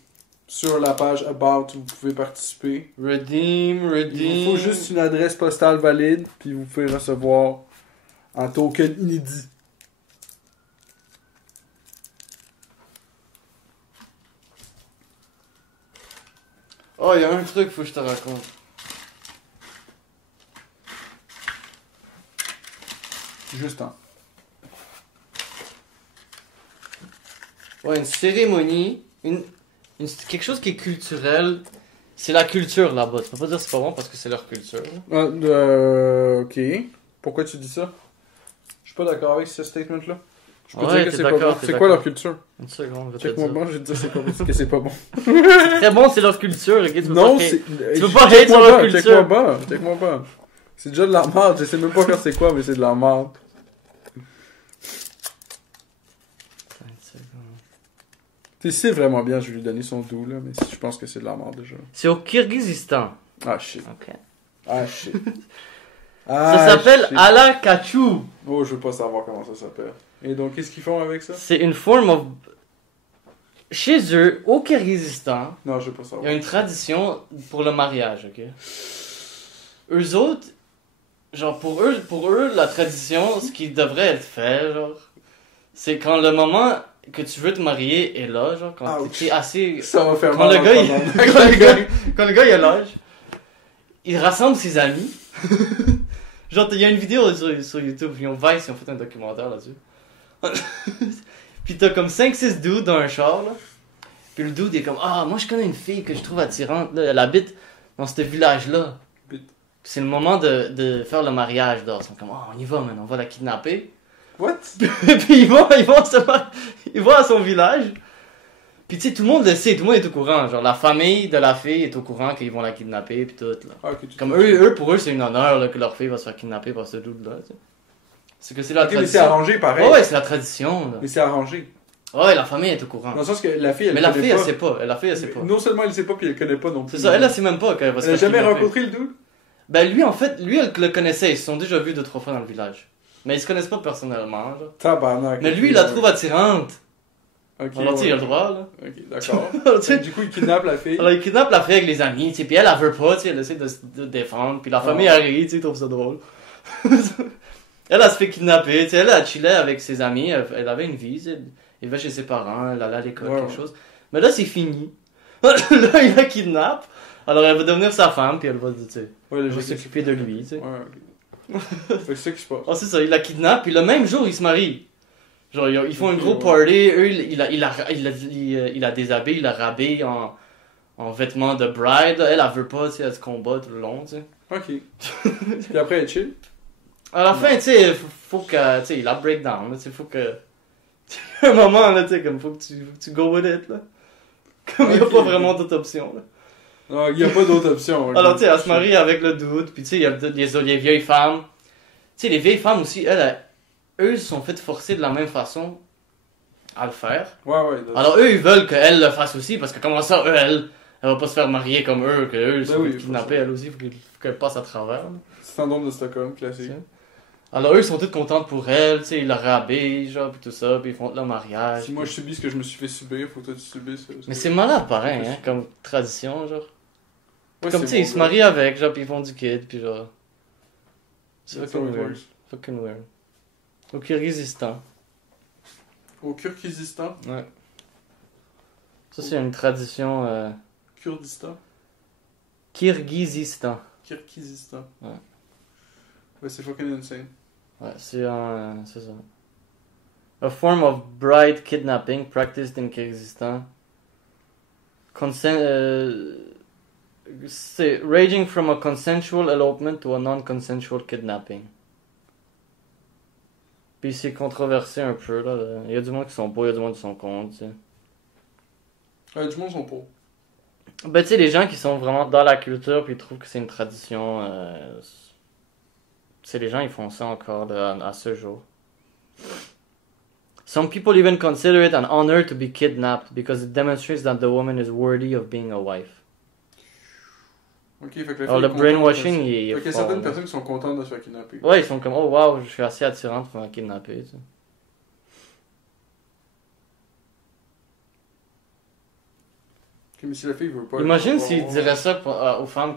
sur la page About où vous pouvez participer. Redeem. Il vous faut juste une adresse postale valide, puis vous pouvez recevoir un token inédit. Oh, il y a un truc, faut que je te raconte. Juste un. Ouais, une cérémonie, quelque chose qui est culturel. C'est la culture là-bas. Tu peux pas dire que c'est pas bon parce que c'est leur culture. Là. Ok. Pourquoi tu dis ça? Je suis pas d'accord avec ce statement-là. Je peux Ouais, dire que t'es c'est pas d'accord, bon. t'es C'est quoi d'accord. leur culture? Une seconde, je vais te Check-moi dire. bien, je vais te dire c'est quoi que c'est pas bon. C'est très bon, c'est leur culture, ok? Tu peux Non, pas c'est. Tu peux pas hate sur leur culture. Check-moi pas. C'est déjà de la merde. Je sais même pas quand c'est quoi, mais c'est de la merde. Tu sais vraiment bien, je vais lui donner son doux, là, mais je pense que c'est de la merde déjà. C'est au Kyrgyzstan. Ah shit. Ok. Ah shit. Ça s'appelle shit. Alakachu. Oh, je veux pas savoir comment ça s'appelle. Et donc, qu'est-ce qu'ils font avec ça? C'est une forme of... Chez eux, au Kyrgyzstan, Non, je veux pas il y savoir. a une tradition pour le mariage, ok? Eux autres, genre pour eux, la tradition, ce qui devrait être fait, genre, c'est quand le moment que tu veux te marier est là, genre, quand Ouch. t'es assez... Ça va faire Quand mal. le gars, il... pendant- quand le gars, il a l'âge, il rassemble ses amis. Genre, il y a une vidéo sur YouTube, ils ont Vice, ils ont fait un documentaire là-dessus. Puis t'as comme 5-6 dudes dans un char, là. Puis le dude, il est comme, ah, moi je connais une fille que je trouve attirante, là, elle habite dans ce village-là. Puis c'est le moment de faire le mariage, là. Ils sont comme, ah, on y va, man, on va la kidnapper. What? Puis ils vont à son village. Puis tu sais, tout le monde le sait, tout le monde est au courant. Genre, la famille de la fille est au courant qu'ils vont la kidnapper, puis tout, là. Ah, ok, tout Comme eux, pour eux, c'est une honneur là, que leur fille va se faire kidnapper par ce dude-là, tu sais. C'est que c'est la Ok, mais c'est tradition. arrangé pareil. Ouais, c'est la tradition, là. Mais c'est arrangé. Ouais, la famille est au courant. Dans le sens que la fille, elle Mais la connaît fille, pas. elle sait pas. La fille, elle sait pas. Non seulement elle sait pas, puis elle connaît pas non plus. C'est ça, elle sait même pas qu'elle va se Elle a faire jamais kidnapper. rencontré le dude? Ben lui, en fait, lui, elle le connaissait. Ils se sont déjà vus 2-3 fois dans le village. Mais ils se connaissent pas personnellement, genre. Tabarnak. Mais lui, il la trouve attirante. Ok, Alors, tu sais, il a ouais. le droit, là. Ok, d'accord. Tu sais, Du coup, il kidnappe la fille. alors, il kidnappe la fille avec les amis, tu sais, puis elle veut pas, tu sais, elle essaie de se défendre, puis la famille arrive, tu sais, trouve ça drôle. Elle se fait kidnapper, tu sais, elle chillait avec ses amis, elle avait une vie, tu sais, elle va chez ses parents, elle allait à l'école, Ouais, quelque ouais. chose. Mais là, c'est fini. Là, il la kidnappe, alors elle va devenir sa femme, puis elle va, tu sais, Ouais, le elle va jeu s'occuper de lui, tu sais. Ouais, ok. Fait que c'est ça qui se passe. Ah, c'est ça, il la kidnappe, puis le même jour, ils se marient. Genre, ils font un Ok, gros ouais. party, eux, il la déshabille, il la rhabille en vêtements de bride. Elle veut pas, tu sais, elle se combat tout le long, tu sais. Ok. Puis après, elle chill. À la fin, tu sais, faut que, tu sais, il la break down, là, tu sais, faut que... un moment, là, tu sais, comme, faut que tu go with it, là. Comme, il y a Ok, pas ok. vraiment d'autre option, là. Non, il y a pas d'autre option. ok. Alors, tu sais, elle se marie avec le dude, puis tu sais, il y a les vieilles femmes. Tu sais, les vieilles femmes aussi, eux se sont fait forcer de la même façon à le faire. Ouais, ouais. Alors eux, ils veulent qu'elle le fasse aussi, parce que comment ça, elle va pas se faire marier comme eux, que eux, ils sont oui, fait kidnapper, elle aussi, faut qu'elle passe à travers. là. Syndrome de Stockholm, classique. Alors eux, ils sont tous contents pour elle, tu sais, ils la rhabillent, genre, pis tout ça, puis ils font le mariage. Si moi je subis ce que je me suis fait subir, faut que toi tu subisses. Mais c'est malade pareil, hein, comme tradition, genre. Ouais, Comme tu sais, ils se marient avec, genre, pis ils font du kid, puis genre. C'est fucking weird. Fucking weird. Au Kyrgyzstan. Au Kyrgyzstan. Ouais. Ça, c'est une tradition. Kurdistan. Kyrgyzstan. Kyrgyzstan. Ouais. Ouais, c'est fucking insane. Ouais, c'est ça. A form of bride kidnapping practiced in Kyrgyzstan. C'est ranging from a consensual elopement to a non-consensual kidnapping. Puis c'est controversé un peu, là. Il y a du monde qui sont pour, il y a du monde qui sont contre, tu sais. Ouais, du monde sont pour. Ben, tu sais, les gens qui sont vraiment dans la culture, puis ils trouvent que c'est une tradition. C'est les gens, ils font ça encore là, à ce jour. Some people even consider it an honor to be kidnapped because it demonstrates that the woman is worthy of being a wife. Ok, fait que la Alors, fille le est contente brainwashing, de- il est Fait qu'il y a fort, certaines là. personnes qui sont contentes de se faire kidnapper. Ouais, ils sont comme, oh wow, je suis assez attirante pour me kidnapper, tu sais. Ok, mais si la fille veut pas. Imagine elle va s'ils avoir- diraient ça aux femmes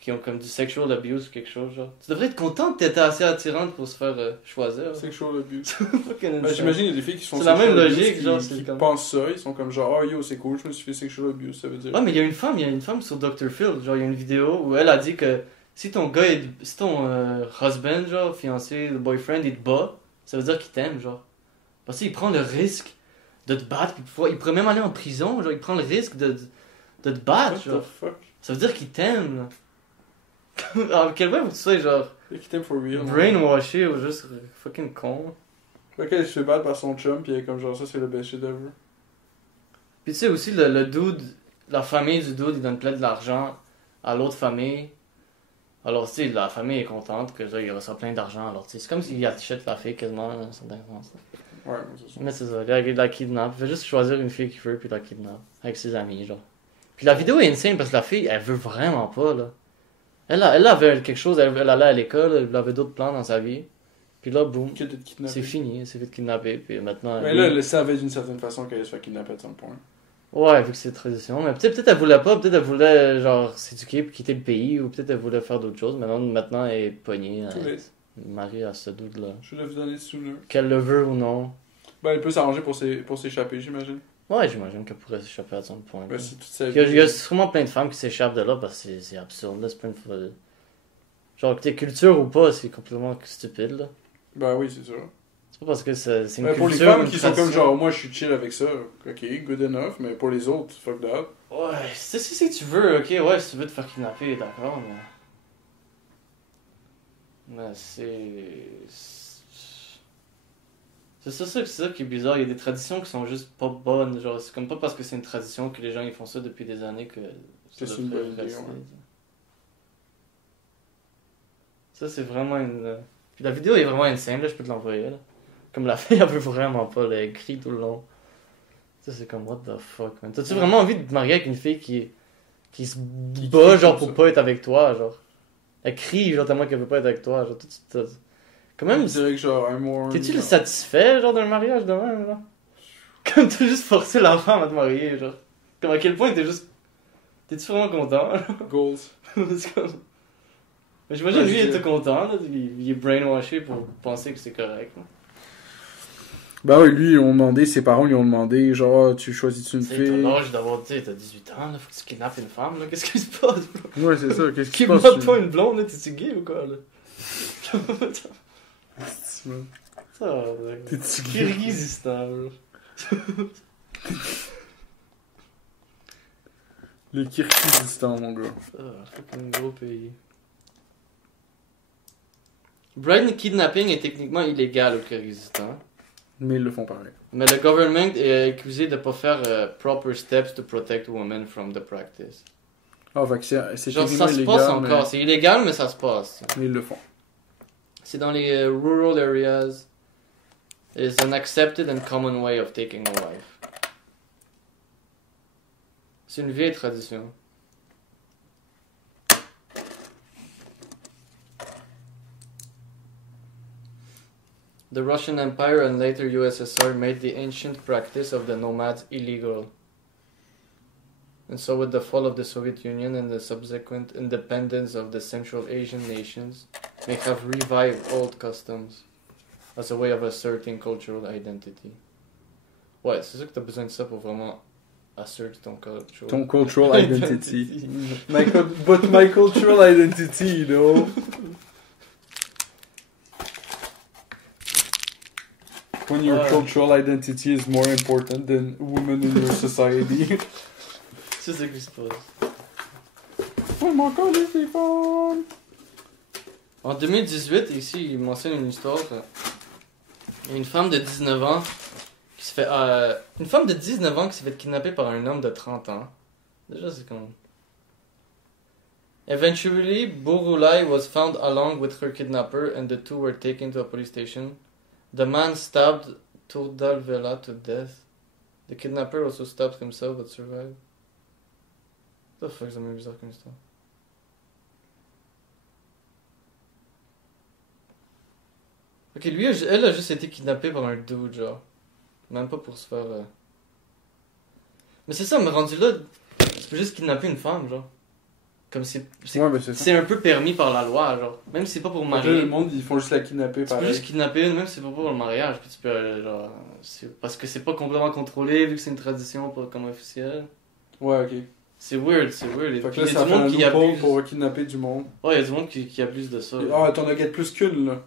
qui ont comme du sexual abuse ou quelque chose, genre. Tu devrais être contente que t'étais assez attirante pour se faire choisir. Sexual abuse. Fucking Ben, insane. j'imagine il y a des filles qui se font C'est la sexual même abuse, logique, qui, genre, qui c'est comme- pensent ça, ils sont comme genre, oh yo, c'est cool, je me suis fait sexual abuse, ça veut dire. Ouais, mais il y a une femme sur Dr. Phil, genre, il y a une vidéo où elle a dit que si ton gars, si ton husband, genre, fiancé, boyfriend, il te bat, ça veut dire qu'il t'aime, genre. Parce qu'il prend le risque de te battre, puis il pourrait même aller en prison, genre, il prend le risque de te battre, What the genre. fuck? Ça veut dire qu'il t'aime, là. À quel point vous savez, genre, Fait qu'il t'aime for real. brainwashed ou juste fucking con. Fait qu'elle se fait battre par son chum, pis elle est comme genre, ça c'est le best shit ever. Puis tu sais aussi, le dude, la famille du dude, il donne plein de l'argent à l'autre famille. Alors tu sais, la famille est contente que genre, il reçoit plein d'argent. Alors tu sais, c'est comme s'il achète la fille quasiment, dans un certain sens. Ouais, mais c'est ça. Mais c'est ça, il la kidnappe. Il fait juste choisir une fille qu'il veut, puis il la kidnappe. Avec ses amis, genre. Puis la vidéo est insane parce que la fille, elle veut vraiment pas, là. Elle avait quelque chose, elle allait à l'école, elle avait d'autres plans dans sa vie. Puis là, boum, Qu'elle était kidnappée. c'est fini, elle s'est fait kidnapper, puis maintenant... Mais lui- là, elle le savait d'une certaine façon qu'elle allait se faire kidnapper à some point. Ouais, vu que c'est tradition. Mais peut-être elle voulait pas, peut-être elle voulait genre s'éduquer puis quitter le pays, ou peut-être elle voulait faire d'autres choses. Maintenant elle est pognée, Too late. mariée à ce dude-là. Je l'ai donné sooner. Qu'elle le veut ou non. Ben, elle peut s'arranger pour s'échapper, j'imagine. Ouais, j'imagine qu'elle pourrait s'échapper à son point. Ben, c'est toute sa Il y a vie. sûrement plein de femmes qui s'échappent de là parce que c'est absurde, là, c'est plein de fois. Genre que t'es culture ou pas, c'est complètement stupide, là. Ben oui, c'est sûr. C'est pas parce que c'est une Ben, culture. pour les femmes une qui sont comme tradition. genre, moi je suis chill avec ça, ok, good enough, mais pour les autres, fuck that. Ouais, si tu veux, ok, ouais, si tu veux te faire kidnapper, d'accord, mais. Mais c'est. C'est ça qui est bizarre. Il y a des traditions qui sont juste pas bonnes. Genre, c'est comme pas parce que c'est une tradition que les gens ils font ça depuis des années que ça C'est une devrait bonne idée, rester. ouais. Ça, c'est vraiment une. Puis la vidéo est vraiment insane, là, je peux te l'envoyer. Là. Comme la fille, elle veut vraiment pas, là, elle crie tout le long. Ça, c'est comme, what the fuck, man. T'as-tu vraiment envie de te marier avec une fille qui se bat, genre, pour pas être avec toi, genre? Elle crie, genre, tellement qu'elle veut pas être avec toi, genre, quand même, Je dirais que genre un mois. t'es-tu le satisfait, genre, d'un mariage de même, genre? Comme t'as juste forcé la femme à te marier, genre. Comme à quel point t'es juste. T'es-tu vraiment content, genre? Goals. C'est comme. Mais j'imagine, Ouais, lui, je il sais. était content, là. Il est brainwashé pour penser que c'est correct, là. Bah oui, lui, ses parents lui ont demandé, genre, tu choisis-tu une Tu sais, t'as fille? l'âge d'avoir, tu sais, t'as 18 ans, là, faut que tu kidnappes une femme, là. Qu'est-ce qui se passe, bro? Ouais, c'est ça, qu'est-ce qui Qui se passe? mate pas une blonde, là, t'es-tu gay ou quoi, là? Ça, ouais. T'es-tu gay? Kirghizistan, là. Le Kirghizistan, mon gars. Ah, fucking gros pays. Brain kidnapping est techniquement illégal au Kyrgyzstan. Mais ils le font pareil. Mais le gouvernement est accusé de pas faire proper steps to protect women from the practice. Ah, fait que c'est Genre, techniquement ça se illégal, passe encore. C'est illégal, mais ça se passe. mais ils le font. C'est dans les rural areas. It's an accepted and common way of taking a wife. C'est une vieille tradition. The Russian Empire and later USSR made the ancient practice of the nomads illegal. And so with the fall of the Soviet Union and the subsequent independence of the Central Asian nations, they have revived old customs as a way of asserting cultural identity. Ouais, c'est sûr que t'as besoin de ça pour vraiment assert ton cultural... Ton cultural identity. But my cultural identity, you know? When your cultural identity is more important than women in your society. C'est ce qui se passe. Oh mon god, les femmes! En 2018, ici, il mentionne une histoire. Il y a une femme de 19 ans qui se fait... une femme de 19 ans qui s'est fait kidnapper par un homme de 30 ans. Déjà, c'est comme... Eventually, Burulai was found along with her kidnapper and the two were taken to a police station. The man stabbed Turdalvela to death. The kidnapper also stabbed himself but survived. What the fuck, c'est même bizarre comme histoire. Ok, lui, elle a juste été kidnappée par un dude, genre. Même pas pour se faire... Mais c'est ça, mais rendu là, tu peux juste kidnapper une femme, genre. Comme Ouais, ben c'est ça. c'est un peu permis par la loi, genre. Même si c'est pas pour Après, marier. le monde, ils font juste la kidnapper, Tu peux pareil. juste kidnapper une, même si c'est pas pour le mariage. Puis tu peux, genre... Parce que c'est pas complètement contrôlé, vu que c'est une tradition pas comme officielle. Ouais, ok. C'est weird, c'est weird. Et Fait puis que là, il y a ça du fait un monde qui loophole abuse. pour kidnapper du monde. Ouais, il y a du monde qui abuse de ça. Ah, t'en as get plus qu'une, là.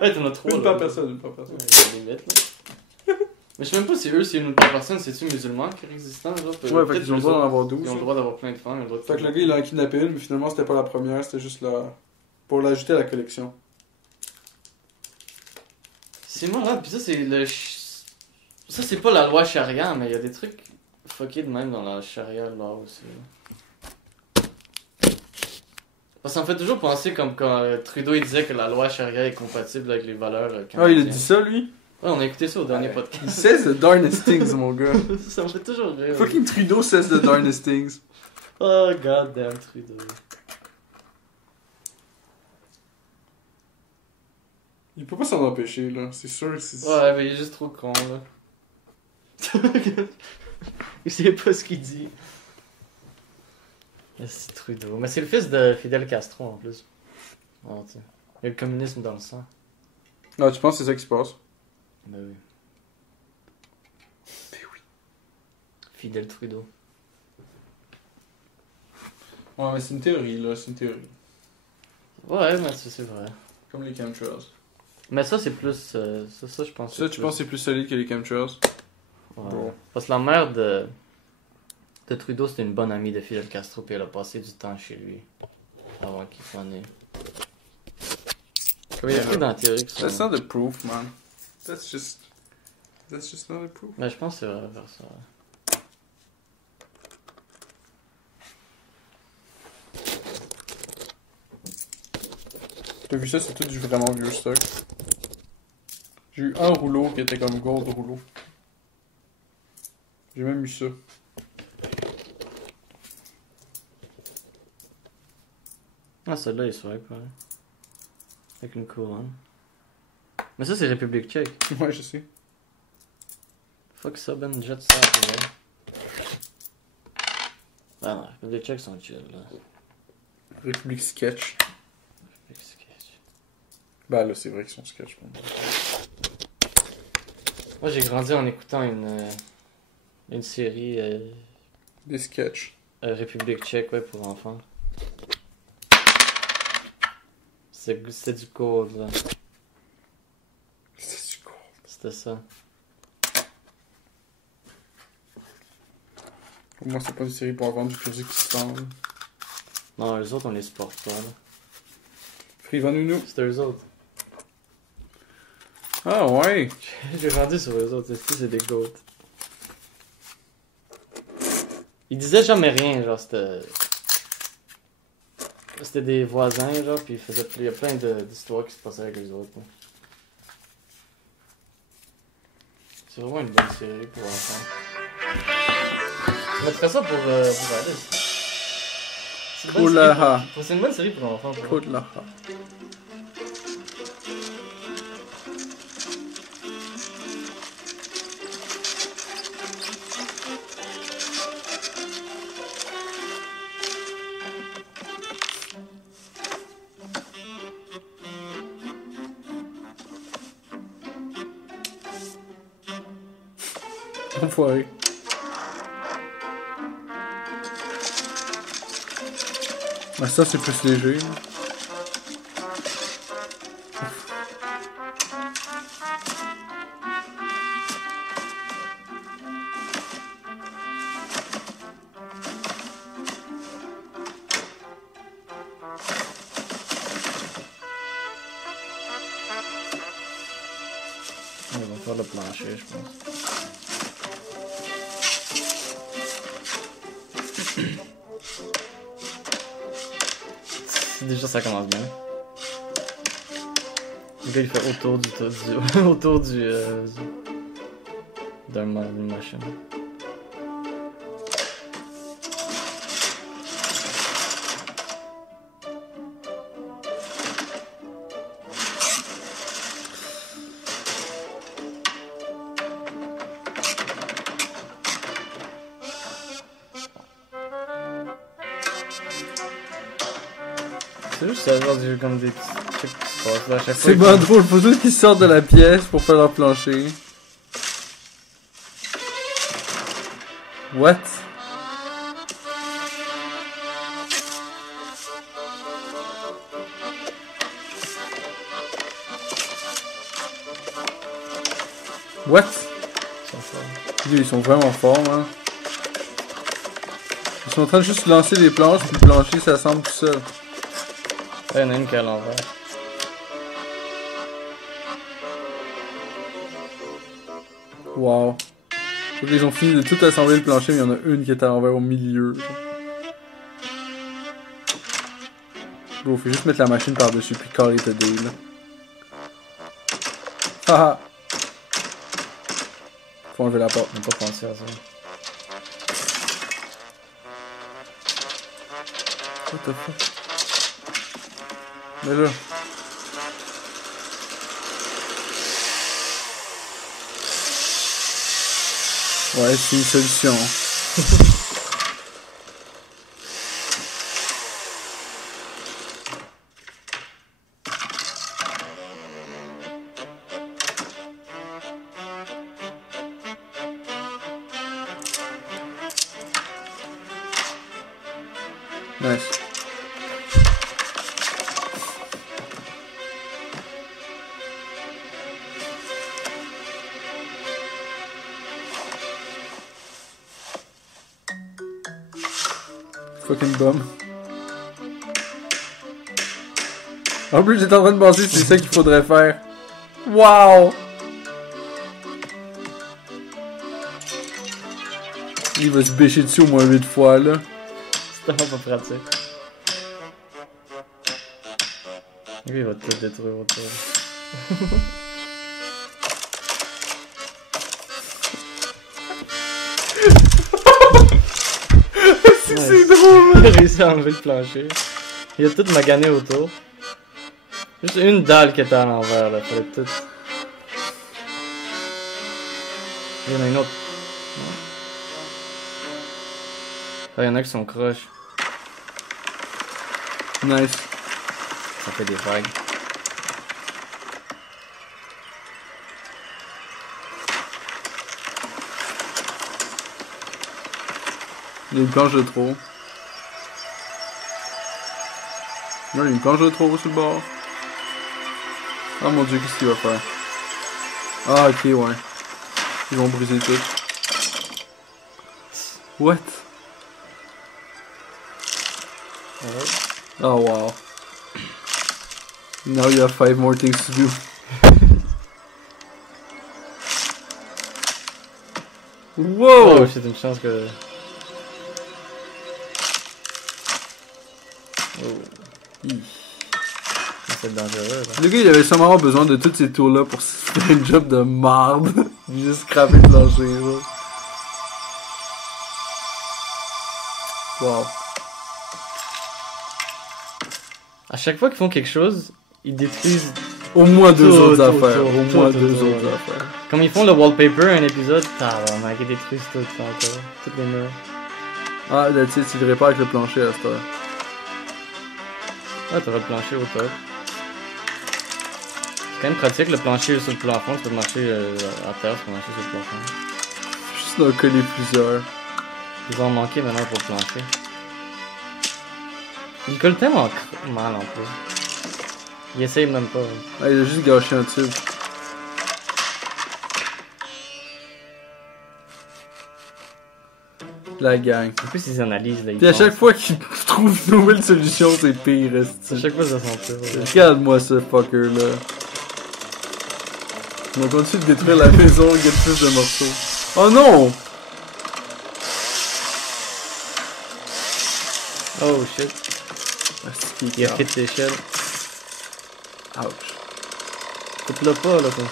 Ouais, t'en as trois. Une là. par personne, une par personne. Ouais, il y a des limite, là. Mais je sais même pas si eux, c'est une par personne, c'est-tu musulman qui est existant, genre? Ouais, fait qu'ils ont le droit d'en avoir 12. Ils ont le droit d'avoir plein de femmes, ils ont le droit de... Fait que le gars, il a kidnappé une, mais finalement, c'était pas la première, c'était juste la... pour l'ajouter à la collection. C'est malade, pis ça, c'est le... Ça, c'est pas la loi charia, mais il y a des trucs fuckés de même dans la charia, là, aussi. Parce que ça me fait toujours penser comme quand Trudeau, il disait que la loi charia est compatible avec les valeurs Ah, il canadiennes. a dit ça, lui? Ouais, on a écouté ça au dernier Ouais. podcast. Il says the darnest things, mon gars. Ça me fait toujours rire. Fucking Trudeau says the darnest things. Oh, goddamn Trudeau. Il peut pas s'en empêcher, là. C'est sûr que c'est... Ouais, mais il est juste trop con, là. Il sait pas ce qu'il dit. C'est Trudeau. Mais c'est le fils de Fidel Castro, en plus. Oh, tu sais. Il y a le communisme dans le sang. Ah, tu penses que c'est ça qui se passe? Ben oui. Fidel Trudeau. Ouais, mais c'est une théorie, là. C'est une théorie. Ouais, mais c'est vrai. Comme les chemtrails. Mais ça, c'est plus... ça, je pense. Ça, tu penses que c'est plus solide que les chemtrails? Ouais. Bon. Parce que la mère de Trudeau, c'était une bonne amie de Fidel Castro, puis elle a passé du temps chez lui. Avant qu'il soit né. Comme il y a écrit dans la théorie que That's not the proof, man. That's just not a proof. Mais je pense que c'est vrai vers ça. T'as vu ça, c'est tout du vraiment vieux stock. J'ai eu un rouleau qui était comme gold rouleau. J'ai même eu ça. Ah, celui-là, il swipe, ouais. Avec une couronne. Mais ça, c'est République tchèque. Ouais, je sais. Fuck ça, Ben, jette ça, c'est vrai. Ah non, République tchèque sont chill, là. République sketch. République sketch. Bah là, c'est vrai qu'ils sont sketch. Moi, j'ai grandi en écoutant une série Des sketchs. République tchèque, ouais, pour enfants. C'était du gold, là. C'est du gold. C'était ça. Pour moi, c'est pas une série pour avoir du Kazakhstan. Non, eux autres, on les supporte pas, là. Friva Nounou. C'était eux autres. Ah ouais. J'ai rendu sur eux autres, c'est des goats. Ils disaient jamais rien, genre, c'était des voisins, genre, puis il y a plein d'histoires qui se passaient avec les autres. Là. C'est vraiment une bonne série pour enfants. Je mettrais ça pour regarder. Poulaha. C'est une bonne série pour enfants. Poulaha. Enfoiré. Ah, ça, c'est plus léger. On va faire le plancher, je pense. Déjà, ça commence bien. Le gars, il fait autour d'une machine. C'est juste ça, genre, j'ai comme des petits trucs qui se passent là à chaque fois. C'est pas drôle, faut tous qu'ils sortent de la pièce pour faire leur plancher. What? What? Ils sont forts. Ils sont vraiment forts, hein. Ils sont en train de juste lancer des planches, puis le plancher s'assemble tout seul. Ouais, il y en a une qui est à l'envers. Wow. Donc, ils ont fini de tout assembler le plancher, mais il y en a une qui est à l'envers au milieu. Bon, faut juste mettre la machine par-dessus, puis call it a day, là. Haha. Faut enlever la porte. On n'a pas pensé à ça. What the fuck? Mais là. Ouais, c'est une solution. Nice. Fucking bum. En plus, j'étais en train de penser que c'est ça qu'il faudrait faire. Wow! Il va se bêcher dessus au moins 8 fois, là. C'est tellement pas pratique. Lui, il va tout détruire autour. C'est drôle, Il a réussi à enlever le plancher. Il a tout magané autour. Juste une dalle qui était à l'envers, là. Fallait tout. Il y en a une autre. Ah, il y en a qui sont croches. Nice. Ça fait des vagues. Il y a une planche de trop. Non, il y a une planche de trop sur le bord. Oh mon dieu, qu'est-ce qu'il va faire? Ah, ok, ouais. Ils vont briser tout. What? Oh wow. Now you have 5 more things to do. Wow! Oh, c'est une chance que... Oh. C'est dangereux, là. Le gars, il avait sûrement besoin de tous ces tours-là pour se faire une job de marde. Juste scraper le plancher, là. Wow. À chaque fois qu'ils font quelque chose, ils détruisent... Au moins deux Tout, autres tout, affaires. tout, Au tout, moins tout, deux tout, autres ouais. affaires. Comme ils font le wallpaper, un épisode, tabarnak, ils détruisent tout ça encore. Toutes les murs. Ah, that's it, il répare avec le plancher à cette heure. Ah, t'auras le plancher au top. C'est quand même pratique, le plancher sur le plafond. Tu peux marcher à terre, tu peux marcher sur le plafond. Juste d'en coller plusieurs. Ils vont en manquer maintenant pour le plancher. Il colle tellement mal en plus. Il essaye même pas. Ah, il a juste gâché un tube. La gang. En plus, ils analysent là. Puis à chaque fois qu'il trouve une nouvelle solution, c'est pire, À esti. chaque fois, ça sent pire. Regarde-moi ce fucker là. On va continuer de détruire la maison, get plus de morceaux. Oh non! Oh shit. Asti, Il a hit l'échelle. Ouch. Coupe-le pas là, toi.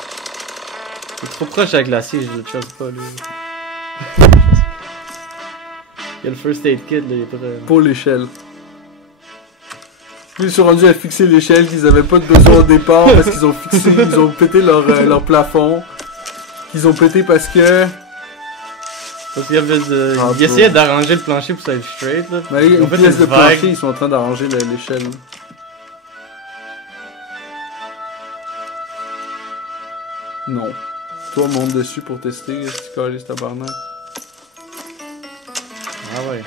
Il est trop proche avec l'acier, je le chasse pas lui. Il y a le first aid kit là, il est prêt. Pour l'échelle. Ils sont rendus à fixer l'échelle qu'ils avaient pas de besoin au départ parce qu'ils ont fixé, ils ont pété leur plafond. Qu'ils ont pété parce que. Parce qu'il y avait de... Ah, il essayait d'arranger le plancher pour que ça aille straight là. Mais Ils ont une fait pièce une de vague. plancher, ils sont en train d'arranger l'échelle. Non. Toi, monte dessus pour tester, si tu colles tabarnak. Ah ouais.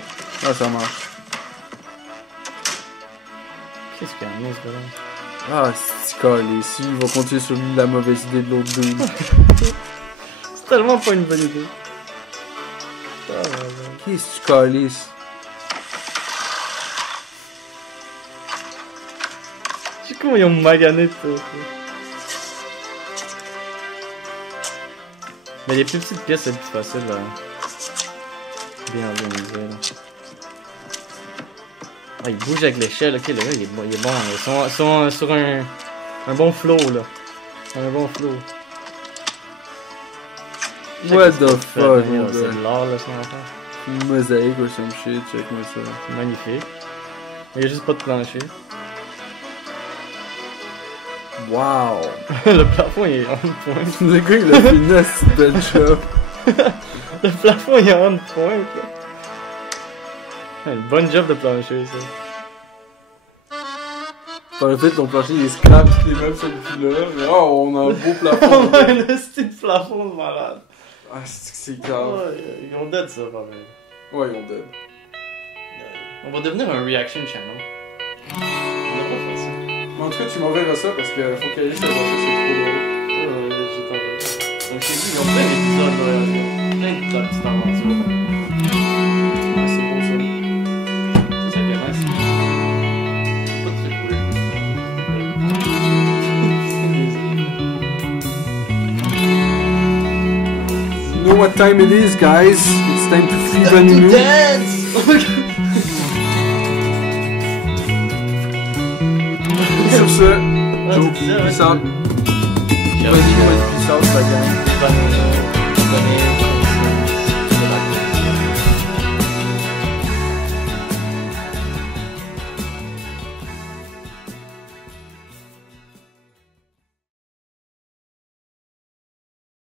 Ah, ça marche. Qu'est-ce qu'il y en a ce gars-là? Ah, si tu colles ici, il va continuer sur la mauvaise idée de l'autre dude. C'est tellement pas une bonne idée. Ah, ouais, ouais. Qu'est-ce que tu colles ici? Je sais comment ils ont magané tout. Mais les plus petites pièces, c'est plus facile là. Bien organisé là. Ah, il bouge avec l'échelle, ok, le gars il est bon. Ils sont sur un bon flow là. Un bon flow. Check What ce the qu'il fait, fuck, là, mon c'est gars? de l'art là, son enfant. Une mosaïque ou some shit, check-moi ça. Magnifique. Mais il y a juste pas de plancher. Wow! Le plafond il est on point. Le gars, il a fait une assez belle job. Le plafond il est on point là. Une bonne job de plancher ça. Par le fait, ton plancher, il est scrap, tous les meubles sont plus là. Mais oh, on a un beau plafond. On a un esti de plafond de malade. Ah, c'est grave. Ouais, ils ont dead ça pareil. Ouais, ils ont dead. On va devenir un reaction channel. On a pas fait ça. Mais en tout cas, tu m'enverras ça parce qu'il faut qu'elle ça, c'est trop drôle. J'ai pas fait. Donc j'ai vu, ils ont plein d'épisodes, plein de petites aventures. Ah, c'est bon ça. C'est ça qui est nice. Pas de trucs weird. No what time it is, guys. It's time to free Vanunu. Dance! Sur ce, Ah, Joe, c'est ça, peace ouais. out. Vas-y, peace out, la gang. Vanunu.